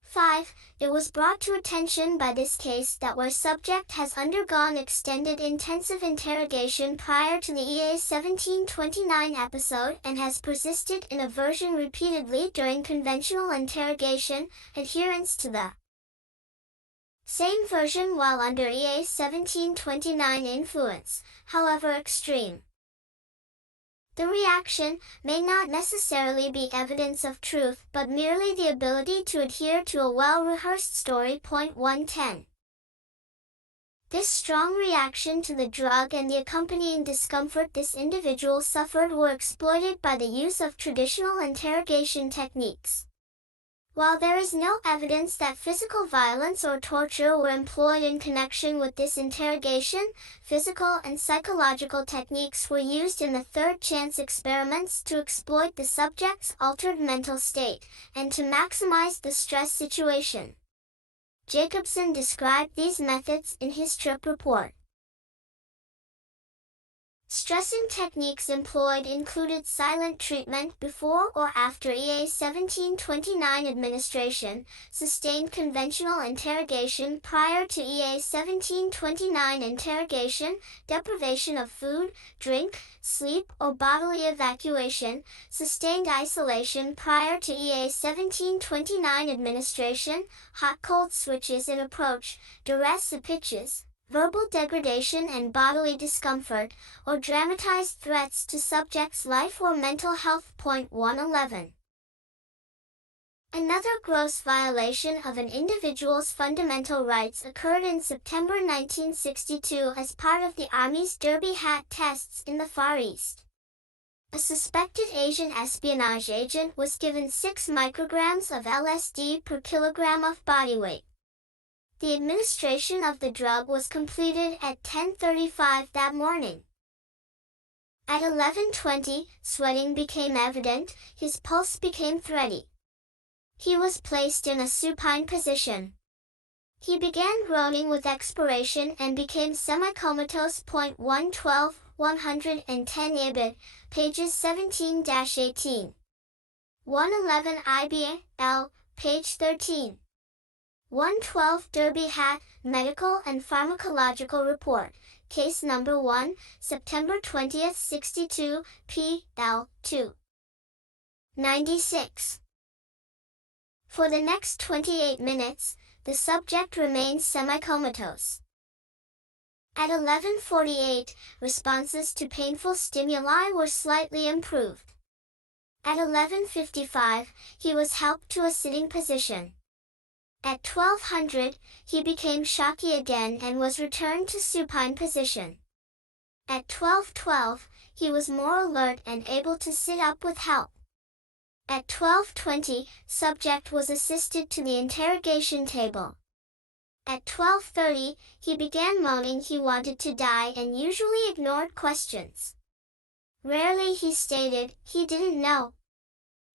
5. It was brought to attention by this case that where subject has undergone extended intensive interrogation prior to the EA 1729 episode and has persisted in aversion repeatedly during conventional interrogation, adherence to the same version while under EA 1729 influence, however extreme. The reaction may not necessarily be evidence of truth, but merely the ability to adhere to a well-rehearsed story. Point 110. This strong reaction to the drug and the accompanying discomfort this individual suffered were exploited by the use of traditional interrogation techniques. While there is no evidence that physical violence or torture were employed in connection with this interrogation, physical and psychological techniques were used in the third chance experiments to exploit the subject's altered mental state, and to maximize the stress situation. Jacobson described these methods in his trip report. Stressing techniques employed included silent treatment before or after EA 1729 administration, sustained conventional interrogation prior to EA 1729 interrogation, deprivation of food, drink, sleep, or bodily evacuation, sustained isolation prior to EA 1729 administration, hot-cold switches in approach, duress pitches, verbal degradation and bodily discomfort, or dramatized threats to subject's life or mental health. Point 111. Another gross violation of an individual's fundamental rights occurred in September 1962 as part of the Army's Derby hat tests in the Far East. A suspected Asian espionage agent was given 6 micrograms of LSD per kilogram of body weight. The administration of the drug was completed at 10:35 that morning. At 11:20, sweating became evident, his pulse became thready. He was placed in a supine position. He began groaning with expiration and became semi-comatose. 112, 110 IBID, pages 17-18. 111 IBL, page 13. 112 Derby Hat, Medical and Pharmacological Report, Case Number 1, September 20, 62, P. L. 2. 96. For the next 28 minutes, the subject remained semi-comatose. At 11:48, responses to painful stimuli were slightly improved. At 11:55, he was helped to a sitting position. At 1200, he became shocky again and was returned to supine position. At 1212, he was more alert and able to sit up with help. At 1220, subject was assisted to the interrogation table. At 1230, he began moaning he wanted to die and usually ignored questions. Rarely he stated he didn't know.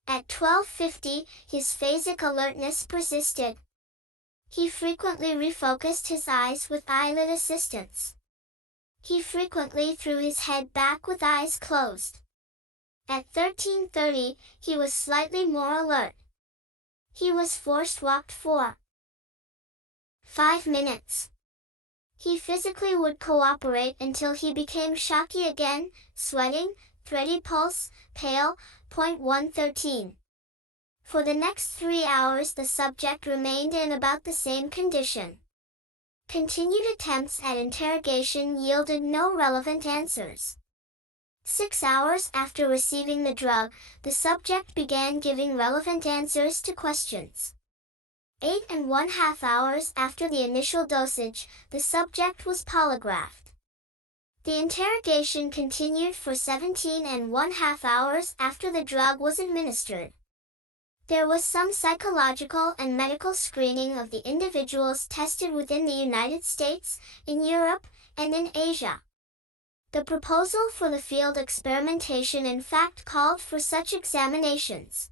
At 1250, his phasic alertness persisted. He frequently refocused his eyes with eyelid assistance. He frequently threw his head back with eyes closed. At 13:30, he was slightly more alert. He was forced walked for 5 minutes. He physically would cooperate until he became shocky again, sweating, thready pulse, pale. 113. For the next 3 hours the subject remained in about the same condition. Continued attempts at interrogation yielded no relevant answers. 6 hours after receiving the drug, the subject began giving relevant answers to questions. 8½ hours after the initial dosage, the subject was polygraphed. The interrogation continued for 17½ hours after the drug was administered. There was some psychological and medical screening of the individuals tested within the United States, in Europe, and in Asia. The proposal for the field experimentation in fact called for such examinations.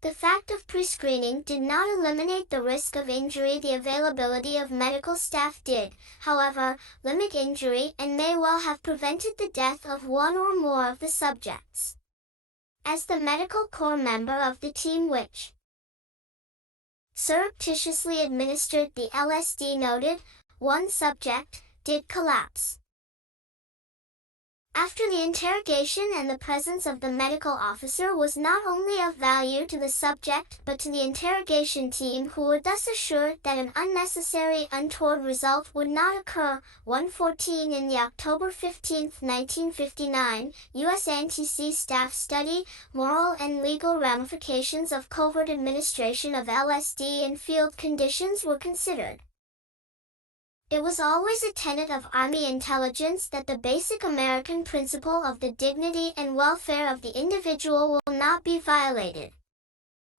The fact of pre-screening did not eliminate the risk of injury. The availability of medical staff did, however, limit injury and may well have prevented the death of one or more of the subjects. As the medical corps member of the team which surreptitiously administered the LSD noted, one subject did collapse. After the interrogation, and the presence of the medical officer was not only of value to the subject but to the interrogation team, who were thus assured that an unnecessary untoward result would not occur. 114 In the October 15, 1959, U.S. Anti-C staff study, moral and legal ramifications of covert administration of LSD in field conditions were considered. It was always a tenet of Army intelligence that the basic American principle of the dignity and welfare of the individual will not be violated.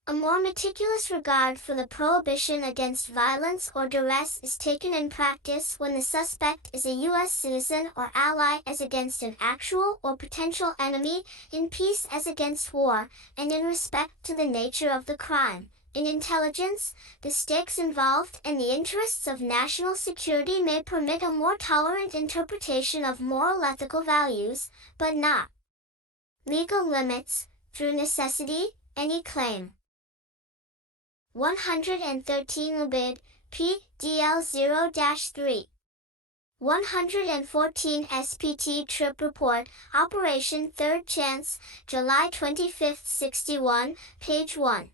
A more meticulous regard for the prohibition against violence or duress is taken in practice when the suspect is a U.S. citizen or ally as against an actual or potential enemy, in peace as against war, and in respect to the nature of the crime. In intelligence, the stakes involved and the interests of national security may permit a more tolerant interpretation of moral ethical values, but not legal limits, through necessity, any claim. 113 Lubid, p. DL 0-3. 114 SPT Trip Report, Operation Third Chance, July 25, 61, page 1.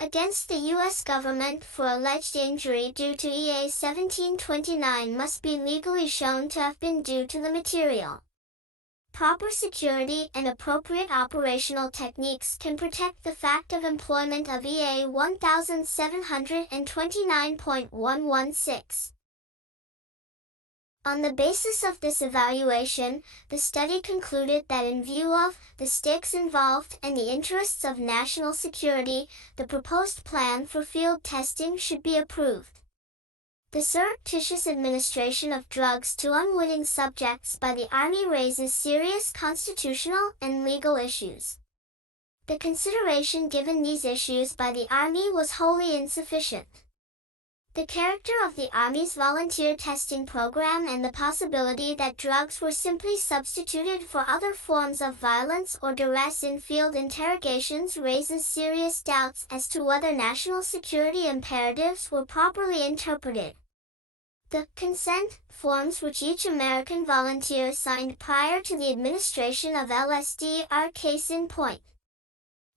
Against the U.S. government for alleged injury due to EA 1729 must be legally shown to have been due to the material. Proper security and appropriate operational techniques can protect the fact of employment of EA 1729.116. On the basis of this evaluation, the study concluded that in view of the stakes involved and the interests of national security, the proposed plan for field testing should be approved. The surreptitious administration of drugs to unwitting subjects by the Army raises serious constitutional and legal issues. The consideration given these issues by the Army was wholly insufficient. The character of the Army's volunteer testing program and the possibility that drugs were simply substituted for other forms of violence or duress in field interrogations raises serious doubts as to whether national security imperatives were properly interpreted. The consent forms which each American volunteer signed prior to the administration of LSD are case in point.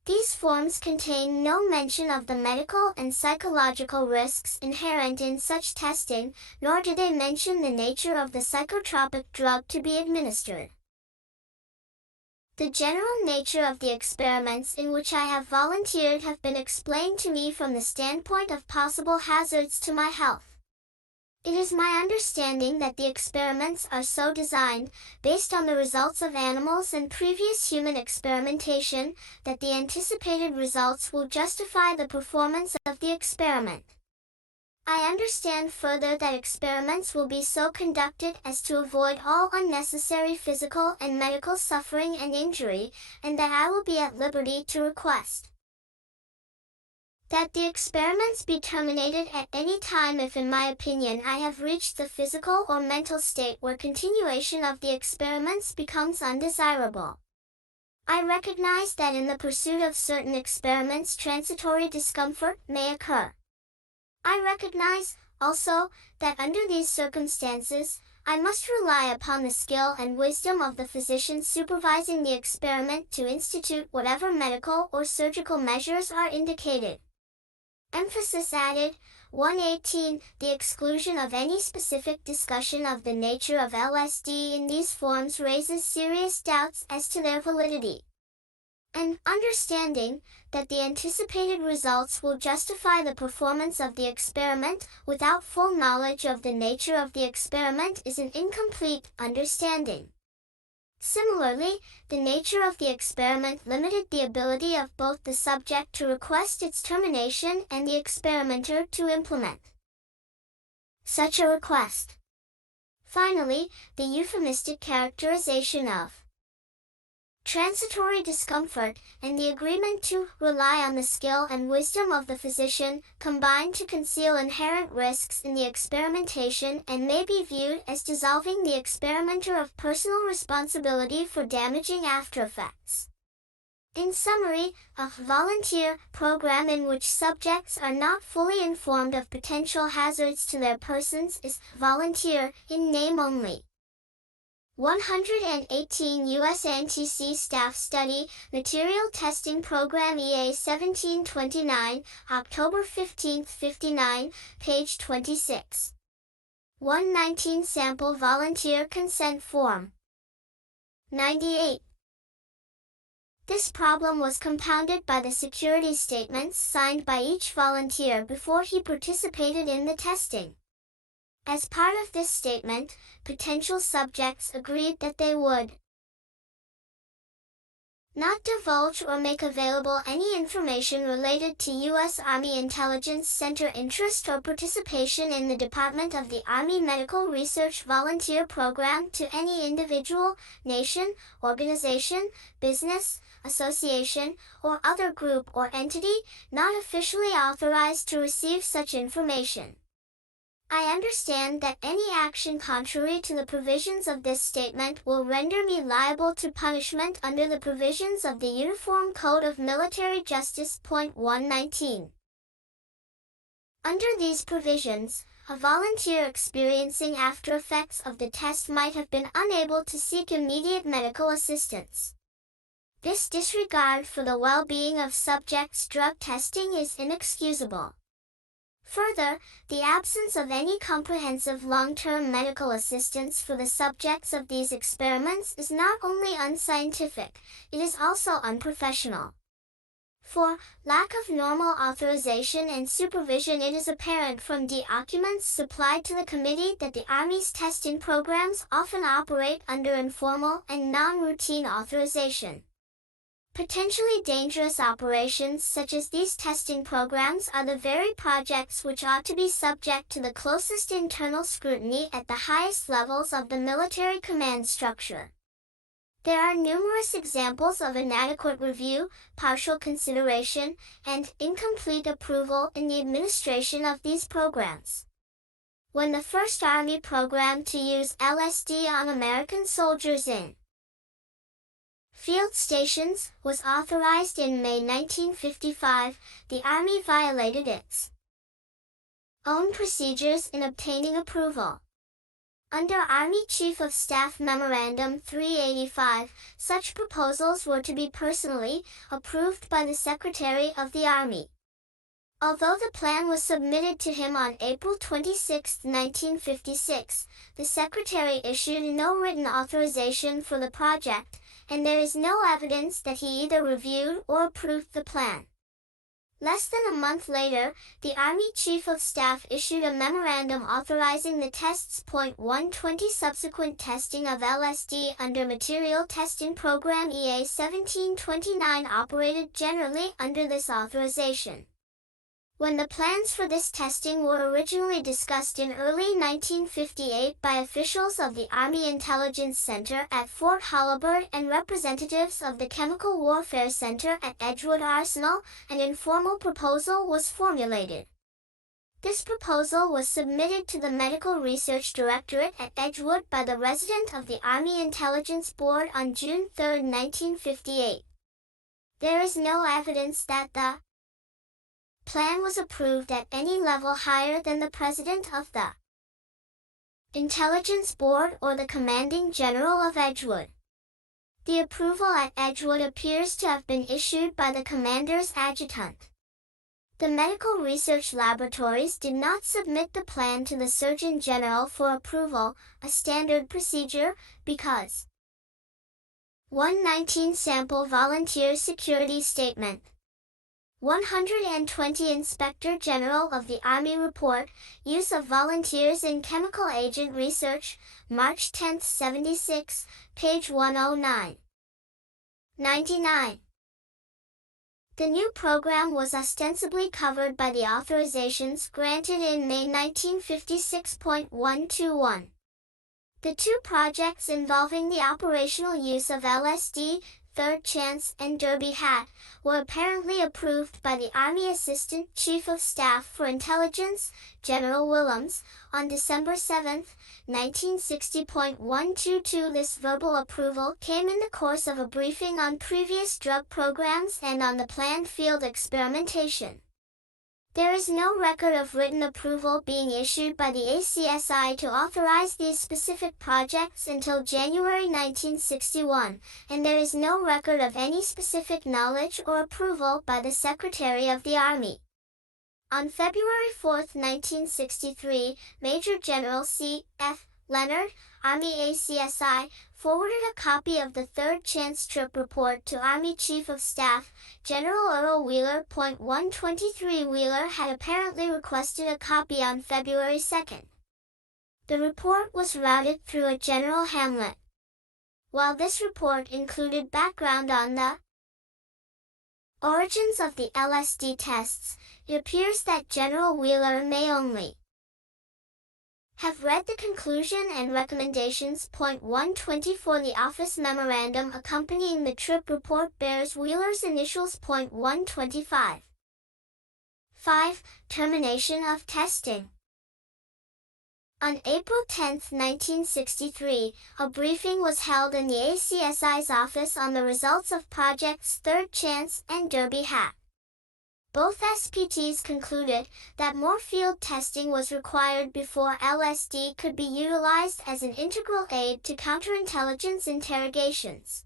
These forms contain no mention of the medical and psychological risks inherent in such testing, nor do they mention the nature of the psychotropic drug to be administered. The general nature of the experiments in which I have volunteered have been explained to me from the standpoint of possible hazards to my health. It is my understanding that the experiments are so designed, based on the results of animals and previous human experimentation, that the anticipated results will justify the performance of the experiment. I understand further that experiments will be so conducted as to avoid all unnecessary physical and medical suffering and injury, and that I will be at liberty to request that the experiments be terminated at any time if in my opinion I have reached the physical or mental state where continuation of the experiments becomes undesirable. I recognize that in the pursuit of certain experiments transitory discomfort may occur. I recognize, also, that under these circumstances, I must rely upon the skill and wisdom of the physician supervising the experiment to institute whatever medical or surgical measures are indicated. Emphasis added. 118 The exclusion of any specific discussion of the nature of LSD in these forms raises serious doubts as to their validity. And understanding that the anticipated results will justify the performance of the experiment without full knowledge of the nature of the experiment is an incomplete understanding. Similarly, the nature of the experiment limited the ability of both the subject to request its termination and the experimenter to implement such a request. Finally, the euphemistic characterization of transitory discomfort, and the agreement to rely on the skill and wisdom of the physician, combine to conceal inherent risks in the experimentation and may be viewed as dissolving the experimenter of personal responsibility for damaging aftereffects. In summary, a volunteer program in which subjects are not fully informed of potential hazards to their persons is volunteer in name only. 118 U.S. ANTC Staff Study, Material Testing Program EA 1729, October 15, 59, page 26. 119 Sample Volunteer Consent Form 98. This problem was compounded by the security statements signed by each volunteer before he participated in the testing. As part of this statement, potential subjects agreed that they would not divulge or make available any information related to U.S. Army Intelligence Center interest or participation in the Department of the Army Medical Research Volunteer Program to any individual, nation, organization, business, association, or other group or entity not officially authorized to receive such information. I understand that any action contrary to the provisions of this statement will render me liable to punishment under the provisions of the Uniform Code of Military Justice. 119. Under these provisions, a volunteer experiencing aftereffects of the test might have been unable to seek immediate medical assistance. This disregard for the well-being of subjects' drug testing is inexcusable. Further, the absence of any comprehensive long-term medical assistance for the subjects of these experiments is not only unscientific, it is also unprofessional. For lack of normal authorization and supervision, it is apparent from documents supplied to the committee that the Army's testing programs often operate under informal and non-routine authorization. Potentially dangerous operations such as these testing programs are the very projects which ought to be subject to the closest internal scrutiny at the highest levels of the military command structure. There are numerous examples of inadequate review, partial consideration, and incomplete approval in the administration of these programs. When the first Army program to use LSD on American soldiers in field stations was authorized in May 1955, the Army violated its own procedures in obtaining approval. Under Army Chief of Staff Memorandum 385, such proposals were to be personally approved by the Secretary of the Army. Although the plan was submitted to him on April 26, 1956, the Secretary issued no written authorization for the project, and there is no evidence that he either reviewed or approved the plan. Less than a month later, the Army Chief of Staff issued a memorandum authorizing the tests. 120 Subsequent testing of LSD under Material Testing Program EA 1729 operated generally under this authorization. When the plans for this testing were originally discussed in early 1958 by officials of the Army Intelligence Center at Fort Holabird and representatives of the Chemical Warfare Center at Edgewood Arsenal, an informal proposal was formulated. This proposal was submitted to the Medical Research Directorate at Edgewood by the Resident of the Army Intelligence Board on June 3, 1958. There is no evidence that the plan was approved at any level higher than the President of the Intelligence Board or the Commanding General of Edgewood. The approval at Edgewood appears to have been issued by the Commander's Adjutant. The Medical Research Laboratories did not submit the plan to the Surgeon General for approval, a standard procedure, because 119 Sample Volunteer Security Statement 120 Inspector General of the Army Report, Use of Volunteers in Chemical Agent Research, March 10, 76, page 109. 99. The new program was ostensibly covered by the authorizations granted in May 1956.121. The two projects involving the operational use of LSD, Third Chance and Derby Hat, were apparently approved by the Army Assistant Chief of Staff for Intelligence, General Willems, on December 7, 1960.122. This verbal approval came in the course of a briefing on previous drug programs and on the planned field experimentation. There is no record of written approval being issued by the ACSI to authorize these specific projects until January 1961, and there is no record of any specific knowledge or approval by the Secretary of the Army. On February 4, 1963, Major General C. F. Leonard, Army ACSI, forwarded a copy of the Third Chance Trip Report to Army Chief of Staff, General Earl Wheeler. 123 Wheeler had apparently requested a copy on February 2. The report was routed through a General Hamlet. While this report included background on the origins of the LSD tests, it appears that General Wheeler may only have read the conclusion and recommendations. 124 The office memorandum accompanying the trip report bears Wheeler's initials. 125. 5. Termination of testing. On April 10, 1963, a briefing was held in the ACSI's office on the results of projects Third Chance and Derby Hat. Both SPTs concluded that more field testing was required before LSD could be utilized as an integral aid to counterintelligence interrogations.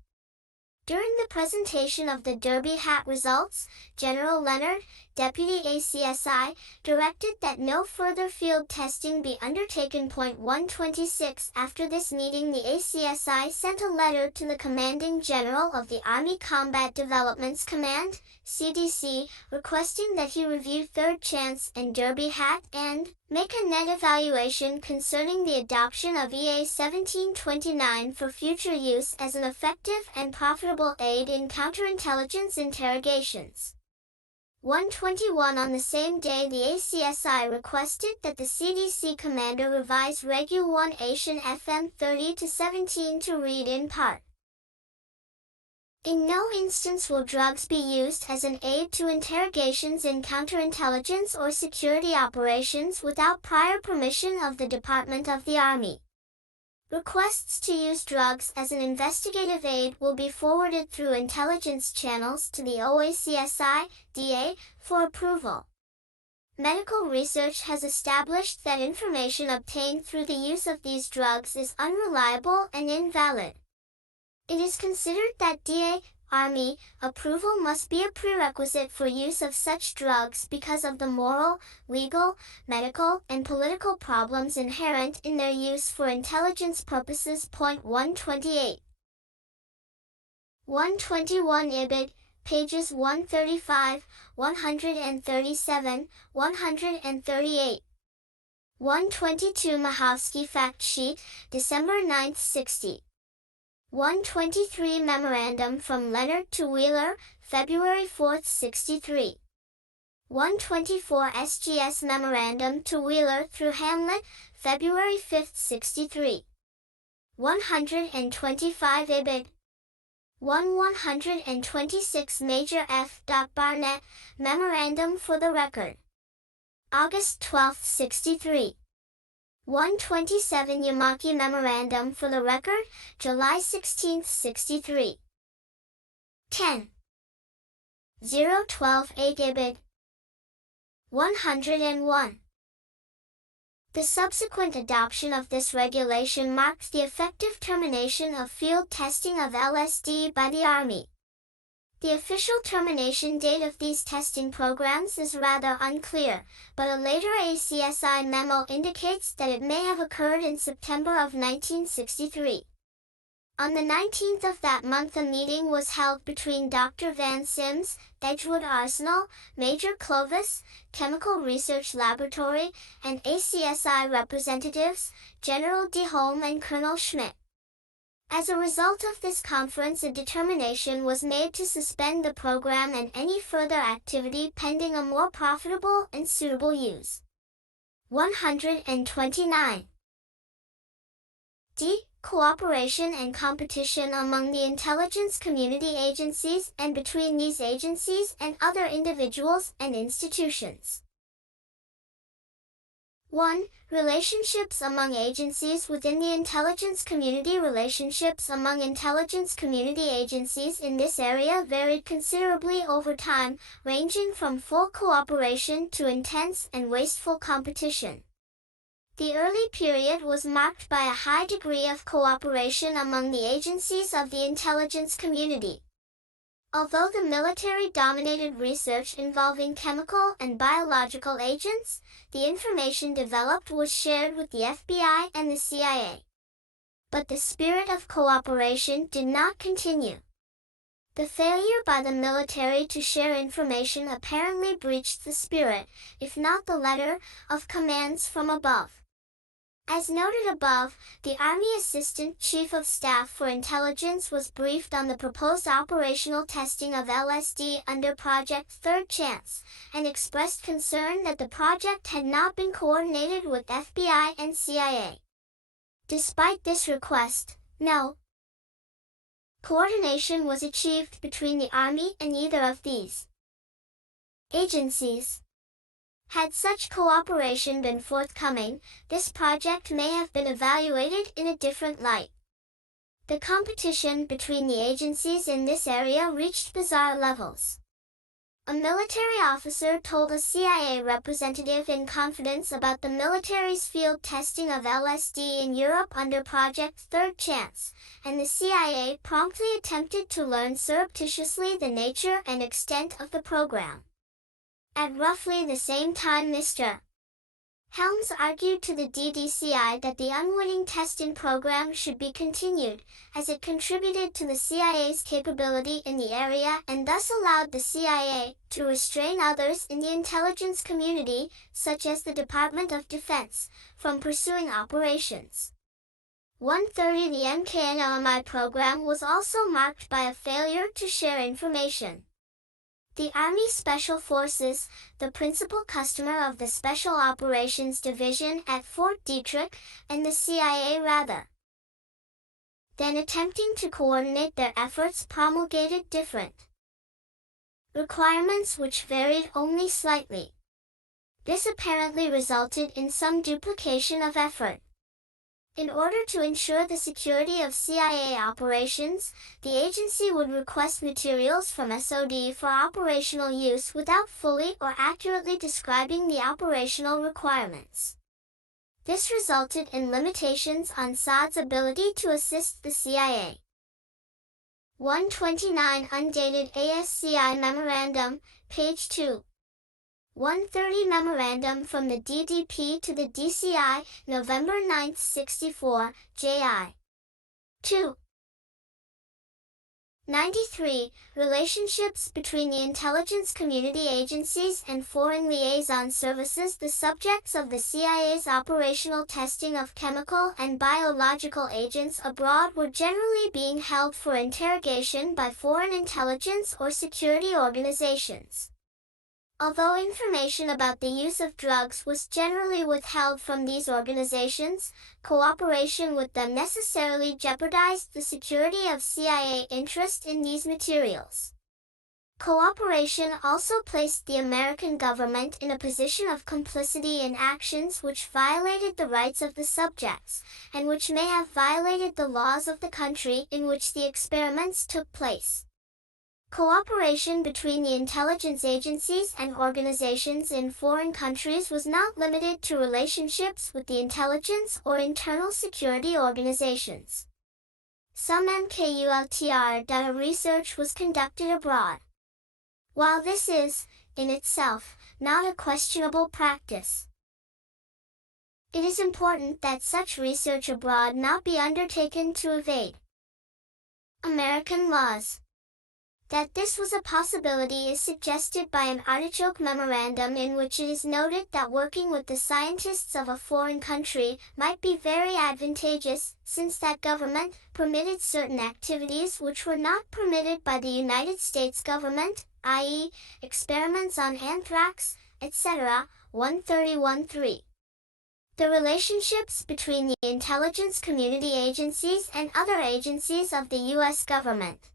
During the presentation of the Derby Hat results, General Leonard, Deputy ACSI, directed that no further field testing be undertaken. 126 After this meeting, the ACSI sent a letter to the Commanding General of the Army Combat Developments Command, CDC, requesting that he review Third Chance and Derby Hat and make a net evaluation concerning the adoption of EA 1729 for future use as an effective and profitable aid in counterintelligence interrogations. 121 On the same day, the ACSI requested that the CDC commander revise Regu 1 Asian FM 30-17 to read in part. In no instance will drugs be used as an aid to interrogations in counterintelligence or security operations without prior permission of the Department of the Army. Requests to use drugs as an investigative aid will be forwarded through intelligence channels to the OACSI, DA, for approval. Medical research has established that information obtained through the use of these drugs is unreliable and invalid. It is considered that DA, Army, approval must be a prerequisite for use of such drugs because of the moral, legal, medical, and political problems inherent in their use for intelligence purposes. 128. 121 IBID, pages 135, 137, 138. 122 Mahovsky Fact Sheet, December 9, 60. 123 Memorandum from Leonard to Wheeler, February 4, 63. 124 SGS Memorandum to Wheeler through Hamlet, February 5, 63. 125 IBID. 126 Major F. Barnett, Memorandum for the Record. August 12, 63. 127 Yamaki Memorandum for the Record, July 16, 63. 10. 012 Agibid. 101. The subsequent adoption of this regulation marked the effective termination of field testing of LSD by the Army. The official termination date of these testing programs is rather unclear, but a later ACSI memo indicates that it may have occurred in September of 1963. On the 19th of that month, a meeting was held between Dr. Van Sims, Edgewood Arsenal, Major Clovis, Chemical Research Laboratory, and ACSI representatives, General de Holm and Colonel Schmidt. As a result of this conference, a determination was made to suspend the program and any further activity pending a more profitable and suitable use. 129. D. Cooperation and competition among the intelligence community agencies and between these agencies and other individuals and institutions. 1. Relationships among agencies within the intelligence community. Relationships among intelligence community agencies in this area varied considerably over time, ranging from full cooperation to intense and wasteful competition. The early period was marked by a high degree of cooperation among the agencies of the intelligence community. Although the military-dominated research involving chemical and biological agents, the information developed was shared with the FBI and the CIA. But the spirit of cooperation did not continue. The failure by the military to share information apparently breached the spirit, if not the letter, of commands from above. As noted above, the Army Assistant Chief of Staff for Intelligence was briefed on the proposed operational testing of LSD under Project Third Chance, and expressed concern that the project had not been coordinated with FBI and CIA. Despite this request, no coordination was achieved between the Army and either of these agencies. Had such cooperation been forthcoming, this project may have been evaluated in a different light. The competition between the agencies in this area reached bizarre levels. A military officer told a CIA representative in confidence about the military's field testing of LSD in Europe under Project Third Chance, and the CIA promptly attempted to learn surreptitiously the nature and extent of the program. At roughly the same time, Mr. Helms argued to the DDCI that the unwitting testing program should be continued, as it contributed to the CIA's capability in the area and thus allowed the CIA to restrain others in the intelligence community, such as the Department of Defense, from pursuing operations. 130. The MKNOMI program was also marked by a failure to share information. The Army Special Forces, the principal customer of the Special Operations Division at Fort Detrick, and the CIA rather than attempting to coordinate their efforts, promulgated different requirements which varied only slightly. This apparently resulted in some duplication of effort. In order to ensure the security of CIA operations, the agency would request materials from SOD for operational use without fully or accurately describing the operational requirements. This resulted in limitations on SOD's ability to assist the CIA. 129. Undated ASCI Memorandum, page 2. 130. Memorandum from the DDP to the DCI, November 9, 64, J.I. 2. 93. Relationships between the intelligence community agencies and foreign liaison services. The subjects of the CIA's operational testing of chemical and biological agents abroad were generally being held for interrogation by foreign intelligence or security organizations. Although information about the use of drugs was generally withheld from these organizations, cooperation with them necessarily jeopardized the security of CIA interest in these materials. Cooperation also placed the American government in a position of complicity in actions which violated the rights of the subjects, and which may have violated the laws of the country in which the experiments took place. Cooperation between the intelligence agencies and organizations in foreign countries was not limited to relationships with the intelligence or internal security organizations. Some MKUltra data research was conducted abroad. While this is, in itself, not a questionable practice, it is important that such research abroad not be undertaken to evade American laws. That this was a possibility is suggested by an Artichoke memorandum in which it is noted that working with the scientists of a foreign country might be very advantageous, since that government permitted certain activities which were not permitted by the United States government, i.e., experiments on anthrax, etc. 131.3. The relationships between the intelligence community agencies and other agencies of the U.S. government.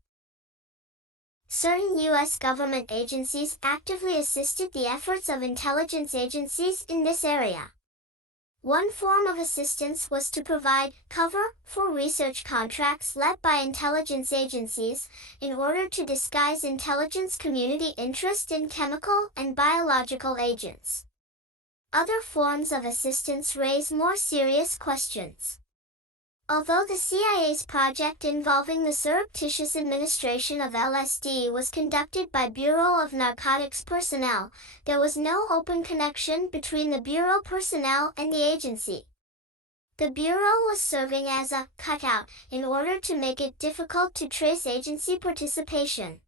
Certain U.S. government agencies actively assisted the efforts of intelligence agencies in this area. One form of assistance was to provide cover for research contracts led by intelligence agencies, in order to disguise intelligence community interest in chemical and biological agents. Other forms of assistance raise more serious questions. Although the CIA's project involving the surreptitious administration of LSD was conducted by Bureau of Narcotics personnel, there was no open connection between the Bureau personnel and the agency. The Bureau was serving as a cutout in order to make it difficult to trace agency participation.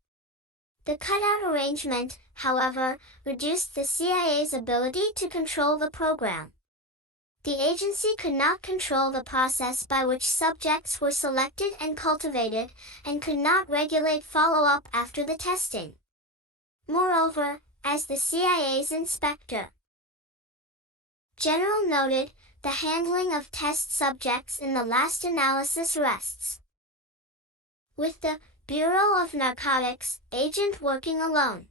The cutout arrangement, however, reduced the CIA's ability to control the program. The agency could not control the process by which subjects were selected and cultivated, and could not regulate follow-up after the testing. Moreover, as the CIA's Inspector General noted, the handling of test subjects in the last analysis rests with the Bureau of Narcotics agent working alone.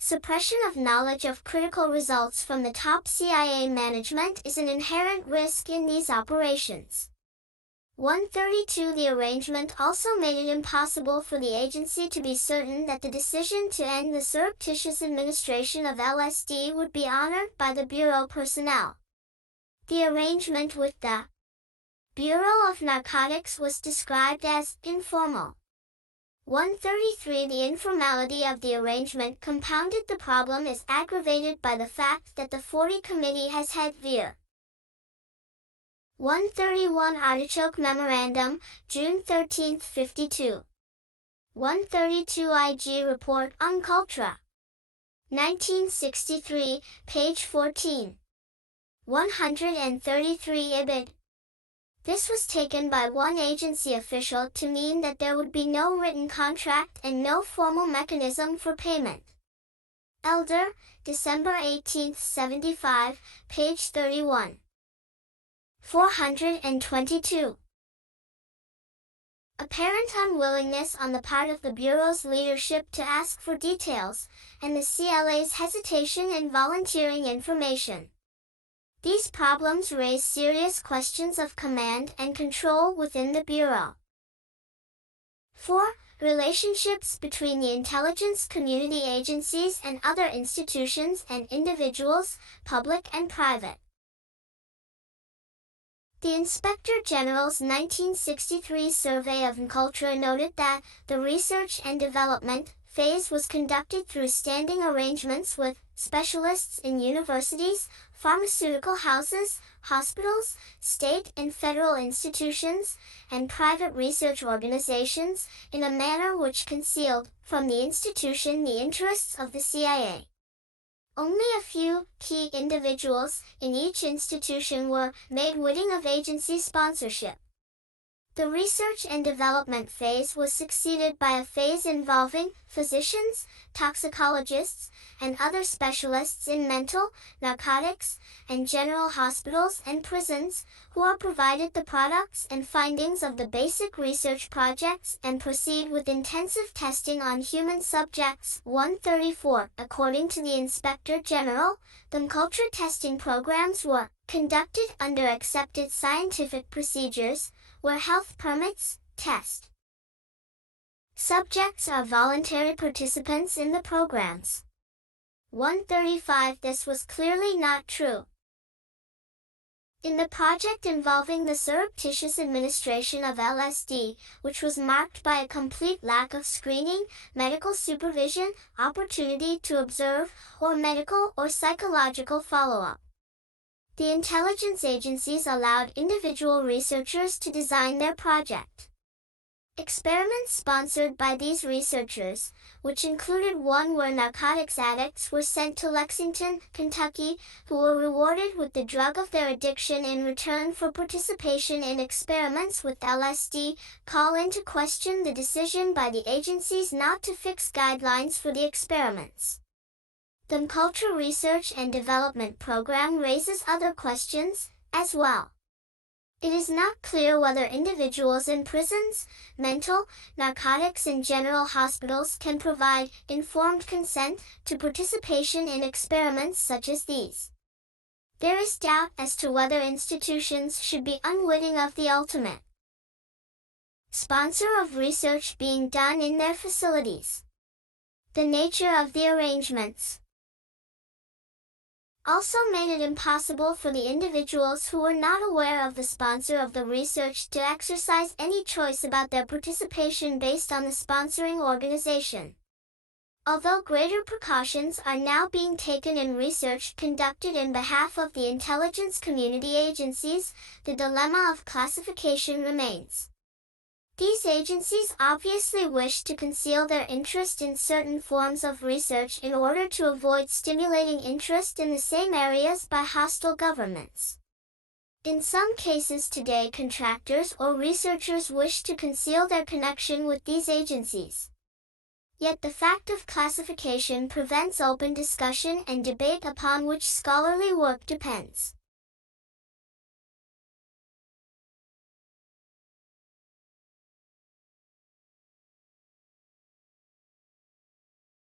Suppression of knowledge of critical results from the top CIA management is an inherent risk in these operations. 132. The arrangement also made it impossible for the agency to be certain that the decision to end the surreptitious administration of LSD would be honored by the Bureau personnel. The arrangement with the Bureau of Narcotics was described as informal. 133. The informality of the arrangement compounded the problem is aggravated by the fact that the 40 Committee has had veer. 131. Artichoke Memorandum, June 13, 52. 132. IG Report MKUltra. 1963, page 14. 133. IBID. This was taken by one agency official to mean that there would be no written contract and no formal mechanism for payment. Elder, December 18, 75, page 31. 422. Apparent unwillingness on the part of the Bureau's leadership to ask for details, and the CLA's hesitation in volunteering information. These problems raise serious questions of command and control within the Bureau. 4. Relationships between the intelligence community agencies and other institutions and individuals, public and private. The Inspector General's 1963 survey of MKUltra noted that the research and development phase was conducted through standing arrangements with specialists in universities, pharmaceutical houses, hospitals, state and federal institutions, and private research organizations, in a manner which concealed from the institution the interests of the CIA. Only a few key individuals in each institution were made witting of agency sponsorship. The research and development phase was succeeded by a phase involving physicians, toxicologists, and other specialists in mental, narcotics, and general hospitals and prisons, who are provided the products and findings of the basic research projects and proceed with intensive testing on human subjects. 134. According to the Inspector General, the MKUltra testing programs were conducted under accepted scientific procedures, where health permits, test subjects are voluntary participants in the programs. 135. This was clearly not true. In the project involving the surreptitious administration of LSD, which was marked by a complete lack of screening, medical supervision, opportunity to observe, or medical or psychological follow-up, the intelligence agencies allowed individual researchers to design their project. Experiments sponsored by these researchers, which included one where narcotics addicts were sent to Lexington, Kentucky, who were rewarded with the drug of their addiction in return for participation in experiments with LSD, call into question the decision by the agencies not to fix guidelines for the experiments. The MKUltra Research and Development Program raises other questions, as well. It is not clear whether individuals in prisons, mental, narcotics and general hospitals can provide informed consent to participation in experiments such as these. There is doubt as to whether institutions should be unwitting of the ultimate sponsor of research being done in their facilities. The nature of the arrangements also made it impossible for the individuals who were not aware of the sponsor of the research to exercise any choice about their participation based on the sponsoring organization. Although greater precautions are now being taken in research conducted in behalf of the intelligence community agencies, the dilemma of classification remains. These agencies obviously wish to conceal their interest in certain forms of research in order to avoid stimulating interest in the same areas by hostile governments. In some cases today, contractors or researchers wish to conceal their connection with these agencies. Yet the fact of classification prevents open discussion and debate upon which scholarly work depends.